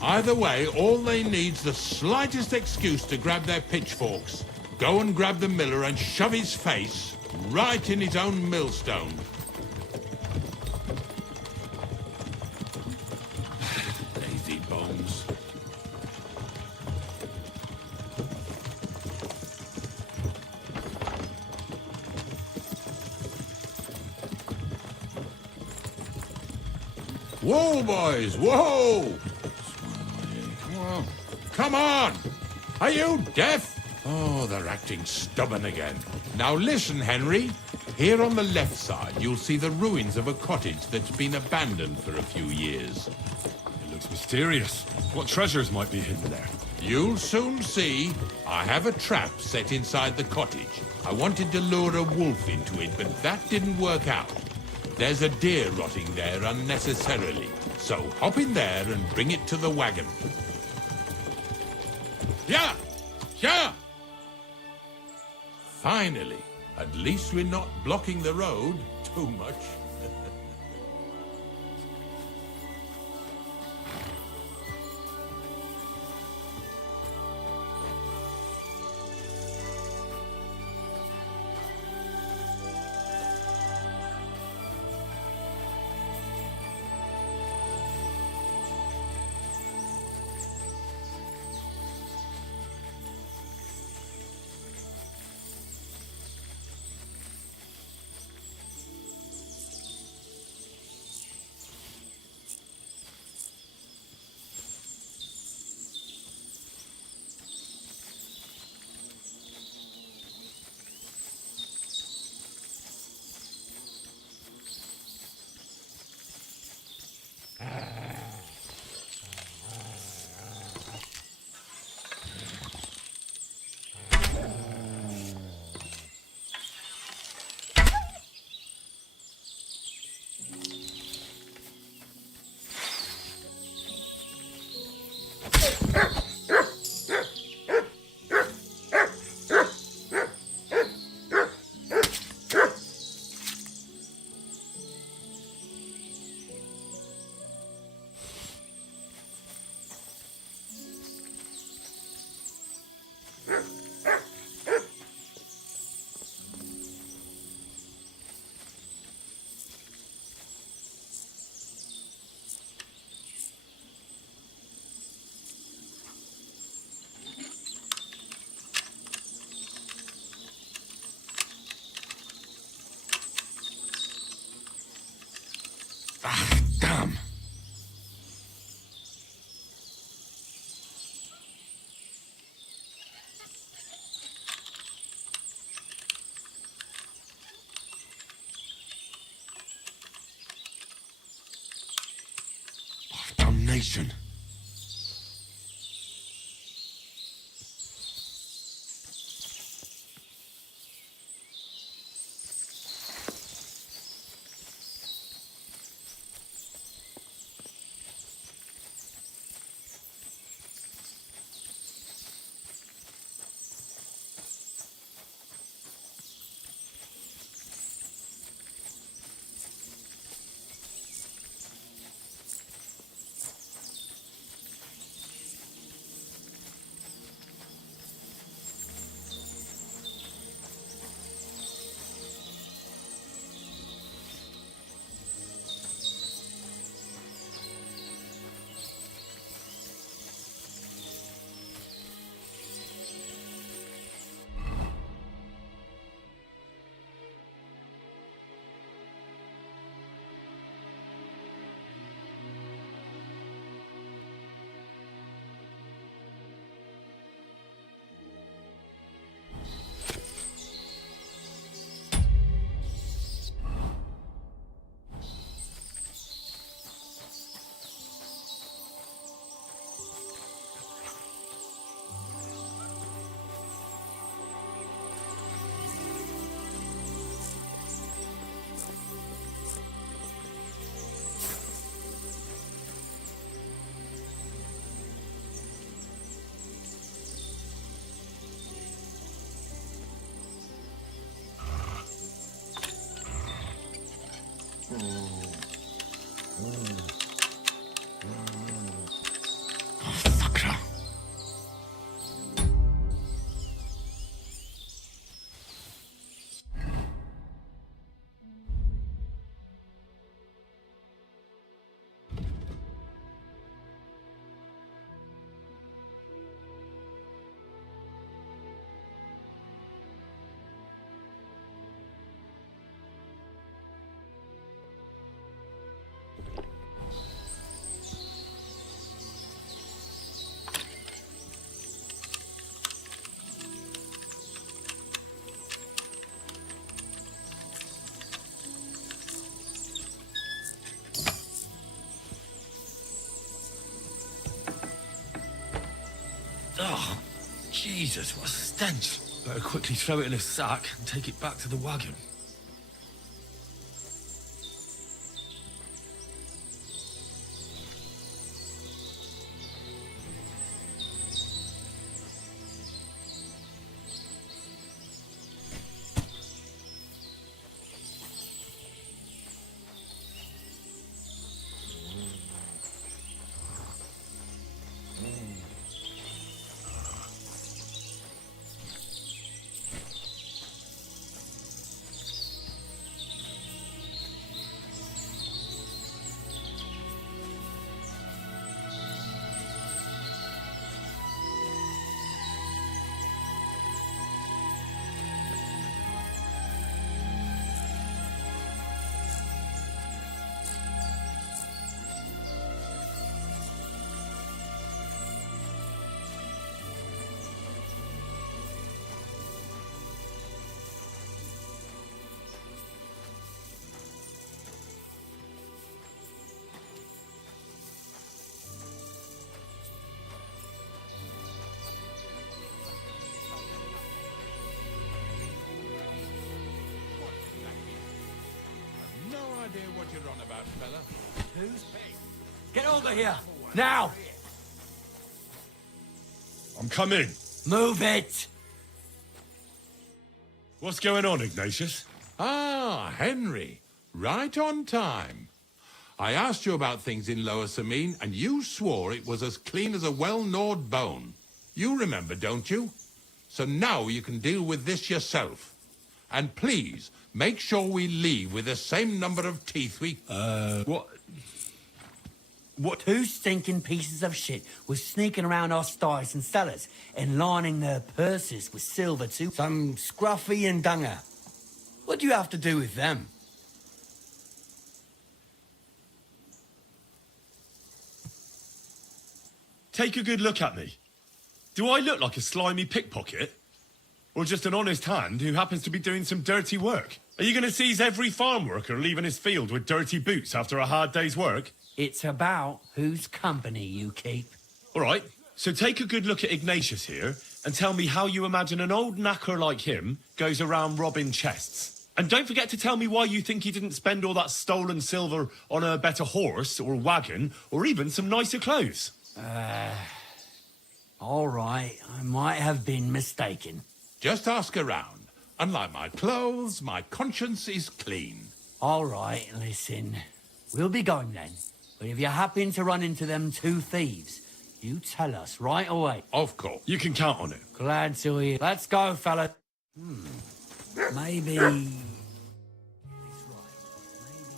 Either way, all they need's the slightest excuse to grab their pitchforks. Go and grab the miller and shove his face right in his own millstone. Lazy bones. Whoa, boys, whoa! Come on! Are you deaf? Oh, they're acting stubborn again. Now listen, Henry. Here on the left side, you'll see the ruins of a cottage that's been abandoned for a few years. It looks mysterious. What treasures might be hidden there? You'll soon see. I have a trap set inside the cottage. I wanted to lure a wolf into it, but that didn't work out. There's a deer rotting there unnecessarily. So hop in there and bring it to the wagon. Yeah! Yeah! Finally. At least we're not blocking the road too much. Damnation. Oh, Jesus, what a stench. Better quickly throw it in a sack and take it back to the wagon. What you're on about, fella? Who's pig? Get over here! Now! I'm coming. Move it! What's going on, Ignatius? Ah, Henry. Right on time. I asked you about things in Lower Samine, and you swore it was as clean as a well-gnawed bone. You remember, don't you? So now you can deal with this yourself. And please, make sure we leave with the same number of teeth we... What? Two stinking pieces of shit was sneaking around our stores and cellars and lining their purses with silver too. Some scruffy and dunger. What do you have to do with them? Take a good look at me. Do I look like a slimy pickpocket? Or just an honest hand who happens to be doing some dirty work? Are you going to seize every farm worker leaving his field with dirty boots after a hard day's work? It's about whose company you keep. All right, so take a good look at Ignatius here and tell me how you imagine an old knacker like him goes around robbing chests. And don't forget to tell me why you think he didn't spend all that stolen silver on a better horse or wagon or even some nicer clothes. All right, I might have been mistaken. Just ask around. Unlike my clothes, my conscience is clean. All right, listen. We'll be going then. But if you happen to run into them two thieves, you tell us right away. Of course. You can count on it. Glad to hear. Let's go, fella. Maybe...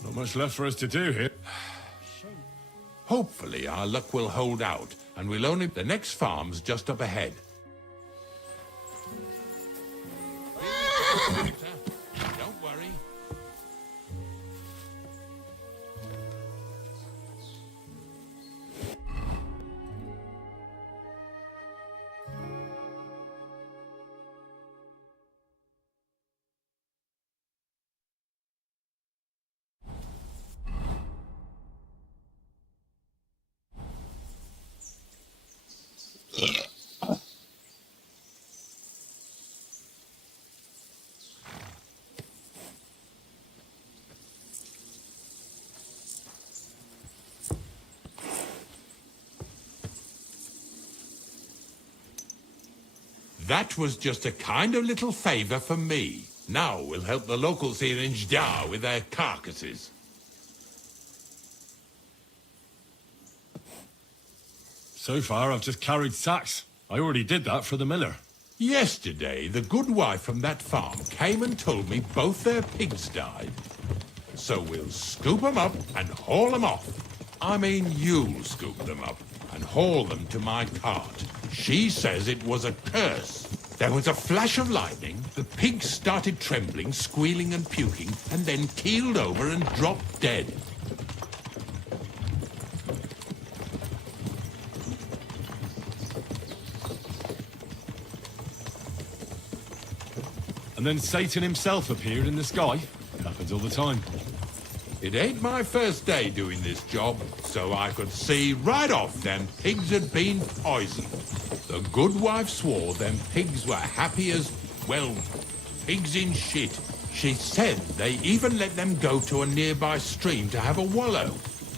Not much left for us to do here. Hopefully our luck will hold out, and we'll only... The next farm's just up ahead. Don't worry. That was just a kind of little favour for me. Now we'll help the locals here in Jdar with their carcasses. So far, I've just carried sacks. I already did that for the miller. Yesterday, the good wife from that farm came and told me both their pigs died. So we'll scoop them up and haul them off. I mean, you'll scoop them up and haul them to my cart. She says it was a curse. There was a flash of lightning, the pigs started trembling, squealing and puking, and then keeled over and dropped dead. And then Satan himself appeared in the sky. Happens all the time. It ain't my first day doing this job, so I could see right off them pigs had been poisoned. The good wife swore them pigs were happy as, well, pigs in shit. She said they even let them go to a nearby stream to have a wallow.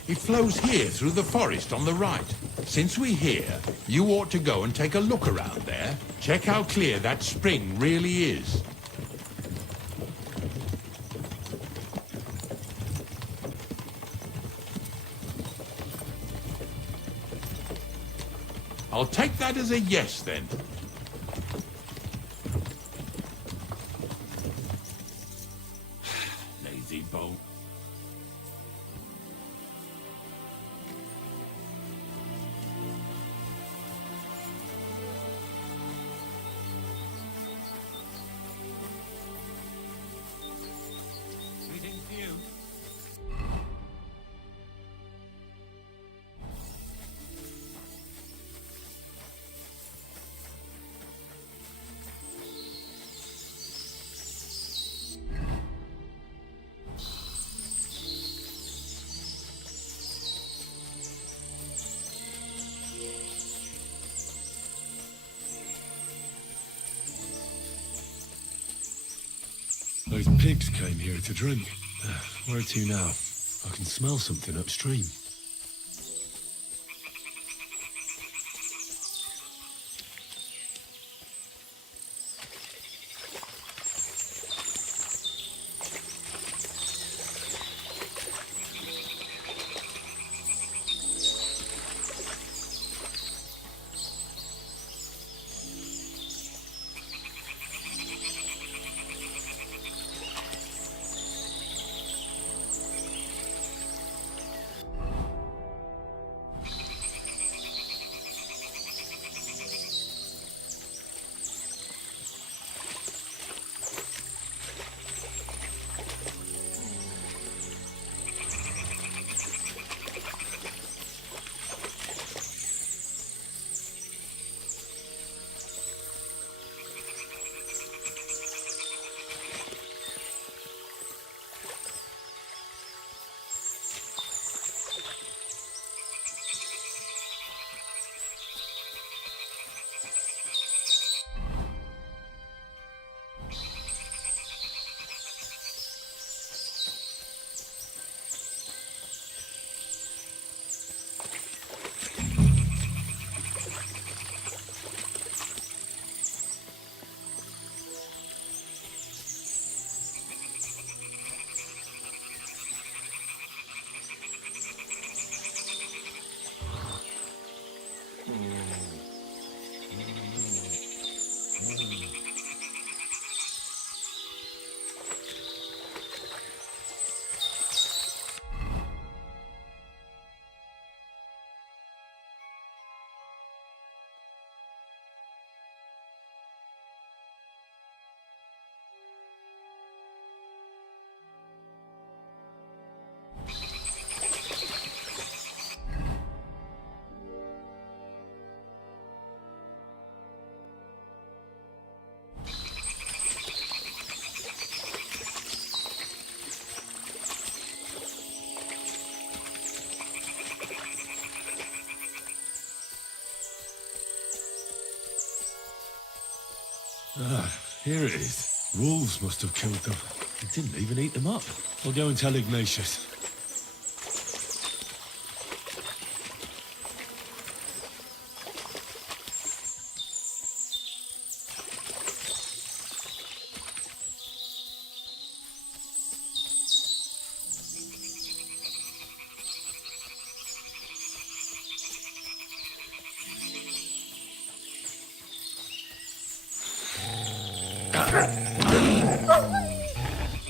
It flows here through the forest on the right. Since we're here, you ought to go and take a look around there. Check how clear that spring really is. I'll take that as a yes, then. Lazy bolt. Greetings to you. Those pigs came here to drink. Where to now? I can smell something upstream. Ah, here it is. Wolves must have killed them. They didn't even eat them up. I'll go and tell Ignatius.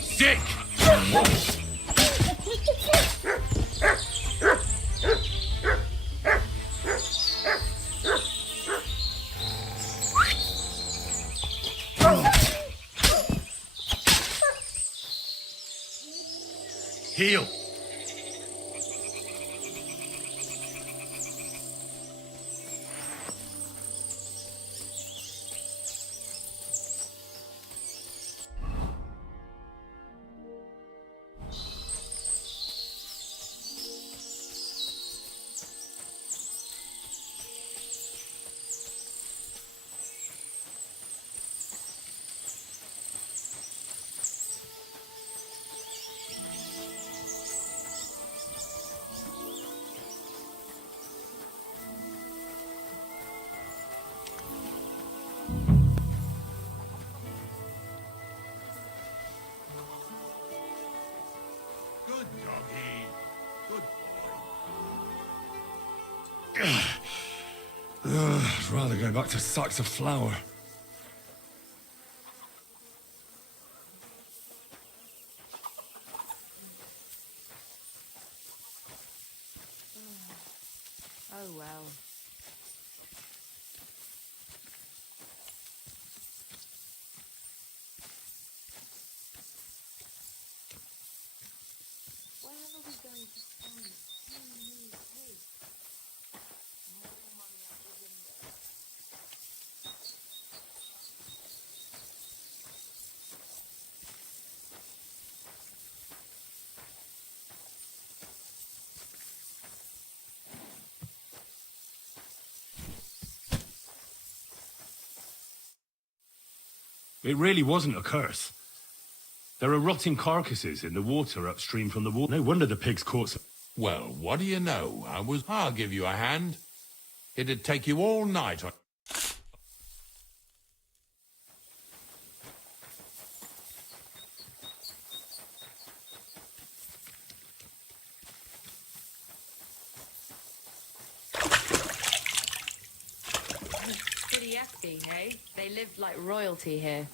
Sick! Heal! Good doggy. Good I'd rather go back to sacks of flour. Oh well. Where are we going to find 2 new pigs? More money out the window. It really wasn't a curse. There are rotting carcasses in the water upstream from the wall. No wonder the pigs caught some... Well, what do you know? I'll give you a hand. It'd take you all night. Pretty hefty, hey? They lived like royalty here.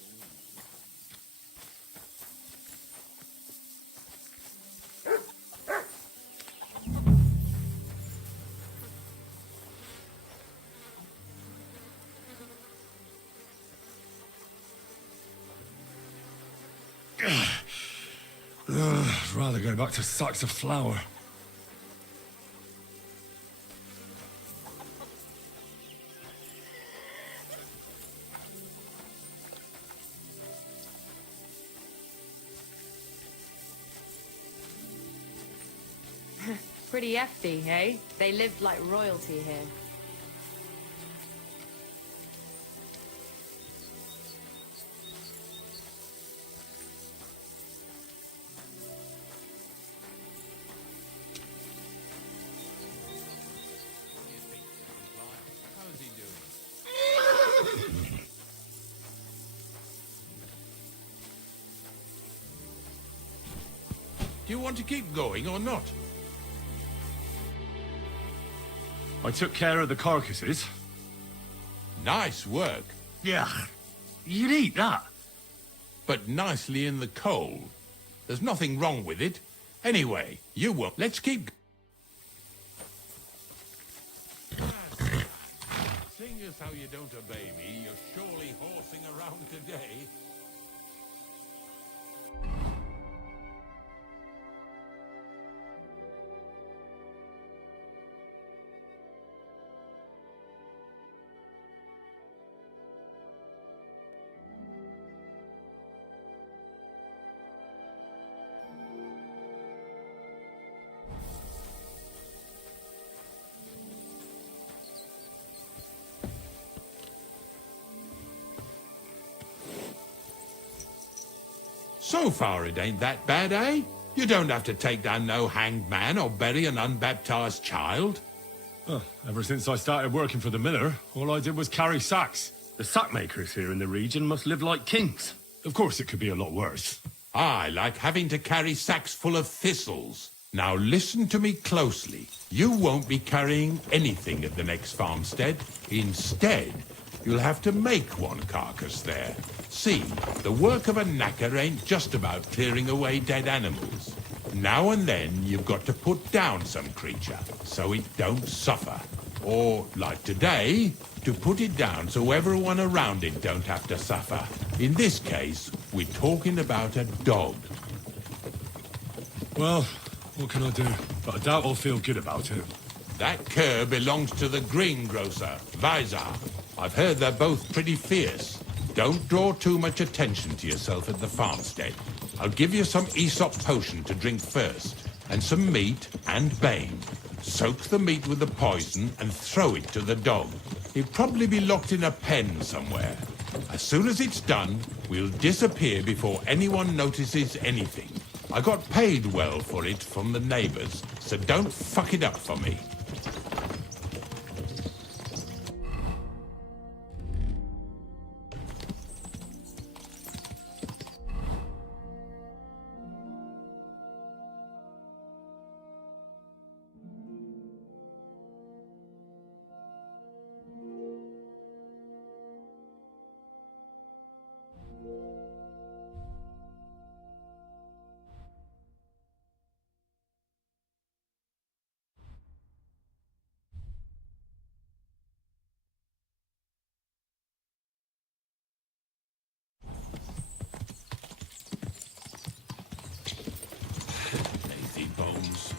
I'd rather go back to sacks of flour. Pretty hefty, hey? They lived like royalty here. How's he doing? Do you want to keep going or not? I took care of the carcasses. Nice work. Yeah, you'd eat that. But nicely in the cold. There's nothing wrong with it. Anyway, you won't. Let's keep... Seeing as how you don't obey me, you're surely horsing around today. So far it ain't that bad, eh? You don't have to take down no hanged man or bury an unbaptized child. Oh, ever since I started working for the miller, all I did was carry sacks. The sack makers here in the region must live like kings. Of course it could be a lot worse. I like having to carry sacks full of thistles. Now listen to me closely. You won't be carrying anything at the next farmstead. Instead, you'll have to make one carcass there. See, the work of a knacker ain't just about clearing away dead animals. Now and then, you've got to put down some creature, so it don't suffer. Or, like today, to put it down so everyone around it don't have to suffer. In this case, we're talking about a dog. Well, what can I do? But I doubt I'll feel good about it. That cur belongs to the greengrocer, Vizar. I've heard they're both pretty fierce. Don't draw too much attention to yourself at the farmstead. I'll give you some Aesop potion to drink first, and some meat and bane. Soak the meat with the poison and throw it to the dog. He'll probably be locked in a pen somewhere. As soon as it's done, we'll disappear before anyone notices anything. I got paid well for it from the neighbors, so don't fuck it up for me. Lazy bones.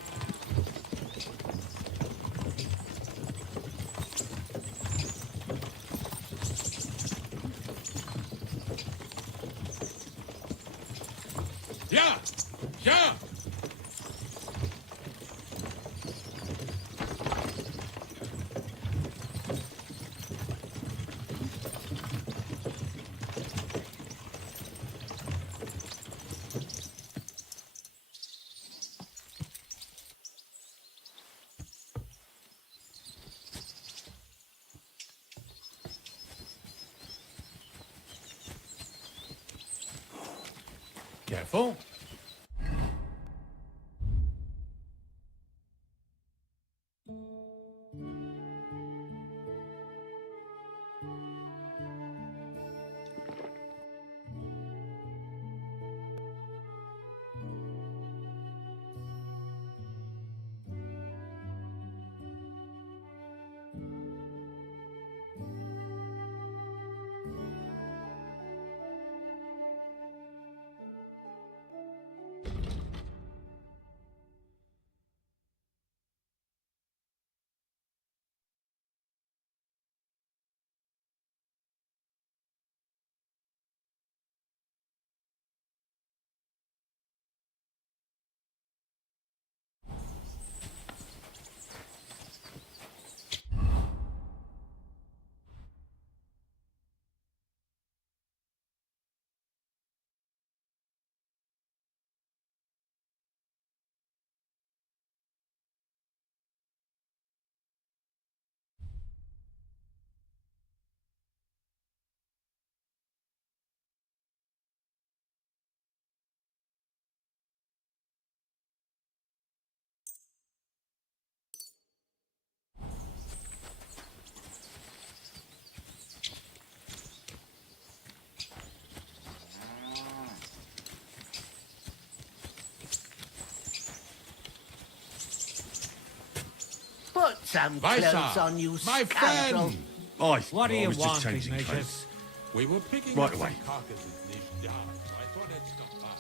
Yeah! Yeah! Careful. some Bye, clothes sir. on, you My scoundrel. friend! Oi, What do I you was just want, changing Ignatius? clothes. We were picking Right up away. some carcasses in this yard, so I thought I'd stop by.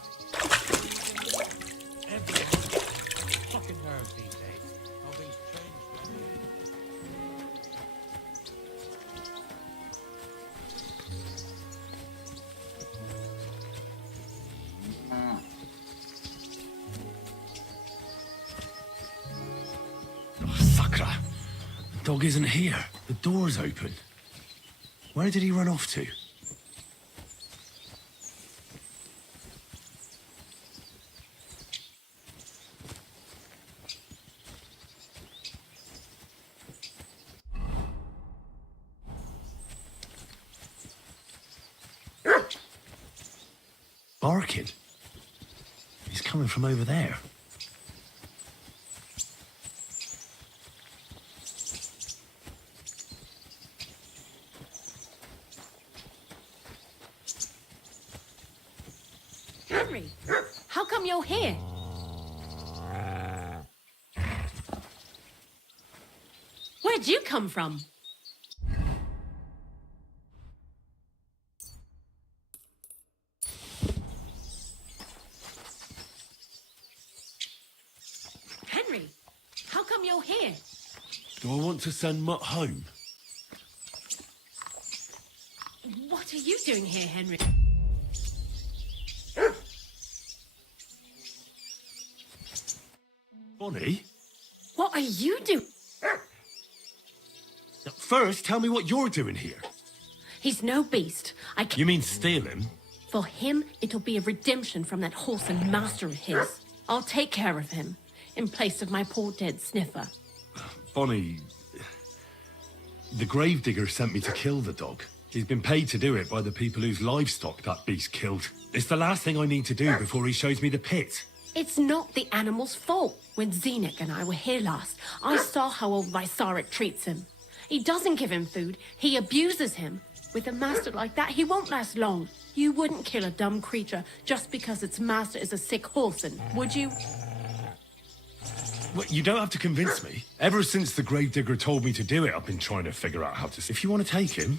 Everyone's fucking nerves these days. Nothing's changed, has it? Oh, Sakra. The dog isn't here. The door's open. Where did he run off to? Barking. He's coming from over there. Henry, how come you're here? Where'd you come from? Henry, how come you're here? Do I want to send Mutt home? What are you doing here, Henry? Bonnie? What are you doing? First, tell me what you're doing here. He's no beast. You mean steal him? For him, it'll be a redemption from that wholesome master of his. I'll take care of him, in place of my poor dead sniffer. Bonnie... The gravedigger sent me to kill the dog. He's been paid to do it by the people whose livestock that beast killed. It's the last thing I need to do before he shows me the pit. It's not the animal's fault. When Zenek and I were here last, I saw how old Vysarik treats him. He doesn't give him food, he abuses him. With a master like that, he won't last long. You wouldn't kill a dumb creature just because its master is a sick horseman, would you? Well, you don't have to convince me. Ever since the gravedigger told me to do it, I've been trying to figure out how to... If you want to take him...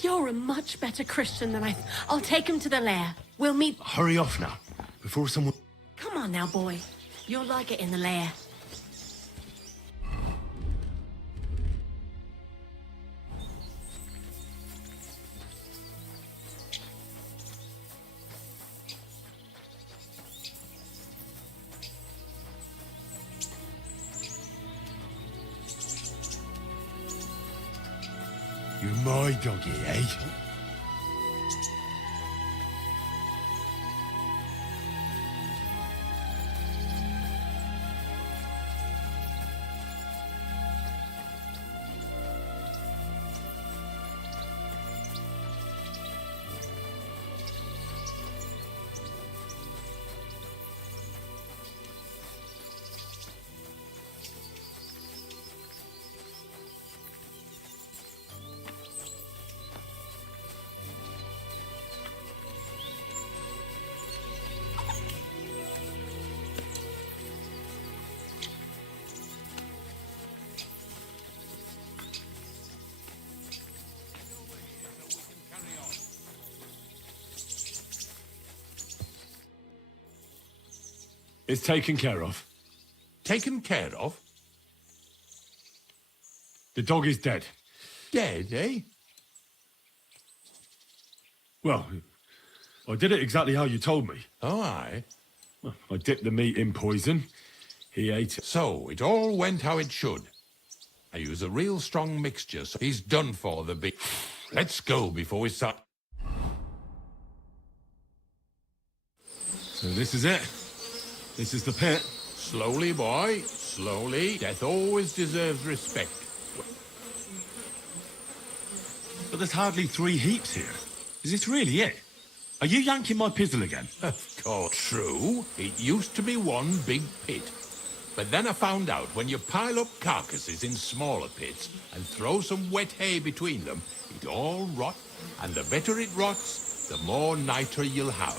You're a much better Christian than I'll take him to the lair. We'll meet... Hurry off now, before someone... Come on now, boy. You'll like it in the lair. You're my doggy, eh? It's taken care of. Taken care of? The dog is dead. Dead, eh? Well, I did it exactly how you told me. Oh, aye. Well, I dipped the meat in poison. He ate it. So, it all went how it should. I use a real strong mixture, so he's done for the big... Let's go before we start... So this is it. This is the pit. Slowly, boy. Slowly. Death always deserves respect. But there's hardly 3 heaps here. Is this really it? Are you yanking my pizzle again? Of course. True. It used to be one big pit. But then I found out when you pile up carcasses in smaller pits and throw some wet hay between them, it all rots. And the better it rots, the more nitre you'll have.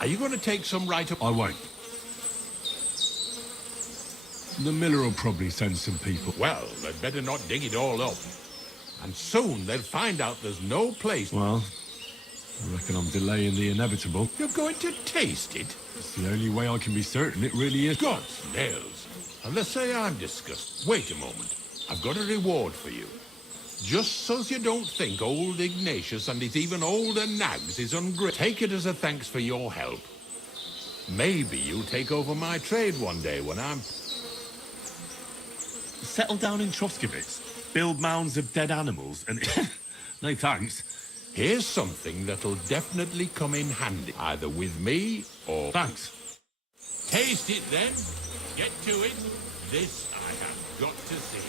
Are you going to take some right up? I won't. The miller will probably send some people. Well, they'd better not dig it all up. And soon they'll find out there's no place. Well, I reckon I'm delaying the inevitable. You're going to taste it? It's the only way I can be certain it really is. God's nails. And let's say I'm disgusted. Wait a moment. I've got a reward for you. Just so's you don't think old Ignatius and his even older nags is ungrateful. Take it as a thanks for your help. Maybe you'll take over my trade one day when I'm... Settle down in Troskovitz, build mounds of dead animals, and... No thanks. Here's something that'll definitely come in handy, either with me or... Thanks. Taste it then. Get to it. This I have got to see.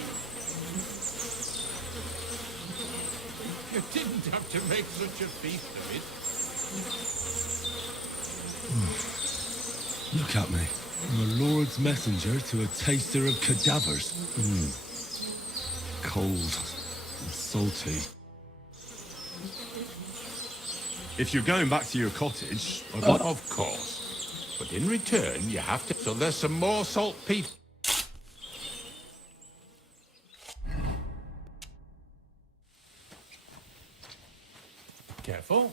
You didn't have to make such a feast of it. Look at me. I'm a lord's messenger to a taster of cadavers. Cold and salty. If you're going back to your cottage, I'd like... Of course. But in return, you have to... So there's some more saltpeter. Careful.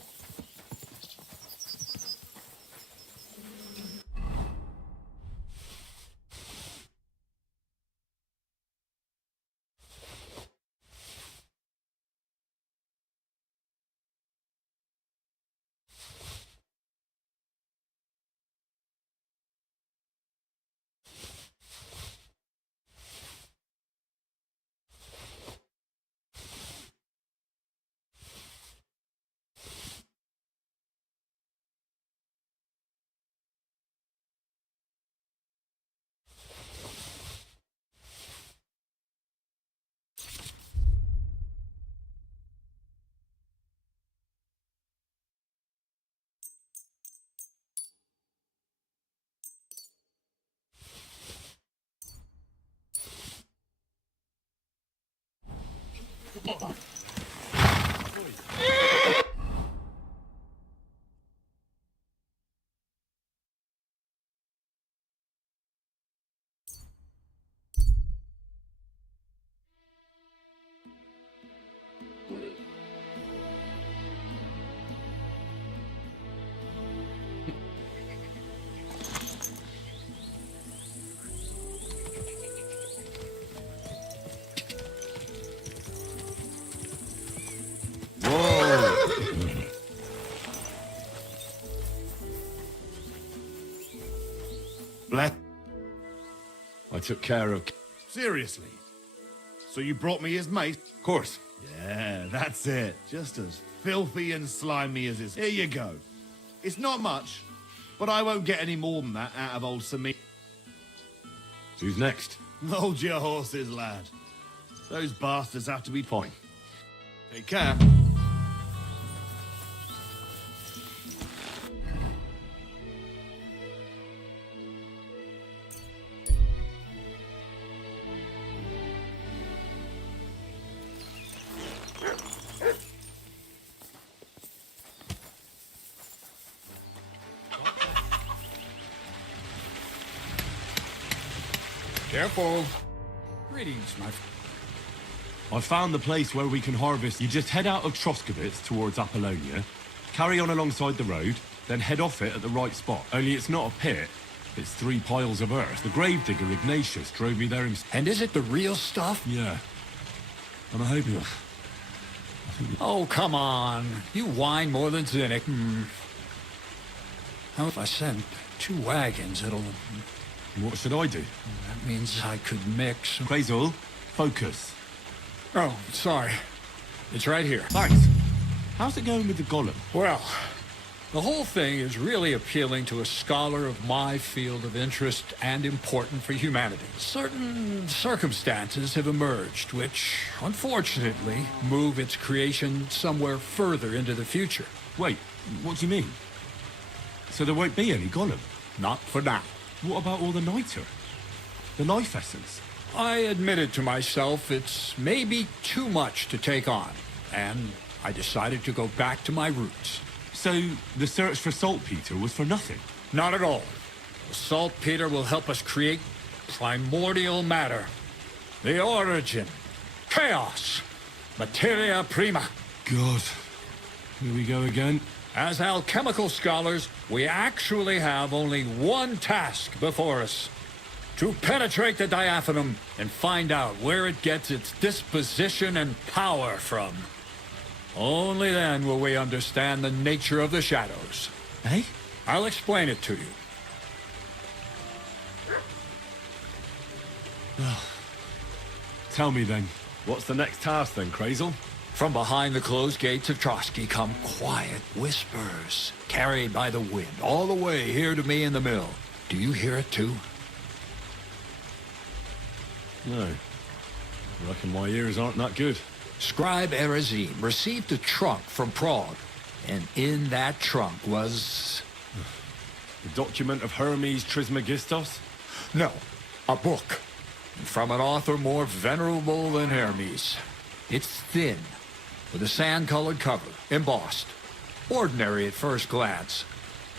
Black. I took care of... Seriously? So you brought me his mate? Of course. Yeah, that's it. Just as filthy and slimy as his... Here you go. It's not much, but I won't get any more than that out of old Samir. Who's next? Hold your horses, lad. Those bastards have to be fine. Take care. Careful. Greetings, my friend. I found the place where we can harvest. You just head out of Troskovitz towards Apollonia, carry on alongside the road, then head off it at the right spot. Only it's not a pit, it's 3 piles of earth. The gravedigger Ignatius drove me there himself. And is it the real stuff? Yeah. And I hope you... Oh, come on. You whine more than cynic. How if I send 2 wagons, it'll... What should I do? That means I could mix... Basil, focus. Oh, sorry. It's right here. Thanks. How's it going with the golem? Well, the whole thing is really appealing to a scholar of my field of interest and important for humanity. Certain circumstances have emerged which, unfortunately, move its creation somewhere further into the future. Wait, what do you mean? So there won't be any golem? Not for now. What about all the niter? The life essence? I admitted to myself it's maybe too much to take on, and I decided to go back to my roots. So the search for saltpeter was for nothing? Not at all. The saltpeter will help us create primordial matter, the origin, chaos, materia prima. God, here we go again. As alchemical scholars, we actually have only one task before us. To penetrate the diaphanum and find out where it gets its disposition and power from. Only then will we understand the nature of the shadows. Eh? I'll explain it to you. Tell me then, what's the next task then, Crazel? From behind the closed gates of Trotsky come quiet whispers, carried by the wind, all the way here to me in the mill. Do you hear it too? No. I reckon my ears aren't that good. Scribe Erezim received a trunk from Prague, and in that trunk was... The document of Hermes Trismegistos? No, a book. From an author more venerable than Hermes. It's thin, with a sand-colored cover, embossed. Ordinary at first glance,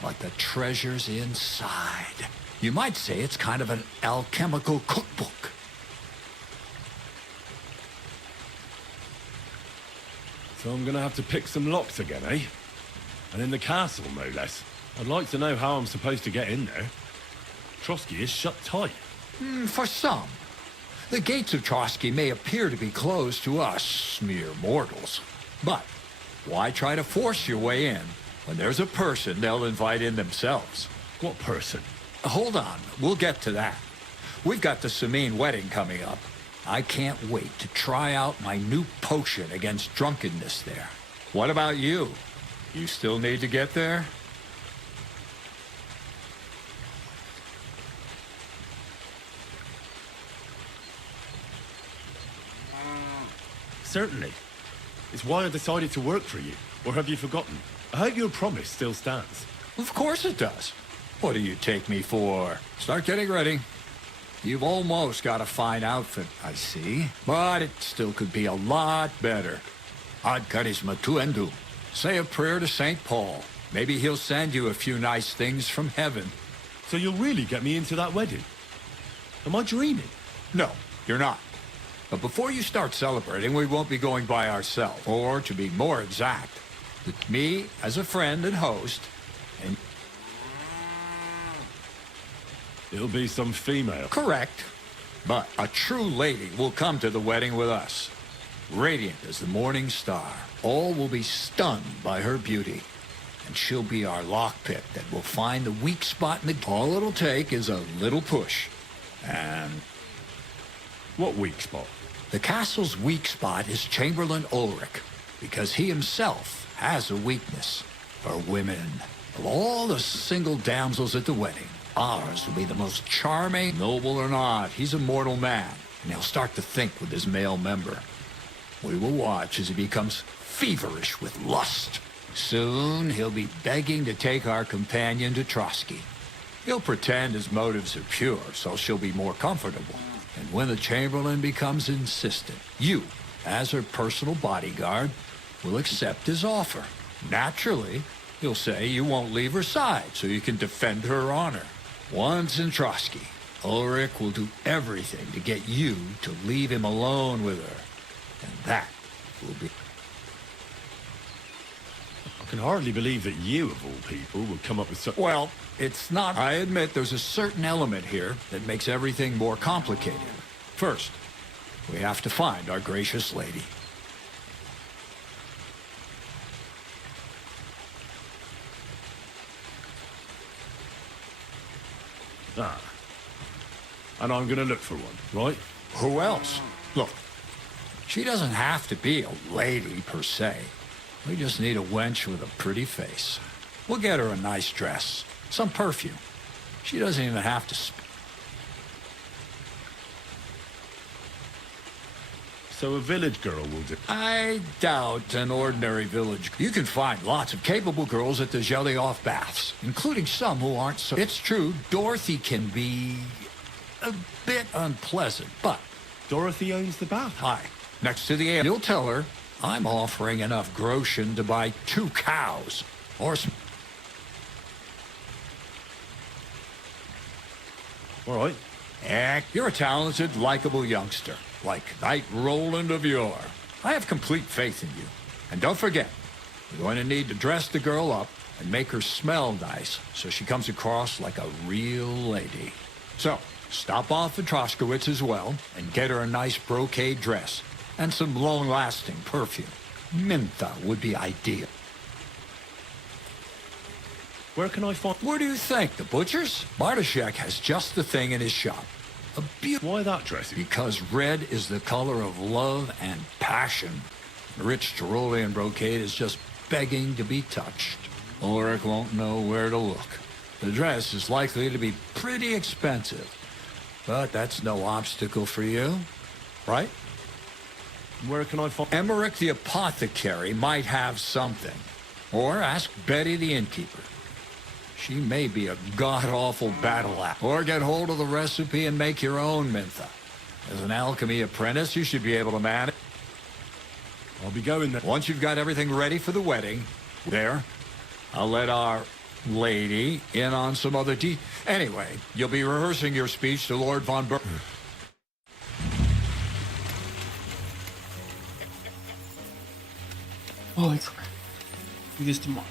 but the treasure's inside. You might say it's kind of an alchemical cookbook. So I'm gonna have to pick some locks again, eh? And in the castle, no less. I'd like to know how I'm supposed to get in there. Trotsky is shut tight. For some. The gates of Trotsky may appear to be closed to us, mere mortals. But why try to force your way in when there's a person they'll invite in themselves? What person? Hold on, we'll get to that. We've got the Samine wedding coming up. I can't wait to try out my new potion against drunkenness there. What about you? You still need to get there? Certainly. It's why I decided to work for you. Or have you forgotten? I hope your promise still stands. Of course it does. What do you take me for? Start getting ready. You've almost got a fine outfit, I see. But it still could be a lot better. Ad charisma tuendu. Say a prayer to St. Paul. Maybe he'll send you a few nice things from heaven. So you'll really get me into that wedding? Am I dreaming? No, you're not. But before you start celebrating, we won't be going by ourselves. Or, to be more exact, it's me as a friend and host, and... It'll be some female. Correct. But a true lady will come to the wedding with us. Radiant as the morning star. All will be stunned by her beauty. And she'll be our lockpick that will find the weak spot in the... All it'll take is a little push. And... What weak spot? The castle's weak spot is Chamberlain Ulrich, because he himself has a weakness for women. Of all the single damsels at the wedding, ours will be the most charming, noble or not. He's a mortal man, and he'll start to think with his male member. We will watch as he becomes feverish with lust. Soon, he'll be begging to take our companion to Trotsky. He'll pretend his motives are pure, so she'll be more comfortable. And when the Chamberlain becomes insistent, you, as her personal bodyguard, will accept his offer. Naturally, he'll say you won't leave her side so you can defend her honor. Once in Trotsky, Ulrich will do everything to get you to leave him alone with her. And that will be... I can hardly believe that you, of all people, would come up with such... Well, it's not... I admit there's a certain element here that makes everything more complicated. First, we have to find our gracious lady. Ah. And I'm gonna look for one, right? Who else? Look, she doesn't have to be a lady per se. We just need a wench with a pretty face. We'll get her a nice dress, some perfume. She doesn't even have to So a village girl will do. I doubt an ordinary village. You can find lots of capable girls at the Zhelyov baths, including some who aren't so... It's true, Dorothy can be a bit unpleasant, but... Dorothy owns the bath? Hi. Next to the ale. You'll tell her I'm offering enough groschen to buy 2 cows. Or some... All right. Heck, you're a talented, likable youngster, like Knight Roland of yore. I have complete faith in you. And don't forget, you're going to need to dress the girl up and make her smell nice so she comes across like a real lady. So, stop off at Troskowitz as well and get her a nice brocade dress and some long-lasting perfume. Mentha would be ideal. Where can I find... Where do you think? The butcher's? Bartoshek has just the thing in his shop. Why that dress? Because red is the color of love and passion. The rich Tyrolean brocade is just begging to be touched. Ulrich won't know where to look. The dress is likely to be pretty expensive. But that's no obstacle for you, right? Where can I find... Emmerich the apothecary might have something. Or ask Betty the innkeeper. She may be a god-awful battle axe. Or get hold of the recipe and make your own Mentha. As an alchemy apprentice, you should be able to manage. I'll be going there. Once you've got everything ready for the wedding, I'll let our lady in on some other Anyway, you'll be rehearsing your speech to Lord von Ber... Holy crap. Do this tomorrow.